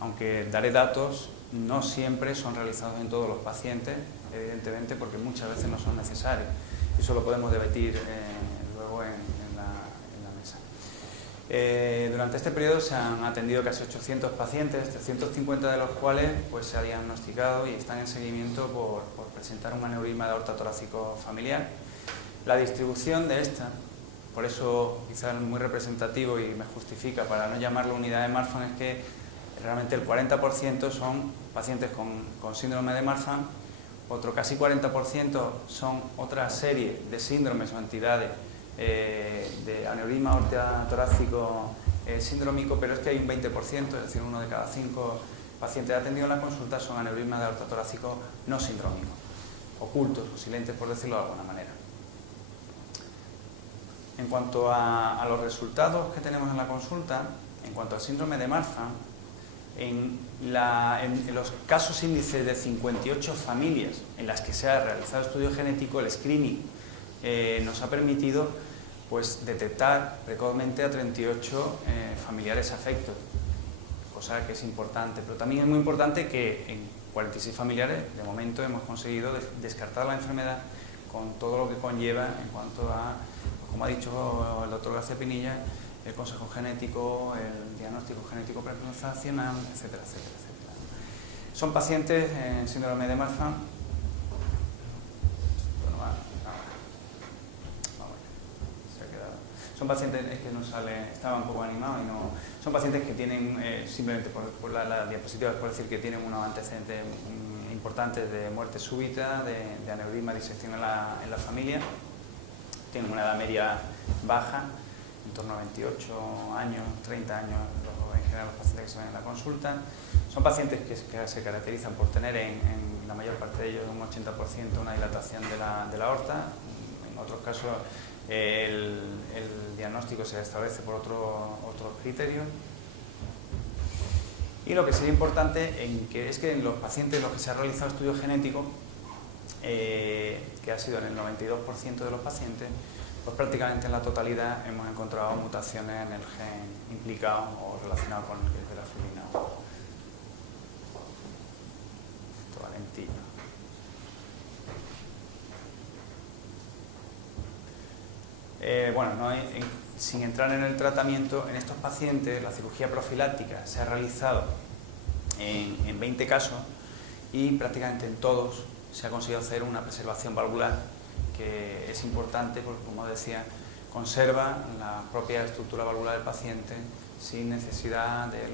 aunque daré datos, no siempre son realizados en todos los pacientes, evidentemente, porque muchas veces no son necesarios. Eso lo podemos debatir luego en la mesa. Durante este periodo se han atendido casi 800 pacientes, 350 de los cuales pues, se ha diagnosticado y están en seguimiento por presentar un aneurisma de aorta torácico familiar. La distribución de esta, por eso quizás es muy representativo y me justifica para no llamarlo unidad de Marfan, es que realmente el 40% son pacientes con síndrome de Marfan, otro casi 40% son otra serie de síndromes o entidades de aneurisma aorta torácico sindrómico, pero es que hay un 20%, es decir, 1 de cada 5 pacientes atendidos en la consulta son aneurismas de aorta torácico no sindrómicos, ocultos o silentes, por decirlo de alguna manera. En cuanto a los resultados que tenemos en la consulta, en cuanto al síndrome de Marfan, en los casos índices de 58 familias en las que se ha realizado estudio genético, el screening nos ha permitido pues, detectar precozmente a 38 familiares afectos, cosa que es importante, pero también es muy importante que en 46 familiares de momento hemos conseguido descartar la enfermedad con todo lo que conlleva en cuanto a, como ha dicho el doctor García Pinilla, el consejo genético, el diagnóstico genético preconcepcional, etcétera, etcétera, etcétera. Son pacientes en síndrome de Marfan. Son pacientes, es que no sale, estaba un poco animado y no. Son pacientes que tienen, simplemente por la diapositiva, es por decir que tienen unos antecedentes importantes de muerte súbita, de aneurisma, disección en la familia. Tienen una edad media baja, en torno a 28 años, 30 años, en general los pacientes que se ven en la consulta. Son pacientes que se caracterizan por tener en la mayor parte de ellos un 80% una dilatación de la aorta. En otros casos el diagnóstico se establece por otros criterios. Y lo que sería importante es que en los pacientes en los que se ha realizado estudio genético, que ha sido en el 92% de los pacientes, pues prácticamente en la totalidad hemos encontrado mutaciones en el gen implicado o relacionado con el que es de la filina. Esto Valentino. Bueno, sin entrar en el tratamiento, en estos pacientes la cirugía profiláctica se ha realizado en 20 casos y prácticamente en todos se ha conseguido hacer una preservación valvular, que es importante porque, como decía, conserva la propia estructura valvular del paciente sin necesidad de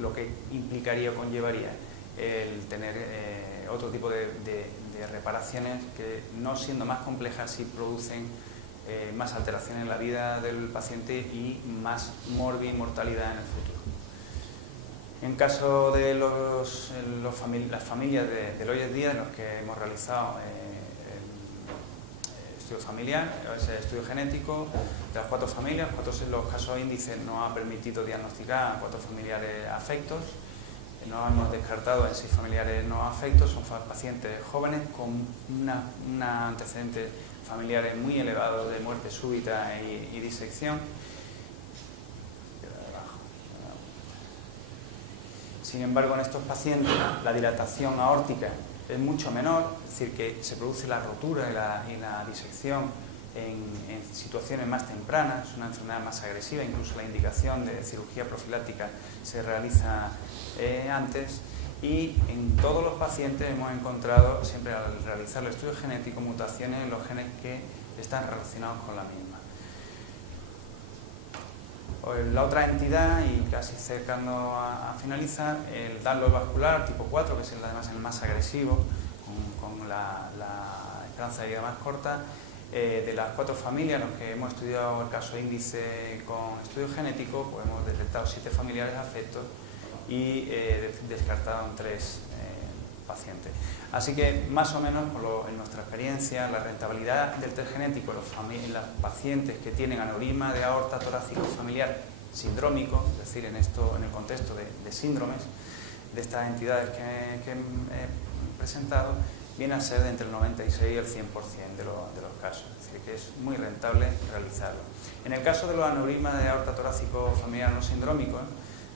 lo que implicaría o conllevaría el tener otro tipo de reparaciones que, no siendo más complejas, sí producen más alteraciones en la vida del paciente y más mortalidad en el futuro. En caso de las familias del hoy en día en los que hemos realizado estudio familiar, ese estudio genético, de las 4 familias, los casos índices nos ha permitido diagnosticar a 4 familiares afectos. No hemos descartado en 6 familiares no afectos, son pacientes jóvenes con un antecedente familiares muy elevados de muerte súbita y disección. Sin embargo, en estos pacientes la dilatación aórtica es mucho menor, es decir, que se produce la rotura y la disección en situaciones más tempranas, es una enfermedad más agresiva, incluso la indicación de cirugía profiláctica se realiza antes, y en todos los pacientes hemos encontrado, siempre al realizar el estudio genético, mutaciones en los genes que están relacionados con la misma. La otra entidad, y casi cercano a finalizar, el Danlos vascular tipo 4, que es además el más agresivo, con la esperanza de vida más corta. De las 4 familias, los que hemos estudiado el caso índice con estudio genético, pues hemos detectado 7 familiares afectos y descartado en 3 pacientes. Así que, más o menos, en nuestra experiencia, la rentabilidad del test genético en los pacientes que tienen aneurisma de aorta torácica familiar sindrómico, es decir, en el contexto de síndromes de estas entidades que he presentado, viene a ser de entre el 96 y el 100% de los casos, es decir, que es muy rentable realizarlo. En el caso de los aneurismas de aorta torácico familiar no sindrómico,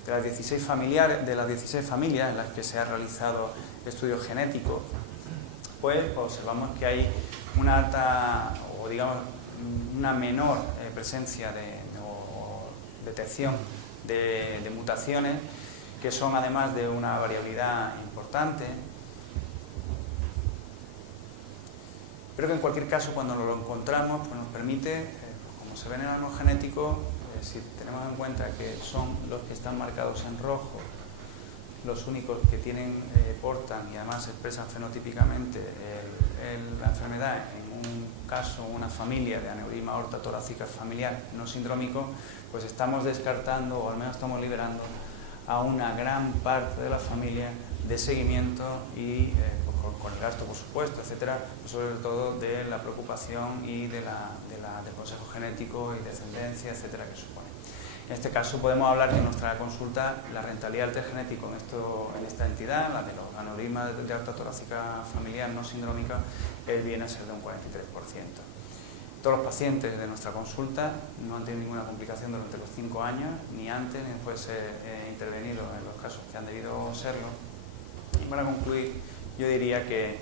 de las 16 familias en las que se ha realizado estudio genético, pues observamos que hay una alta, o digamos, una menor presencia o detección de mutaciones, que son además de una variabilidad importante, pero que en cualquier caso, cuando lo encontramos, pues nos permite, como se ve en el árbol genético, si tenemos en cuenta que son los que están marcados en rojo, los únicos que portan y además expresan fenotípicamente la enfermedad en un caso, una familia de aneurisma aorta torácica familiar no sindrómico, pues estamos descartando, o al menos estamos liberando a una gran parte de la familia de seguimiento y con el gasto, por supuesto, etcétera, sobre todo de la preocupación y del consejo genético y descendencia, etcétera, que supone. En este caso podemos hablar que en nuestra consulta la rentabilidad del test genético en esta entidad, la de los aneurismas de aorta torácica familiar no sindrómica, viene a ser de un 43%. Todos los pacientes de nuestra consulta no han tenido ninguna complicación durante los 5 años, ni antes ni después intervenido en los casos que han debido serlo. Y para concluir, yo diría que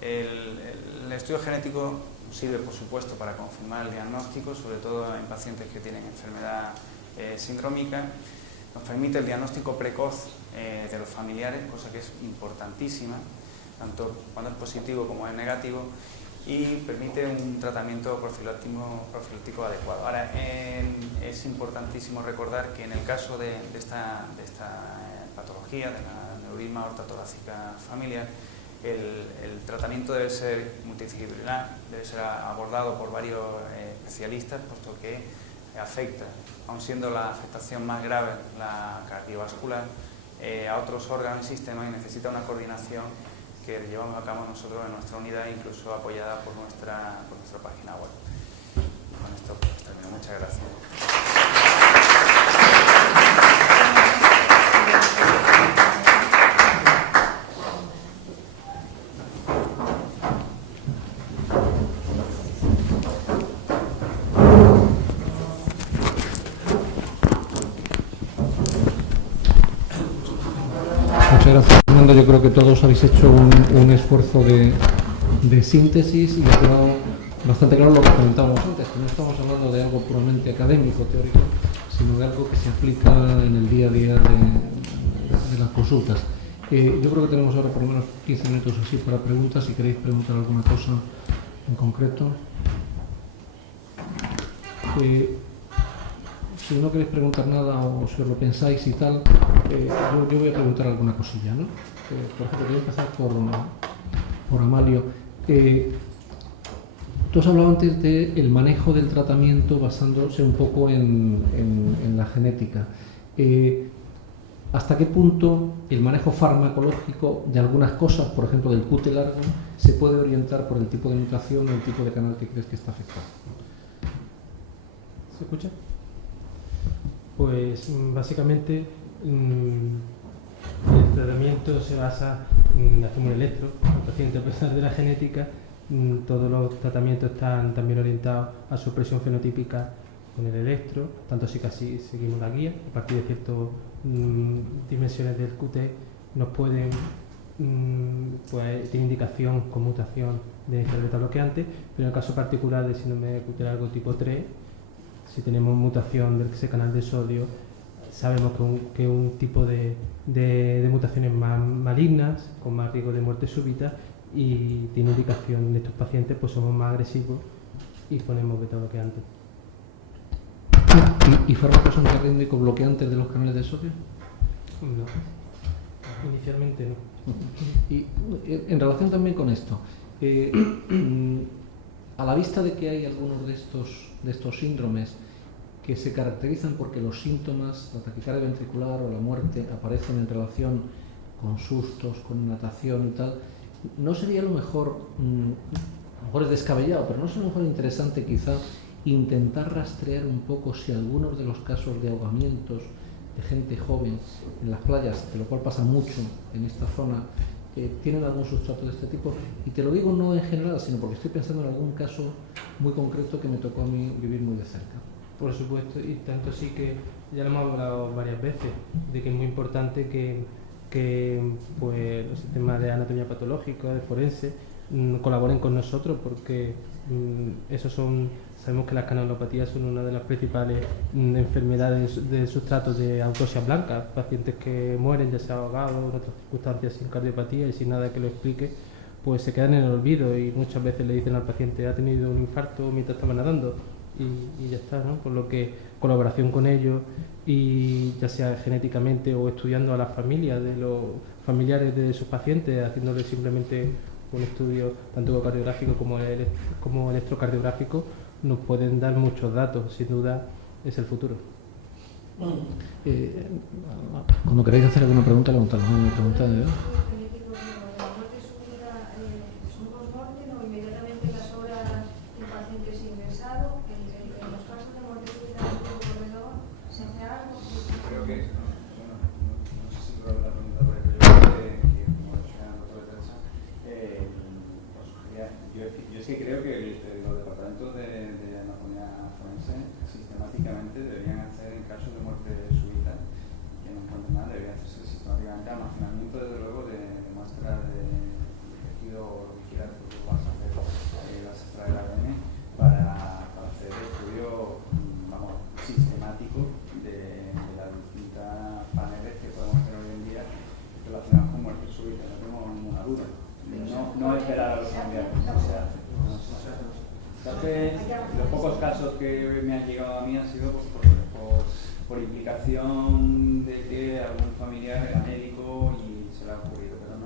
el estudio genético sirve, por supuesto, para confirmar el diagnóstico, sobre todo en pacientes que tienen enfermedad sindrómica. Nos permite el diagnóstico precoz de los familiares, cosa que es importantísima, tanto cuando es positivo como es negativo, y permite un tratamiento profiláctico adecuado. Ahora, es importantísimo recordar que en el caso de esta patología, de la aneurisma aorta torácica familiar, el tratamiento debe ser multidisciplinar, debe ser abordado por varios especialistas, puesto que afecta, aun siendo la afectación más grave, la cardiovascular, a otros órganos y sistemas, y necesita una coordinación que llevamos a cabo nosotros en nuestra unidad, incluso apoyada por nuestra página web. Con esto pues termino. Muchas gracias. Muchas gracias, Fernando. Yo creo que todos habéis hecho un esfuerzo de síntesis y ha quedado bastante claro lo que comentábamos antes, que no estamos hablando de algo puramente académico, teórico, sino de algo que se aplica en el día a día de las consultas. Yo creo que tenemos ahora por lo menos 15 minutos así para preguntas, si queréis preguntar alguna cosa en concreto. Si no queréis preguntar nada o si os lo pensáis y tal, yo voy a preguntar alguna cosilla, ¿no? Por ejemplo, voy a empezar por Amalio. Tú has hablado antes del manejo del tratamiento basándose un poco en la genética. ¿Hasta qué punto el manejo farmacológico de algunas cosas, por ejemplo del QT largo, se puede orientar por el tipo de mutación o el tipo de canal que crees que está afectado? ¿Se escucha? Pues básicamente el tratamiento se basa en hacer un electro al paciente. A pesar de la genética, todos los tratamientos están también orientados a su expresión fenotípica con el electro, tanto si casi seguimos la guía, a partir de ciertas dimensiones del QT nos pueden, pues tiene indicación con mutación de iniciar beta bloqueante, pero en el caso particular de síndrome QT largo tipo 3, si tenemos mutación de ese canal de sodio, sabemos que un tipo de mutaciones más malignas, con más riesgo de muerte súbita, y tiene indicación de estos pacientes, pues somos más agresivos y ponemos beta bloqueante. ¿Y fármacos antirrítmicos bloqueantes de los canales de sodio? No, inicialmente no. Y en relación también con esto, a la vista de que hay algunos de estos síndromes que se caracterizan porque los síntomas, la taquicardia ventricular o la muerte, aparecen en relación con sustos, con natación y tal, ¿no sería a lo mejor es descabellado, pero no sería a lo mejor interesante quizá intentar rastrear un poco si algunos de los casos de ahogamientos de gente joven en las playas, de lo cual pasa mucho en esta zona, tienen algún sustrato de este tipo? Y te lo digo no en general, sino porque estoy pensando en algún caso muy concreto que me tocó a mí vivir muy de cerca. Por supuesto, y tanto sí que ya lo hemos hablado varias veces, de que es muy importante que pues, los sistemas de anatomía patológica, de forense, colaboren con nosotros, porque sabemos que las canalopatías son una de las principales enfermedades de sustratos de autopsia blanca, pacientes que mueren ya sea ahogados en otras circunstancias sin cardiopatía y sin nada que lo explique, pues se quedan en el olvido y muchas veces le dicen al paciente ha tenido un infarto mientras estaba nadando y ya está, ¿no? Por lo que colaboración con ellos, y ya sea genéticamente o estudiando a las familias de los familiares de sus pacientes, haciéndoles simplemente un estudio tanto cardiográfico como electrocardiográfico, nos pueden dar muchos datos. Sin duda es el futuro. Cuando queráis hacer alguna pregunta, levantad la mano y preguntad, ¿eh? Es que creo que los departamentos de anatomía forense sistemáticamente deberían hacer, en casos de muerte súbita, que no encuentren nada, debería hacerse sistemáticamente almacenamiento, desde luego, de muestras de tejido vigilar, porque vas a hacer, vas a extraer ADN para hacer el estudio, sistemático de las distintas paneles que podemos tener hoy en día relacionados con muerte súbita. No tengo ninguna duda. No esperar a los cambiantes. Los pocos casos que me han llegado a mí han sido por implicación de que algún familiar era médico y se le ha ocurrido, pero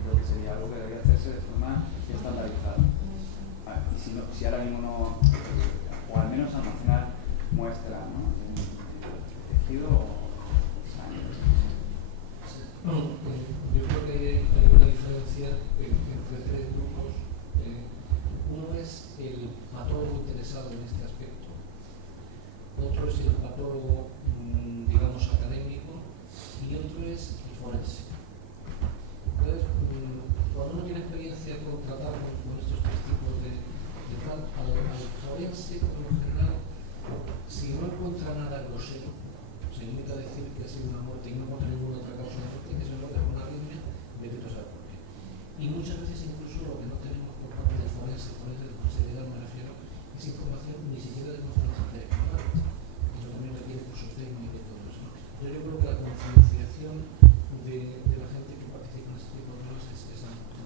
creo que sería algo que debería hacerse de forma estandarizada. Y si ahora mismo no, o al menos almacenar muestras, ¿no? De tejido o sangre. Yo creo que hay una diferencia entre tres grupos. Uno es el patólogo interesado en este aspecto, otro es el patólogo, digamos, académico, y otro es el forense. Entonces, cuando uno tiene experiencia con tratar con estos tres tipos de tal, al forense, por lo general, si no encuentra nada grosero, se limita a decir que ha sido una muerte y no encuentra ninguna otra causa de muerte, que se lo deja una arritmia, vete tú a saber por qué. Y muchas veces incluso lo que no tenemos por parte del forense de edad me refiero, es información ni siquiera de conocimiento técnico. Eso también requiere curso técnico y todo eso, ¿no? Yo creo que la concienciación de la gente que participa en este tipo de cosas es importante.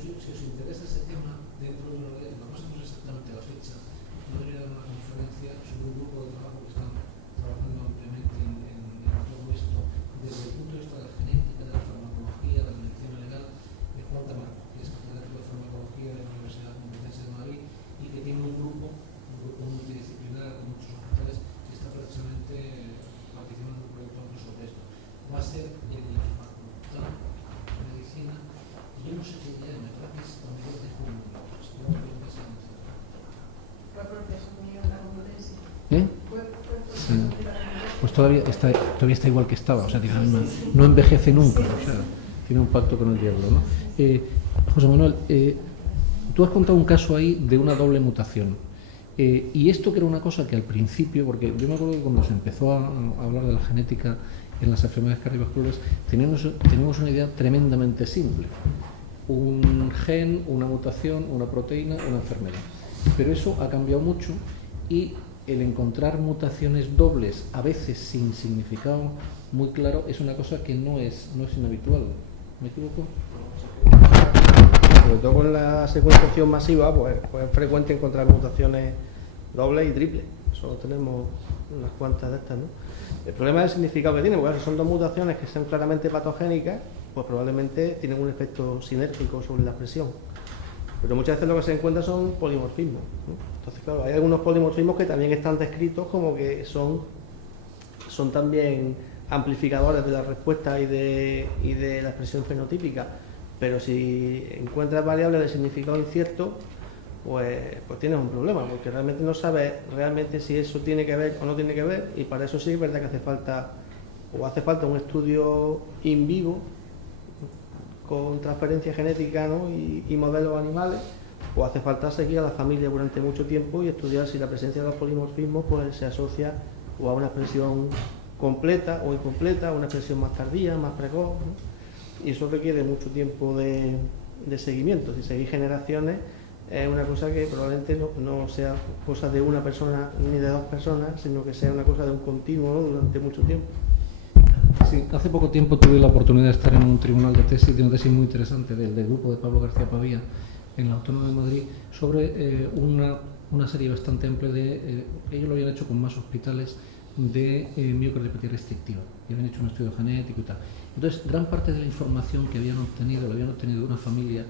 Si os interesa ese tema, dentro de unos días, no sabemos exactamente la fecha, yo debería dar una conferencia sobre un grupo de trabajo que están trabajando ampliamente en todo esto, desde el punto de vista de la genética, de la farmacología, de la medicina legal, de Juan Tamarco, que es catedrático de farmacología de la Universidad Complutense de Madrid, y que tiene un grupo multidisciplinar con muchos hospitales que está precisamente participando en un proyecto sobre esto. Va a ser el facultad de medicina, y yo no sé qué día, me parece que es a mediados de junio. ¿Fue profesor mío en la Complutense? Sí. Pues todavía está igual que estaba, o sea, no envejece nunca, o sea, tiene un pacto con el diablo, ¿no? José Manuel, tú has contado un caso ahí de una doble mutación. Y esto que era una cosa que al principio, porque yo me acuerdo que cuando se empezó a hablar de la genética en las enfermedades cardiovasculares, teníamos una idea tremendamente simple. Un gen, una mutación, una proteína, una enfermedad. Pero eso ha cambiado mucho y el encontrar mutaciones dobles, a veces sin significado muy claro, es una cosa que no es inhabitual. ¿Me equivoco? Sobre todo con la secuenciación masiva, pues es frecuente encontrar mutaciones dobles y triples. Solo tenemos unas cuantas de estas, ¿no? El problema es el significado que tiene, porque si son dos mutaciones que son claramente patogénicas, pues probablemente tienen un efecto sinérgico sobre la expresión. Pero muchas veces lo que se encuentra son polimorfismos, ¿no? Entonces, claro, hay algunos polimorfismos que también están descritos como que son también amplificadores de la respuesta y de la expresión fenotípica. Pero si encuentras variables de significado incierto, pues tienes un problema, porque realmente no sabes realmente si eso tiene que ver o no tiene que ver, y para eso sí es verdad que hace falta un estudio in vivo con transferencia genética, ¿no? y modelos animales, o hace falta seguir a la familia durante mucho tiempo y estudiar si la presencia de los polimorfismos pues se asocia o a una expresión completa o incompleta, una expresión más tardía, más precoz, ¿no? Y eso requiere mucho tiempo de seguimiento. Si seguís generaciones es una cosa que probablemente no sea cosa de una persona ni de dos personas, sino que sea una cosa de un continuo, ¿no? Durante mucho tiempo. Sí, hace poco tiempo tuve la oportunidad de estar en un tribunal de una tesis muy interesante del grupo de Pablo García Pavía en la Autónoma de Madrid sobre una serie bastante amplia de, ellos lo habían hecho con más hospitales, de miocardiopatía restrictiva, y habían hecho un estudio genético y tal. Entonces, gran parte de la información que habían obtenido, la habían obtenido de una familia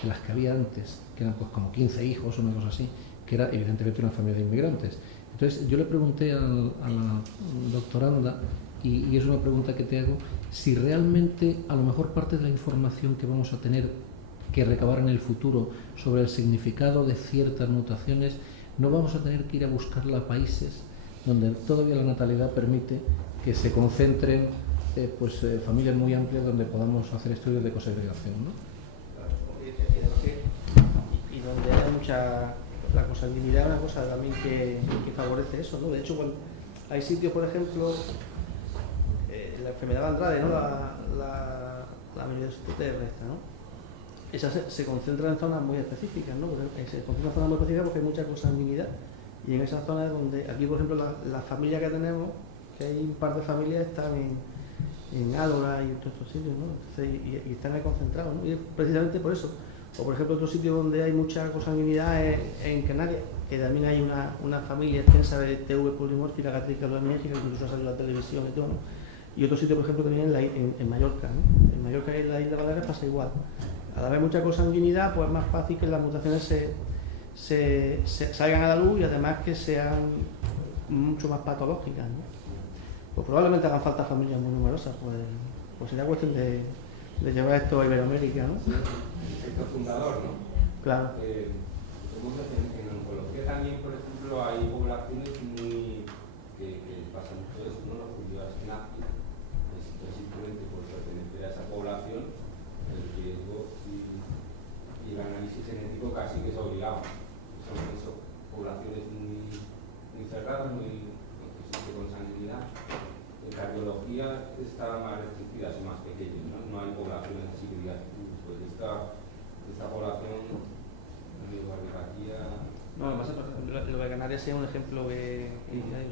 de las que había antes, que eran pues como 15 hijos o una cosa así, que era evidentemente una familia de inmigrantes. Entonces, yo le pregunté a la doctoranda, y es una pregunta que te hago, si realmente a lo mejor parte de la información que vamos a tener que recabar en el futuro sobre el significado de ciertas mutaciones, no vamos a tener que ir a buscarla a países donde todavía la natalidad permite que se concentren familias muy amplias donde podamos hacer estudios de cosegregación, ¿no? Y donde hay mucha... La consanguinidad es una cosa también que favorece eso, ¿no? De hecho, bueno, hay sitios, por ejemplo, la enfermedad de Andrade, ¿no? La amiloidosis terrestre, ¿no? Esa se concentra en zonas muy específicas, ¿no? Se concentra en zonas muy específicas porque hay mucha consanguinidad. Y en esas zonas donde, aquí por ejemplo, la familia que tenemos, que hay un par de familias, están en Álora y en todos estos sitios, ¿no? Entonces, y están ahí concentrados, ¿no? Y precisamente por eso. O por ejemplo, otro sitio donde hay mucha consanguinidad es en Canarias, que también hay una familia extensa de TV polimórfica, gastricalomiérgica, que incluso ha salido en la televisión y todo, ¿no? Y otro sitio, por ejemplo, también en Mallorca, ¿no? En Mallorca y en la isla de Baleares pasa igual. Al haber mucha consanguinidad, pues es más fácil que las mutaciones se salgan a la luz y además que sean mucho más patológicas, ¿no? Pues probablemente hagan falta familias muy numerosas, pues sería cuestión de llevar esto a Iberoamérica, ¿no? El efecto fundador, ¿no? Claro. En oncología también, por ejemplo, hay poblaciones que pasan mucho eso, ¿no? Los cultivados en África, simplemente por pertenecer a esa población, el riesgo y el análisis genético casi que es obligado. Son poblaciones muy cerradas, muy con sanguinidad. En cardiología está más restringida, son más pequeños, ¿no? No hay poblaciones así que digas, pues esta población de cardiopatía. No, además, lo de Canarias es un ejemplo que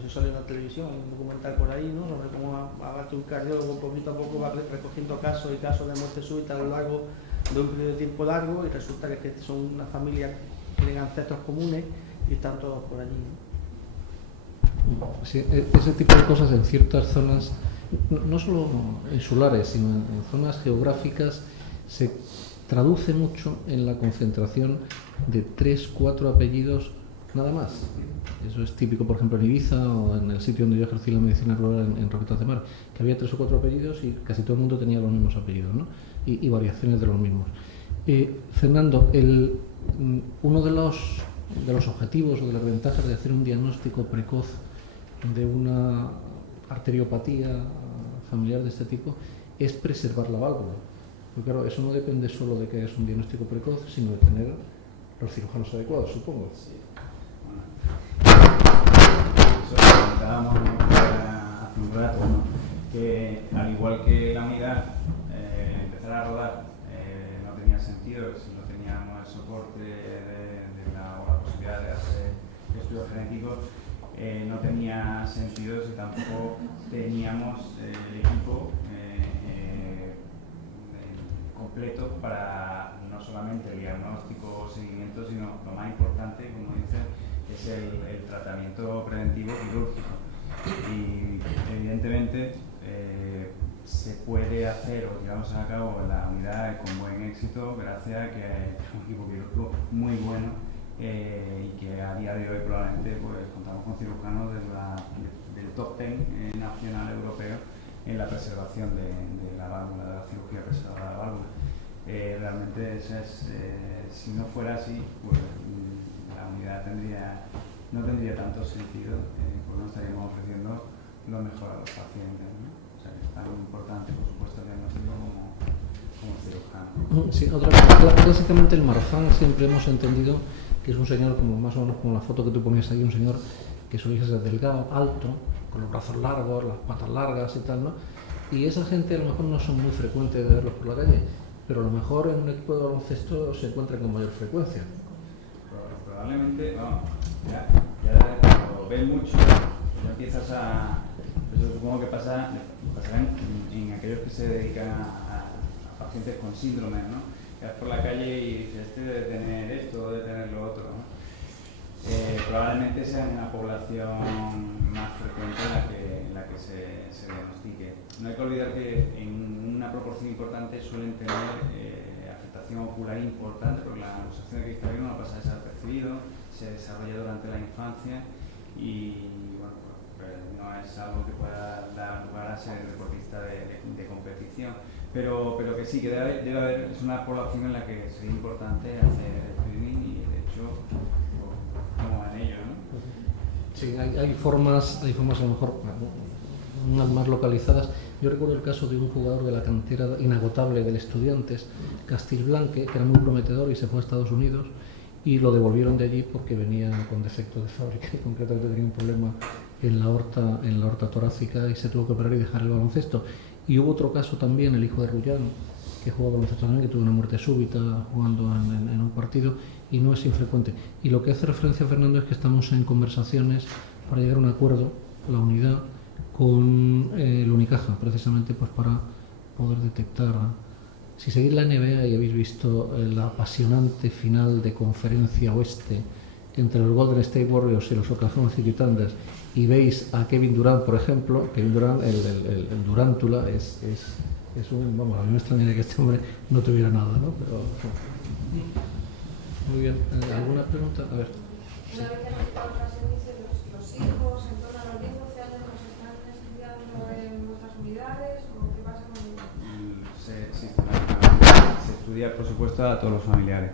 se sale en la televisión, hay un documental por ahí, ¿no? Sobre cómo abarca un cardiólogo poquito a poco va recogiendo casos y casos de muerte súbita a lo largo de un periodo de tiempo largo, y resulta que son una familia que tienen ancestros comunes y están todos por allí, ¿no? Sí, ese tipo de cosas en ciertas zonas, no solo insulares, sino en zonas geográficas, se traduce mucho en la concentración de 3-4 apellidos nada más. Eso es típico, por ejemplo, en Ibiza o en el sitio donde yo ejercí la medicina rural en Roquetas de Mar, que había 3 o 4 apellidos y casi todo el mundo tenía los mismos apellidos, ¿no? Y variaciones de los mismos. Fernando, uno de los objetivos o de las ventajas de hacer un diagnóstico precoz de una arteriopatía familiar de este tipo es preservar la válvula. Porque claro, eso no depende solo de que es un diagnóstico precoz, sino de tener los cirujanos adecuados, supongo. Sí. comentábamos hace un rato, ¿no? Que al igual que la unidad empezar a rodar no tenía sentido si no teníamos el soporte o la posibilidad de hacer estudios genéticos, no tenía sentido si tampoco teníamos el equipo completo para no solamente el diagnóstico o seguimiento, sino lo más importante, como dicen, es el tratamiento preventivo quirúrgico. Y evidentemente se puede hacer o llevamos a cabo la unidad con buen éxito gracias a que hay un equipo quirúrgico muy bueno y que a día de hoy probablemente pues, contamos con cirujanos del top 10 nacional europeo en la preservación de la válvula, de la cirugía preservada de la válvula. Realmente si no fuera así, pues la unidad no tendría tanto sentido, porque no estaríamos ofreciendo lo mejor a los pacientes, ¿no? O sea, que es tan importante, por supuesto, el diagnóstico como cirujano. Sí, otra cosa, clásicamente el Marfan siempre hemos entendido que es un señor, como más o menos como la foto que tú ponías ahí, un señor que suele ser delgado, alto, con los brazos largos, las patas largas y tal, ¿no? Y esa gente a lo mejor no son muy frecuentes de verlos por la calle, pero a lo mejor en un equipo de baloncesto se encuentran con mayor frecuencia. Probablemente, vamos, ya lo ves mucho, ya empiezas a... Yo supongo que pasará en aquellos que se dedican a pacientes con síndromes, ¿no? Que vas por la calle y dices, este debe tener esto, debe tener lo otro, ¿no? Probablemente sea una población más frecuente en la que se diagnostique. No hay que olvidar que en una proporción importante suelen tener afectación ocular importante, porque la luxación de cristalino no pasa desapercibido, se desarrolla durante la infancia y bueno, pues no es algo que pueda dar lugar a ser deportista de competición, pero que sí, que debe haber, es una población en la que sería importante hacer screening y de hecho como en ello, ¿no? Sí, hay formas a lo mejor unas más localizadas. Yo recuerdo el caso de un jugador de la cantera inagotable del Estudiantes, Castilblanque, que era muy prometedor y se fue a Estados Unidos y lo devolvieron de allí porque venía con defecto de fábrica y concretamente tenía un problema en la aorta torácica y se tuvo que operar y dejar el baloncesto. Y hubo otro caso también, el hijo de Rullán, que jugaba baloncesto también, que tuvo una muerte súbita jugando en un partido y no es infrecuente. Y lo que hace referencia Fernando es que estamos en conversaciones para llegar a un acuerdo, la unidad, con el Unicaja, precisamente pues para poder detectar. Si seguís la NBA y habéis visto la apasionante final de conferencia oeste entre los Golden State Warriors y los Oklahoma City Thunder y veis a Kevin Durant, por ejemplo, Kevin Durant, el Durántula, es un, vamos, a mí me extrañaría que este hombre no tuviera nada, ¿no? Pero, muy bien, ¿alguna pregunta? A ver. Una vez que han quitado las emisiones, los hijos en torno a los 10-12 años los están estudiando en vuestras unidades o qué pasa con ellos? Se estudia, por supuesto, a todos los familiares.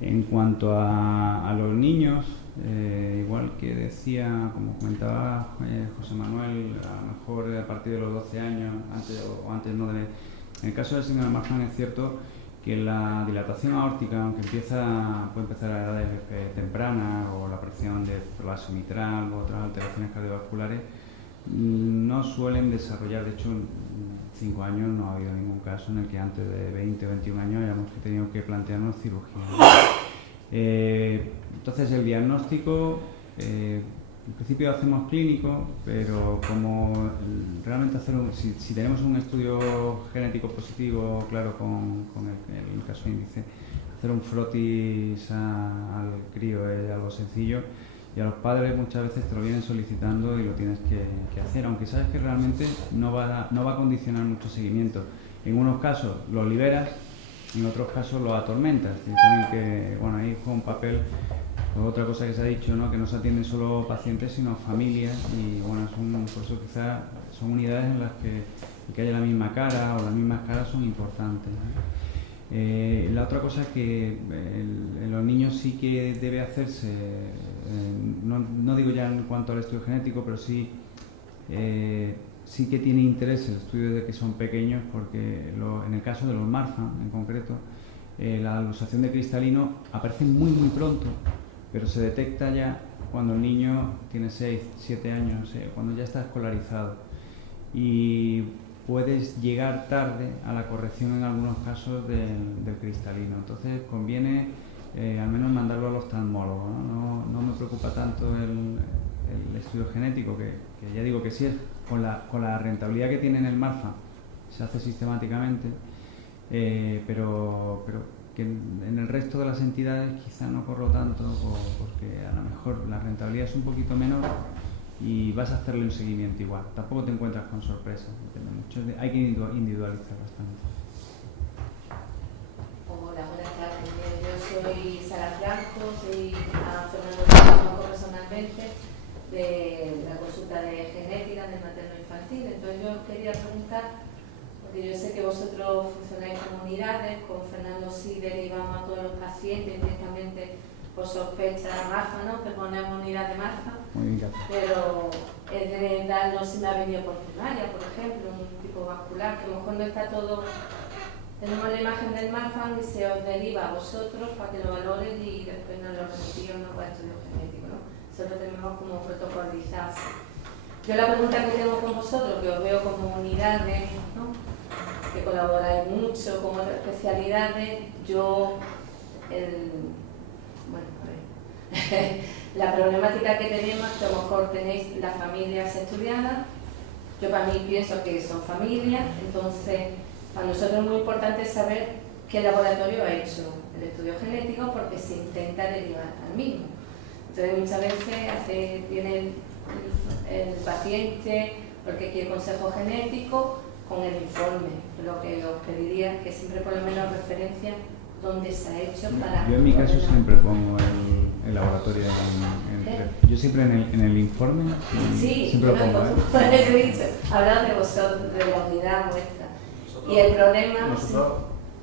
En cuanto a los niños, igual que decía, como comentaba José Manuel, a lo mejor a partir de los 12 años, antes no de... En el caso del síndrome de Marfan es cierto que la dilatación aórtica, aunque puede empezar a edades tempranas, o la presión de prolapso mitral u otras alteraciones cardiovasculares, no suelen desarrollar. De hecho, en 5 años no ha habido ningún caso en el que antes de 20 o 21 años hayamos tenido que plantearnos cirugía. Entonces el diagnóstico, en principio hacemos clínico, pero como realmente si tenemos un estudio genético positivo, claro, con el caso índice, hacer un frotis al crío es algo sencillo. Y a los padres muchas veces te lo vienen solicitando y lo tienes que hacer, aunque sabes que realmente no va a condicionar mucho seguimiento. En unos casos los liberas, en otros casos los atormentas. Y también que, bueno, ahí juega un papel, otra cosa que se ha dicho, ¿no? Que no se atienden solo pacientes, sino familias, y bueno, por eso quizás son unidades en las que haya la misma cara o las mismas caras son importantes, ¿no? La otra cosa es que en los niños sí que debe hacerse, no digo ya en cuanto al estudio genético, pero sí que tiene interés el estudio desde que son pequeños, porque en el caso de los Marfan en concreto, la luxación de cristalino aparece muy pronto, pero se detecta ya cuando el niño tiene 6, 7 años, cuando ya está escolarizado. Y puedes llegar tarde a la corrección en algunos casos del cristalino. Entonces conviene al menos mandarlo al oftalmólogo, ¿no? No me preocupa tanto el estudio genético, que ya digo que sí es con la rentabilidad que tiene en el Marfan, se hace sistemáticamente, pero que en el resto de las entidades quizá no corro tanto, porque a lo mejor la rentabilidad es un poquito menor y vas a hacerle un seguimiento igual. Tampoco te encuentras con sorpresas, depende mucho hay que individualizar bastante. Hola, buenas tardes. Yo soy Sara Franco, soy a Fernando conozco personalmente de la consulta de genética del materno-infantil. Entonces yo quería preguntar, porque yo sé que vosotros funcionáis como unidades, con Fernando sí derivamos a todos los pacientes directamente por sospecha de Marfan, ¿no? Que ponemos unidad de Marfan, pero es de darnos si me ha venido por primaria, por ejemplo, un tipo vascular, que a lo mejor no está todo. Tenemos la imagen del Marfan y se os deriva a vosotros para que lo valoren y después nos lo remitimos para estudio genético, ¿no? Eso lo tenemos como protocolizado. Yo la pregunta que tengo con vosotros, que os veo como unidades, ¿no? Que colaboráis mucho con otras especialidades, la problemática que tenemos es que a lo mejor tenéis las familias estudiadas, yo para mí pienso que son familias, entonces para nosotros es muy importante saber qué laboratorio ha hecho el estudio genético porque se intenta derivar al mismo. Entonces muchas veces viene el paciente porque quiere consejo genético con el informe. Lo que os pediría es que siempre por lo menos referencia dónde se ha hecho para... Yo en mi caso siempre pongo el laboratorio yo siempre en el informe siempre lo pongo. Hablad de vosotros, de la unidad vuestra. Y el problema... Nosotros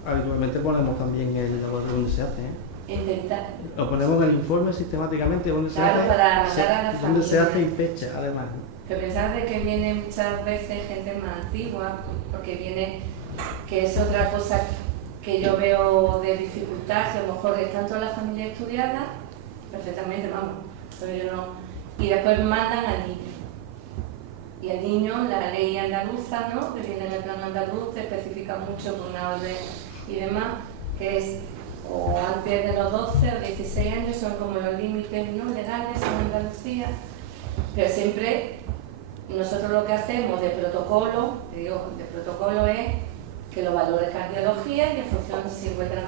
habitualmente ponemos también el laboratorio donde se hace. Intentar. Lo ponemos en el informe sistemáticamente donde se hace, para mandar a la donde se hace familia. y fecha, además. Pero pensad de que viene muchas veces gente más antigua, porque viene, que es otra cosa que yo veo de dificultad, que a lo mejor están toda la familia estudiada, perfectamente, vamos, pero yo no. Y después mandan al niño. Y el niño, la ley andaluza, ¿no? Que viene en el plan andaluz, se especifica mucho con una orden y demás, que es o antes de los 12 o 16 años, son como los límites, ¿no? Legales en Andalucía, pero siempre nosotros lo que hacemos de protocolo, es que lo valore cardiología y en función si encuentra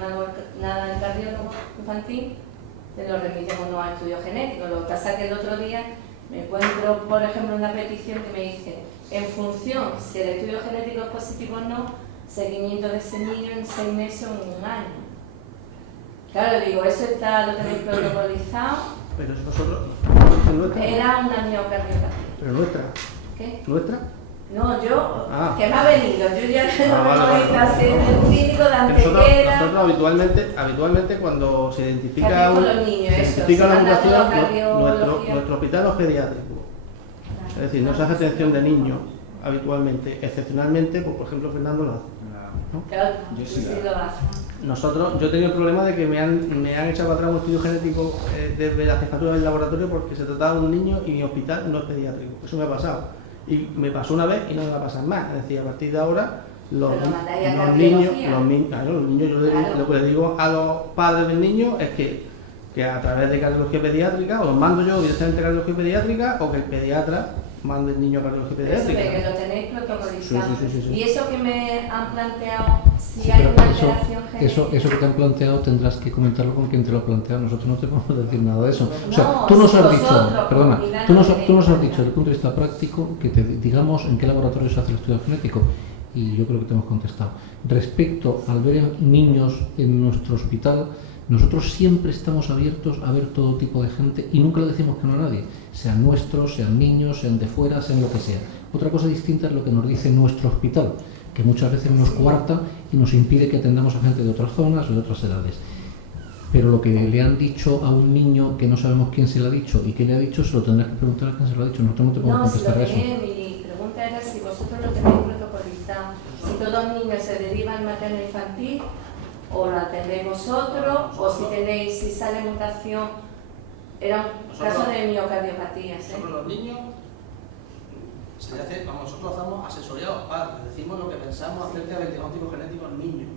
nada en cardiólogo infantil, te lo remitimos no a estudio genético. Lo que pasa es que el otro día me encuentro, por ejemplo, una petición que me dice, en función si el estudio genético es positivo o no, seguimiento de ese niño en 6 meses o en 1 año. Claro, digo, eso lo tenéis protocolizado. Pero nosotros, ¿nuestra? Era una miocardiopatía. ¿Pero nuestra? ¿Qué? ¿Nuestra? No, yo, que me ha venido, yo ya no vale. en el clínico de Antequera. Nosotros habitualmente cuando se identifica con los niños, se eso, identifica se una manda mutación, toda cardiología. nuestro hospital no es pediátrico. Es decir, no se hace atención de niños habitualmente, excepcionalmente, pues, por ejemplo, Fernando lo hace. ¿no? Claro, yo sí lo hago. Yo he tenido el problema de que me han echado para atrás un estudio genético desde la jefatura del laboratorio porque se trataba de un niño y mi hospital no es pediátrico. Eso me ha pasado. Y me pasó una vez y no me va a pasar más. Es decir, a partir de ahora, los niños, yo lo que le digo a los padres del niño es que a través de cardiología pediátrica, o los mando yo directamente a cardiología pediátrica, o que el pediatra mande el niño a cardiología pediátrica. Eso de que lo tenéis protocolizado. Sí. Y eso que me han planteado, si hay una alteración genética. Eso que te han planteado tendrás que comentarlo con quien te lo ha planteado. Nosotros no te podemos decir nada de eso. No, o sea, tú nos has dicho, perdona, tú nos has dicho desde el punto de vista práctico que te digamos en qué laboratorio se hace el estudio genético. Y yo creo que te hemos contestado. Respecto al ver niños en nuestro hospital, nosotros siempre estamos abiertos a ver todo tipo de gente y nunca le decimos que no a nadie, sean nuestros, sean niños, sean de fuera, sean lo que sea. Otra cosa distinta es lo que nos dice nuestro hospital, que muchas veces nos coarta y nos impide que atendamos a gente de otras zonas o de otras edades. Pero lo que le han dicho a un niño que no sabemos quién se lo ha dicho y qué le ha dicho, se lo tendrás que preguntar a quién se lo ha dicho. Nosotros no te podemos contestar a eso. Mi pregunta era si vosotros lo tenéis protocolizado, si todos los niños se derivan materno-infantil, o lo atendéis vosotros, o si sale mutación Era un caso de miocardiopatías. Nosotros los niños, nosotros hacemos asesoriados padres, decimos lo que pensamos acerca del diagnóstico genético en niños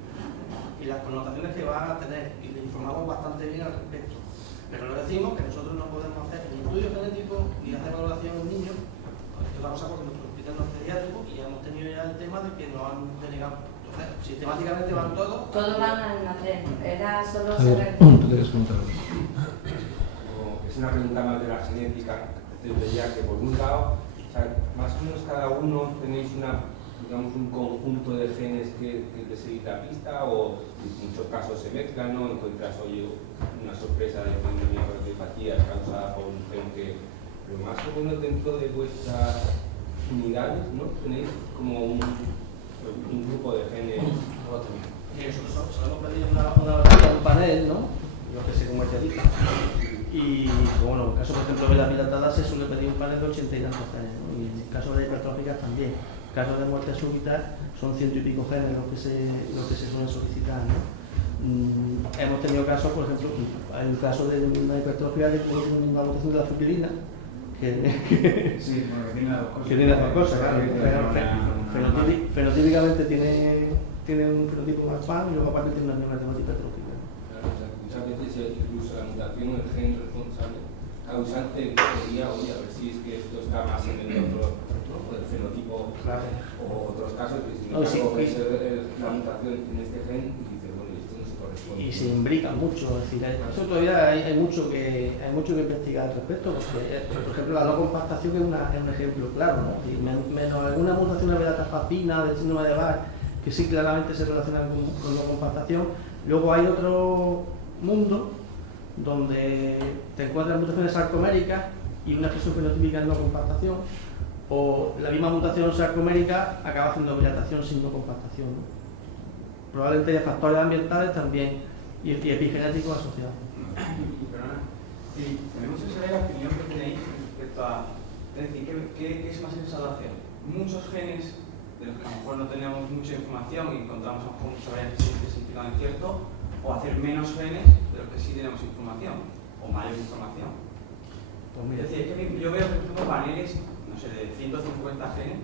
y las connotaciones que van a tener, y le informamos bastante bien al respecto. Pero le decimos que nosotros no podemos hacer ni estudio genético ni hacer valoración en niños, es una cosa porque nuestro hospital no es pediátrico y ya hemos tenido ya el tema de que nos han denegado. Entonces, sistemáticamente van todos. Todos van a nacer, era solo A ver, tú quieres contar. Es una pregunta más de la genética. Yo veía que por un lado, o sea, más o menos cada uno tenéis digamos, un conjunto de genes que seguís la pista, o en muchos casos se mezclan, ¿no? Encuentras, oye, una sorpresa de miocardiopatías causada por un gen que, pero más o menos dentro de vuestras unidades, ¿no? Tenéis como un grupo de genes. Y eso hemos pedido un panel, ¿no? Lo que se comercializa. Y bueno, en el caso, por ejemplo, de la dilatada se suele pedir un panel de 80 y tantos genes, ¿no? Y en el caso de hipertróficas también. En el caso de muerte súbita son 100 y pico genes los que se suelen solicitar, ¿no? Hemos tenido casos, por ejemplo, hay un caso de una hipertrofia de una mutación de la fibrilina, Sí, porque tiene las dos cosas. que tiene las dos cosas, claro. Fenotípicamente tiene un fenotipo más fan y luego aparte tiene una neuropatia hipertrófica. Muchas veces incluso la mutación, el gen responsable, causante sería, oye, a ver si es que esto está más en el otro, el fenotipo, Claro. o otros casos que si no No, sí, coges la mutación en este gen y dices, bueno, esto no se corresponde. Y se imbrica mucho, es decir, eso todavía hay mucho que investigar al respecto, porque, por ejemplo, la no compactación es un ejemplo claro, ¿no? Y menos alguna mutación de beta-tafacina, del síndrome de Bar, que sí claramente se relaciona con la compactación. Luego hay otro mundo donde te encuentras mutaciones sarcoméricas y una expresión fenotípica en no compactación, o la misma mutación sarcomérica acaba haciendo dilatación sin no compactación, ¿no? Probablemente haya factores ambientales también y epigenéticos asociados. Sí, tenemos que saber la opinión que tenéis respecto a, es decir, ¿qué es más sensato hacer? Muchos genes de los que a lo mejor no tenemos mucha información y encontramos a lo mejor muchas variantes que significan incierto, o hacer menos genes de los que sí tenemos información, o mayor información. Pues mira, Es decir, es que yo veo, por ejemplo, paneles, no sé, de 150 genes,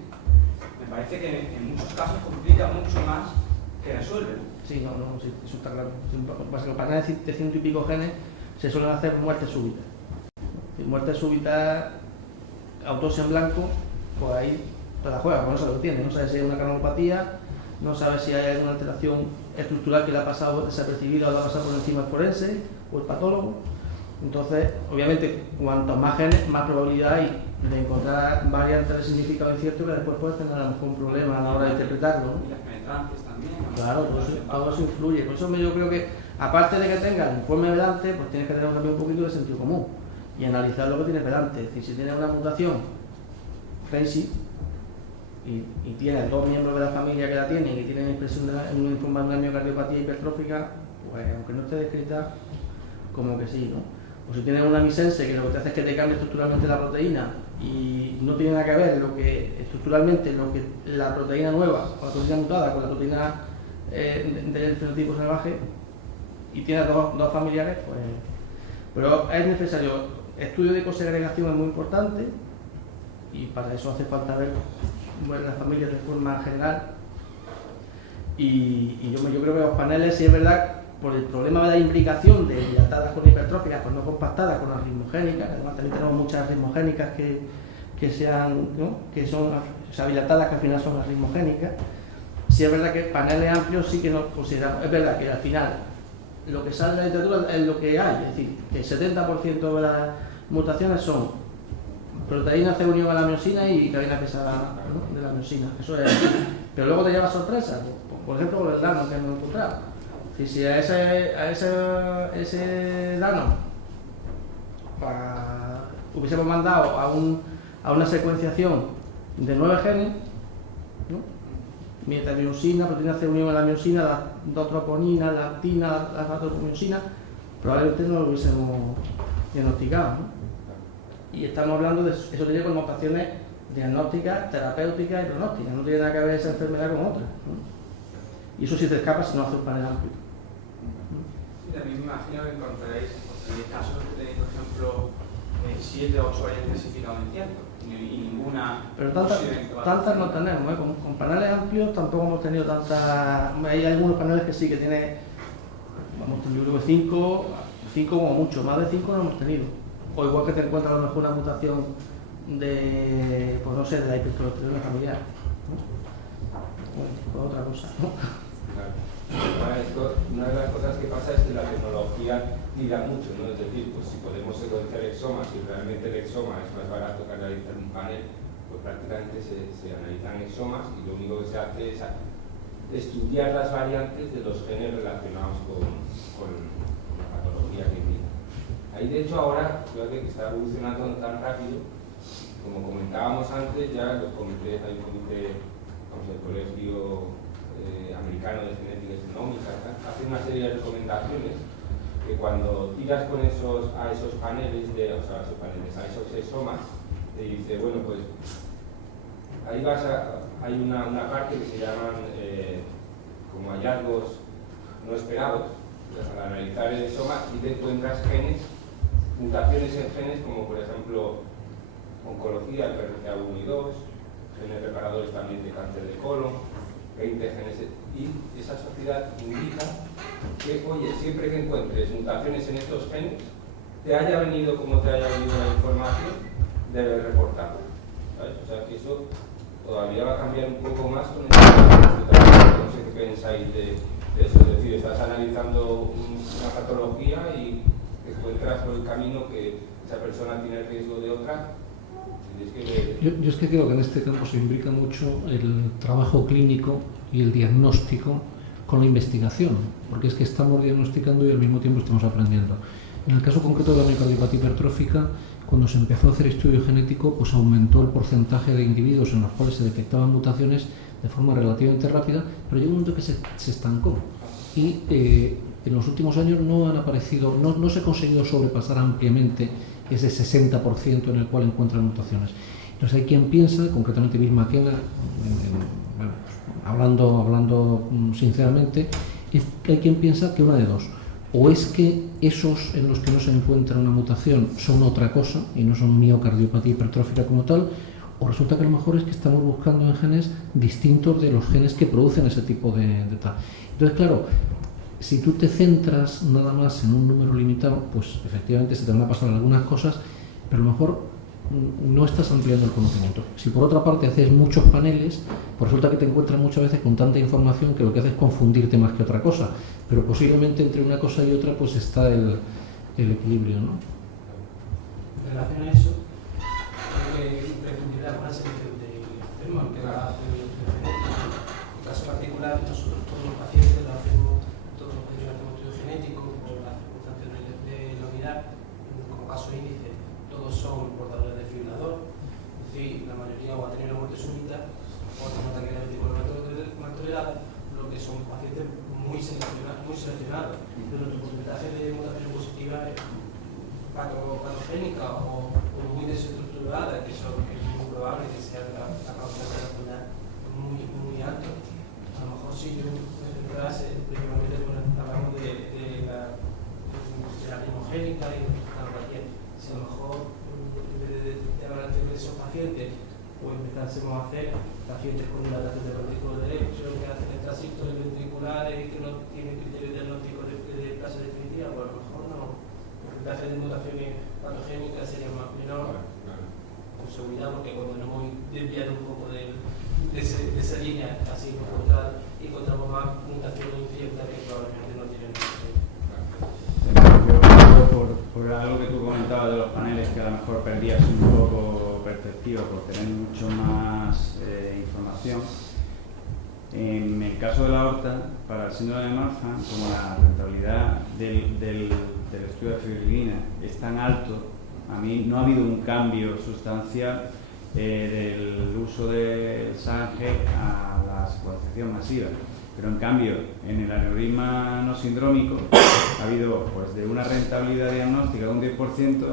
me parece que en muchos casos complica mucho más que resuelven. sí, sí, eso está claro. Para los paneles de 100 y pico genes se suelen hacer muertes súbitas. Muertes súbitas, autopsia en blanco, pues ahí te la juegas, con eso lo tienes. No sabes si hay una cardiopatía, no sabes si hay alguna alteración estructural que le ha pasado desapercibida o le ha pasado por encima el forense o el patólogo. Entonces, obviamente, cuantos más genes, más probabilidad hay de encontrar variantes de significado incierto que después puedes tener a lo mejor un problema a la hora de interpretarlo, ¿no? Y las penetrancias también. Claro, todo eso influye. Por eso yo creo que, aparte de que tengas el informe delante, pues tienes que tener también un poquito de sentido común y analizar lo que tienes delante. Es decir, si tienes una mutación crazy y tienes dos miembros de la familia que la tienen y tienen expresión de una miocardiopatía hipertrófica, pues aunque no esté descrita, como que sí, ¿no? O si tienes una misense que lo que te hace es que te cambie estructuralmente la proteína y no tiene nada que ver estructuralmente la proteína nueva o la proteína mutada con la proteína del fenotipo salvaje y tienes dos familiares, pues. Pero es necesario, estudio de cosegregación es muy importante y para eso hace falta ver las familias de forma general y yo creo que los paneles, si es verdad, por el problema de la imbricación de dilatadas con hipertróficas, pues no compactadas con arritmogénicas, además también tenemos muchas arritmogénicas que son, o sea, dilatadas que al final son arritmogénicas. Si es verdad que paneles amplios sí que nos consideramos, es verdad que al final lo que sale de la literatura es lo que hay, es decir, que el 70% de las mutaciones son proteína C unión a la miosina y cadena pesada, ¿no?, de la miosina, eso es, pero luego te lleva sorpresas, por ejemplo con el dano que hemos encontrado. Si a ese dano hubiésemos mandado a una secuenciación de 9 genes, ¿no?, metamiosina, proteína C unión a la miosina, la dotroponina, la actina, la vatropomiosina, probablemente no lo hubiésemos diagnosticado, ¿no? Y estamos hablando de eso, tiene connotaciones diagnósticas, terapéuticas y pronósticas, no tiene nada que ver esa enfermedad con otra, ¿no? Y eso si te escapas si no hace un panel amplio. Y también me imagino que encontraréis casos que tenéis, por ejemplo, 7 o 8 variantes se fijan en 100 y ninguna. Pero tantas no tenemos, ¿eh? Con paneles amplios tampoco hemos tenido tantas. Hay algunos paneles que sí que tiene, vamos, yo creo que 5 como mucho, más de 5 no hemos tenido. O igual que te encuentras a lo mejor una mutación de, pues no sé, de la hipercolesterolemia familiar, ¿no? Bueno, pues otra cosa, ¿no? Claro. Una de las cosas que pasa es que la tecnología tira mucho, ¿no? Es decir, pues si podemos secuenciar exomas y realmente el exoma es más barato que analizar un panel, pues prácticamente se analizan exomas y lo único que se hace es estudiar las variantes de los genes relacionados con la patología que implica. Ahí de hecho ahora, fíjate que está evolucionando tan rápido, como comentábamos antes, ya los comités, hay un comité, vamos, del Colegio Americano de Genética y Genómica, hace una serie de recomendaciones que cuando tiras con a esos paneles, a esos exomas, te dice, bueno, pues ahí hay una parte que se llaman como hallazgos no esperados. Entonces, al analizar el exoma y te encuentras genes, mutaciones en genes como por ejemplo oncología, el PRCA1 y 2, genes reparadores también de cáncer de colon, 20 genes, y esa sociedad indica que, oye, siempre que encuentres mutaciones en estos genes, te haya venido como te haya venido la información, debes reportarlo, ¿sabes? O sea que eso todavía va a cambiar un poco más con el trabajo. No sé qué pensáis de eso, es decir, estás analizando una patología y te encuentras por el camino que esa persona tiene riesgo de otra. Yo es que creo que en este campo se imbrica mucho el trabajo clínico y el diagnóstico con la investigación, porque es que estamos diagnosticando y al mismo tiempo estamos aprendiendo. En el caso concreto de la miocardiopatía hipertrófica, cuando se empezó a hacer estudio genético, pues aumentó el porcentaje de individuos en los cuales se detectaban mutaciones de forma relativamente rápida, pero llegó un momento que se estancó y en los últimos años no han aparecido, no se ha conseguido sobrepasar ampliamente ese 60% en el cual encuentran mutaciones. Entonces hay quien piensa, concretamente Bill McKenna, bueno, hablando sinceramente, hay quien piensa que una de dos, o es que esos en los que no se encuentra una mutación son otra cosa y no son miocardiopatía hipertrófica como tal, o resulta que a lo mejor es que estamos buscando en genes distintos de los genes que producen ese tipo de tal. Entonces, claro, si tú te centras nada más en un número limitado, pues efectivamente se te van a pasar algunas cosas, pero a lo mejor no estás ampliando el conocimiento. Si por otra parte haces muchos paneles, pues resulta que te encuentras muchas veces con tanta información que lo que hace es confundirte más que otra cosa, pero posiblemente entre una cosa y otra pues está el equilibrio, ¿no? En relación a eso, creo que es imprescindible alguna selección de enfermos que va a hacer el genético. En caso particular, nosotros todos los pacientes lo hacemos, todos los pacientes hacemos estudio genético por las circunstancias de la unidad, como caso índice, todos son portadores de desfibrilador, es decir, la mayoría o ha tenido una muerte súbita o ha tenido ataque de más tolerada, lo que son pacientes muy seleccionados. De nuestro porcentaje de mutaciones positivas patogénica o muy desestructurada, que eso es muy probable que sea la causa de muy alto. A lo mejor si yo me centrase principalmente hablamos de la primogénica y de la patología, si a lo mejor de hablar de esos pacientes o empezásemos a hacer pacientes con dilatación del ventrículo derecho que hacen extrasístoles ventriculares y que no tienen criterio diagnóstico de clase definitiva, pues a lo mejor no. El porcentaje de mutaciones patogénicas sería más menor, con seguridad, porque cuando nos hemos desviado un poco de esa línea, así encontramos más mutaciones inciertas que probablemente no tienen. Por algo que tú comentabas de los paneles, que a lo mejor perdías un poco perspectiva por tener mucho más información. En el caso de la aorta, para el síndrome de Marfan, como la rentabilidad del estudio de fibrina es tan alto, a mí no ha habido un cambio sustancial del uso del SANGE a la secuenciación masiva. Pero en cambio, en el aneurisma no sindrómico ha habido pues, de una rentabilidad diagnóstica de un 10%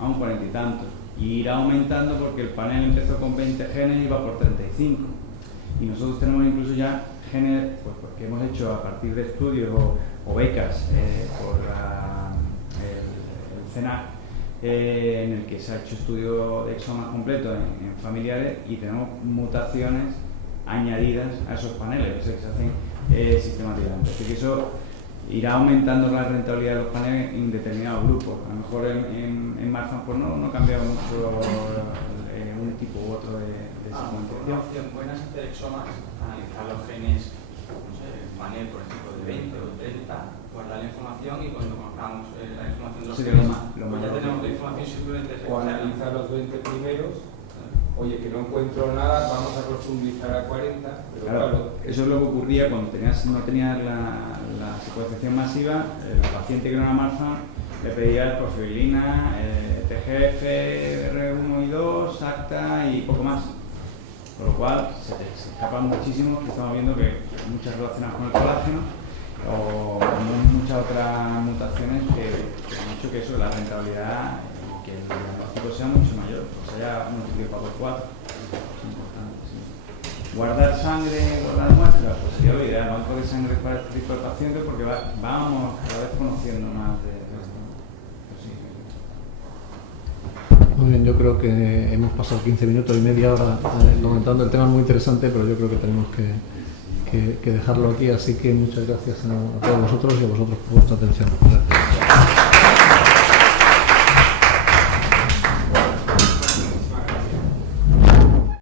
a un 40 y tantos. Y irá aumentando porque el panel empezó con 20 genes y va por 35. Y nosotros tenemos incluso ya genes pues, que hemos hecho a partir de estudios o becas por el CENAC, en el que se ha hecho estudio de exomas completo en familiares y tenemos mutaciones añadidas a esos paneles, o sea, que se hacen sistemáticamente. Es decir, que eso irá aumentando la rentabilidad de los paneles en determinados grupos. A lo mejor en Marfan pues no cambia mucho un tipo u otro de secuenciación. Una opción buena es hacer exomas, analizar los genes, no sé, el panel por ejemplo de 20 o 30, guardar la información y cuando conozcamos la información de los genes, pues ya tenemos la información simplemente de o analizar los 20 primeros. Oye, que no encuentro nada, vamos a profundizar a 40, pero claro, eso es lo que ocurría cuando no tenías la secuenciación masiva. El paciente que era una Marfan le pedía profilina, TGF, R1 y 2, ACTA y poco más. Con lo cual se escapan muchísimo, que estamos viendo que muchas relacionadas con el colágeno o muchas otras mutaciones que han hecho que eso, la rentabilidad, que el diagnóstico sea mucho mayor, o sea, multiplicado por 4. Es importante, sí. Guardar sangre, guardar muestras, pues sería lo ideal, banco de sangre para este tipo de pacientes, porque vamos cada vez conociendo más de esto. Sí. Muy bien, yo creo que hemos pasado 15 minutos y media hora comentando. El tema es muy interesante, pero yo creo que tenemos que dejarlo aquí, así que muchas gracias a todos vosotros y a vosotros por vuestra atención. Gracias.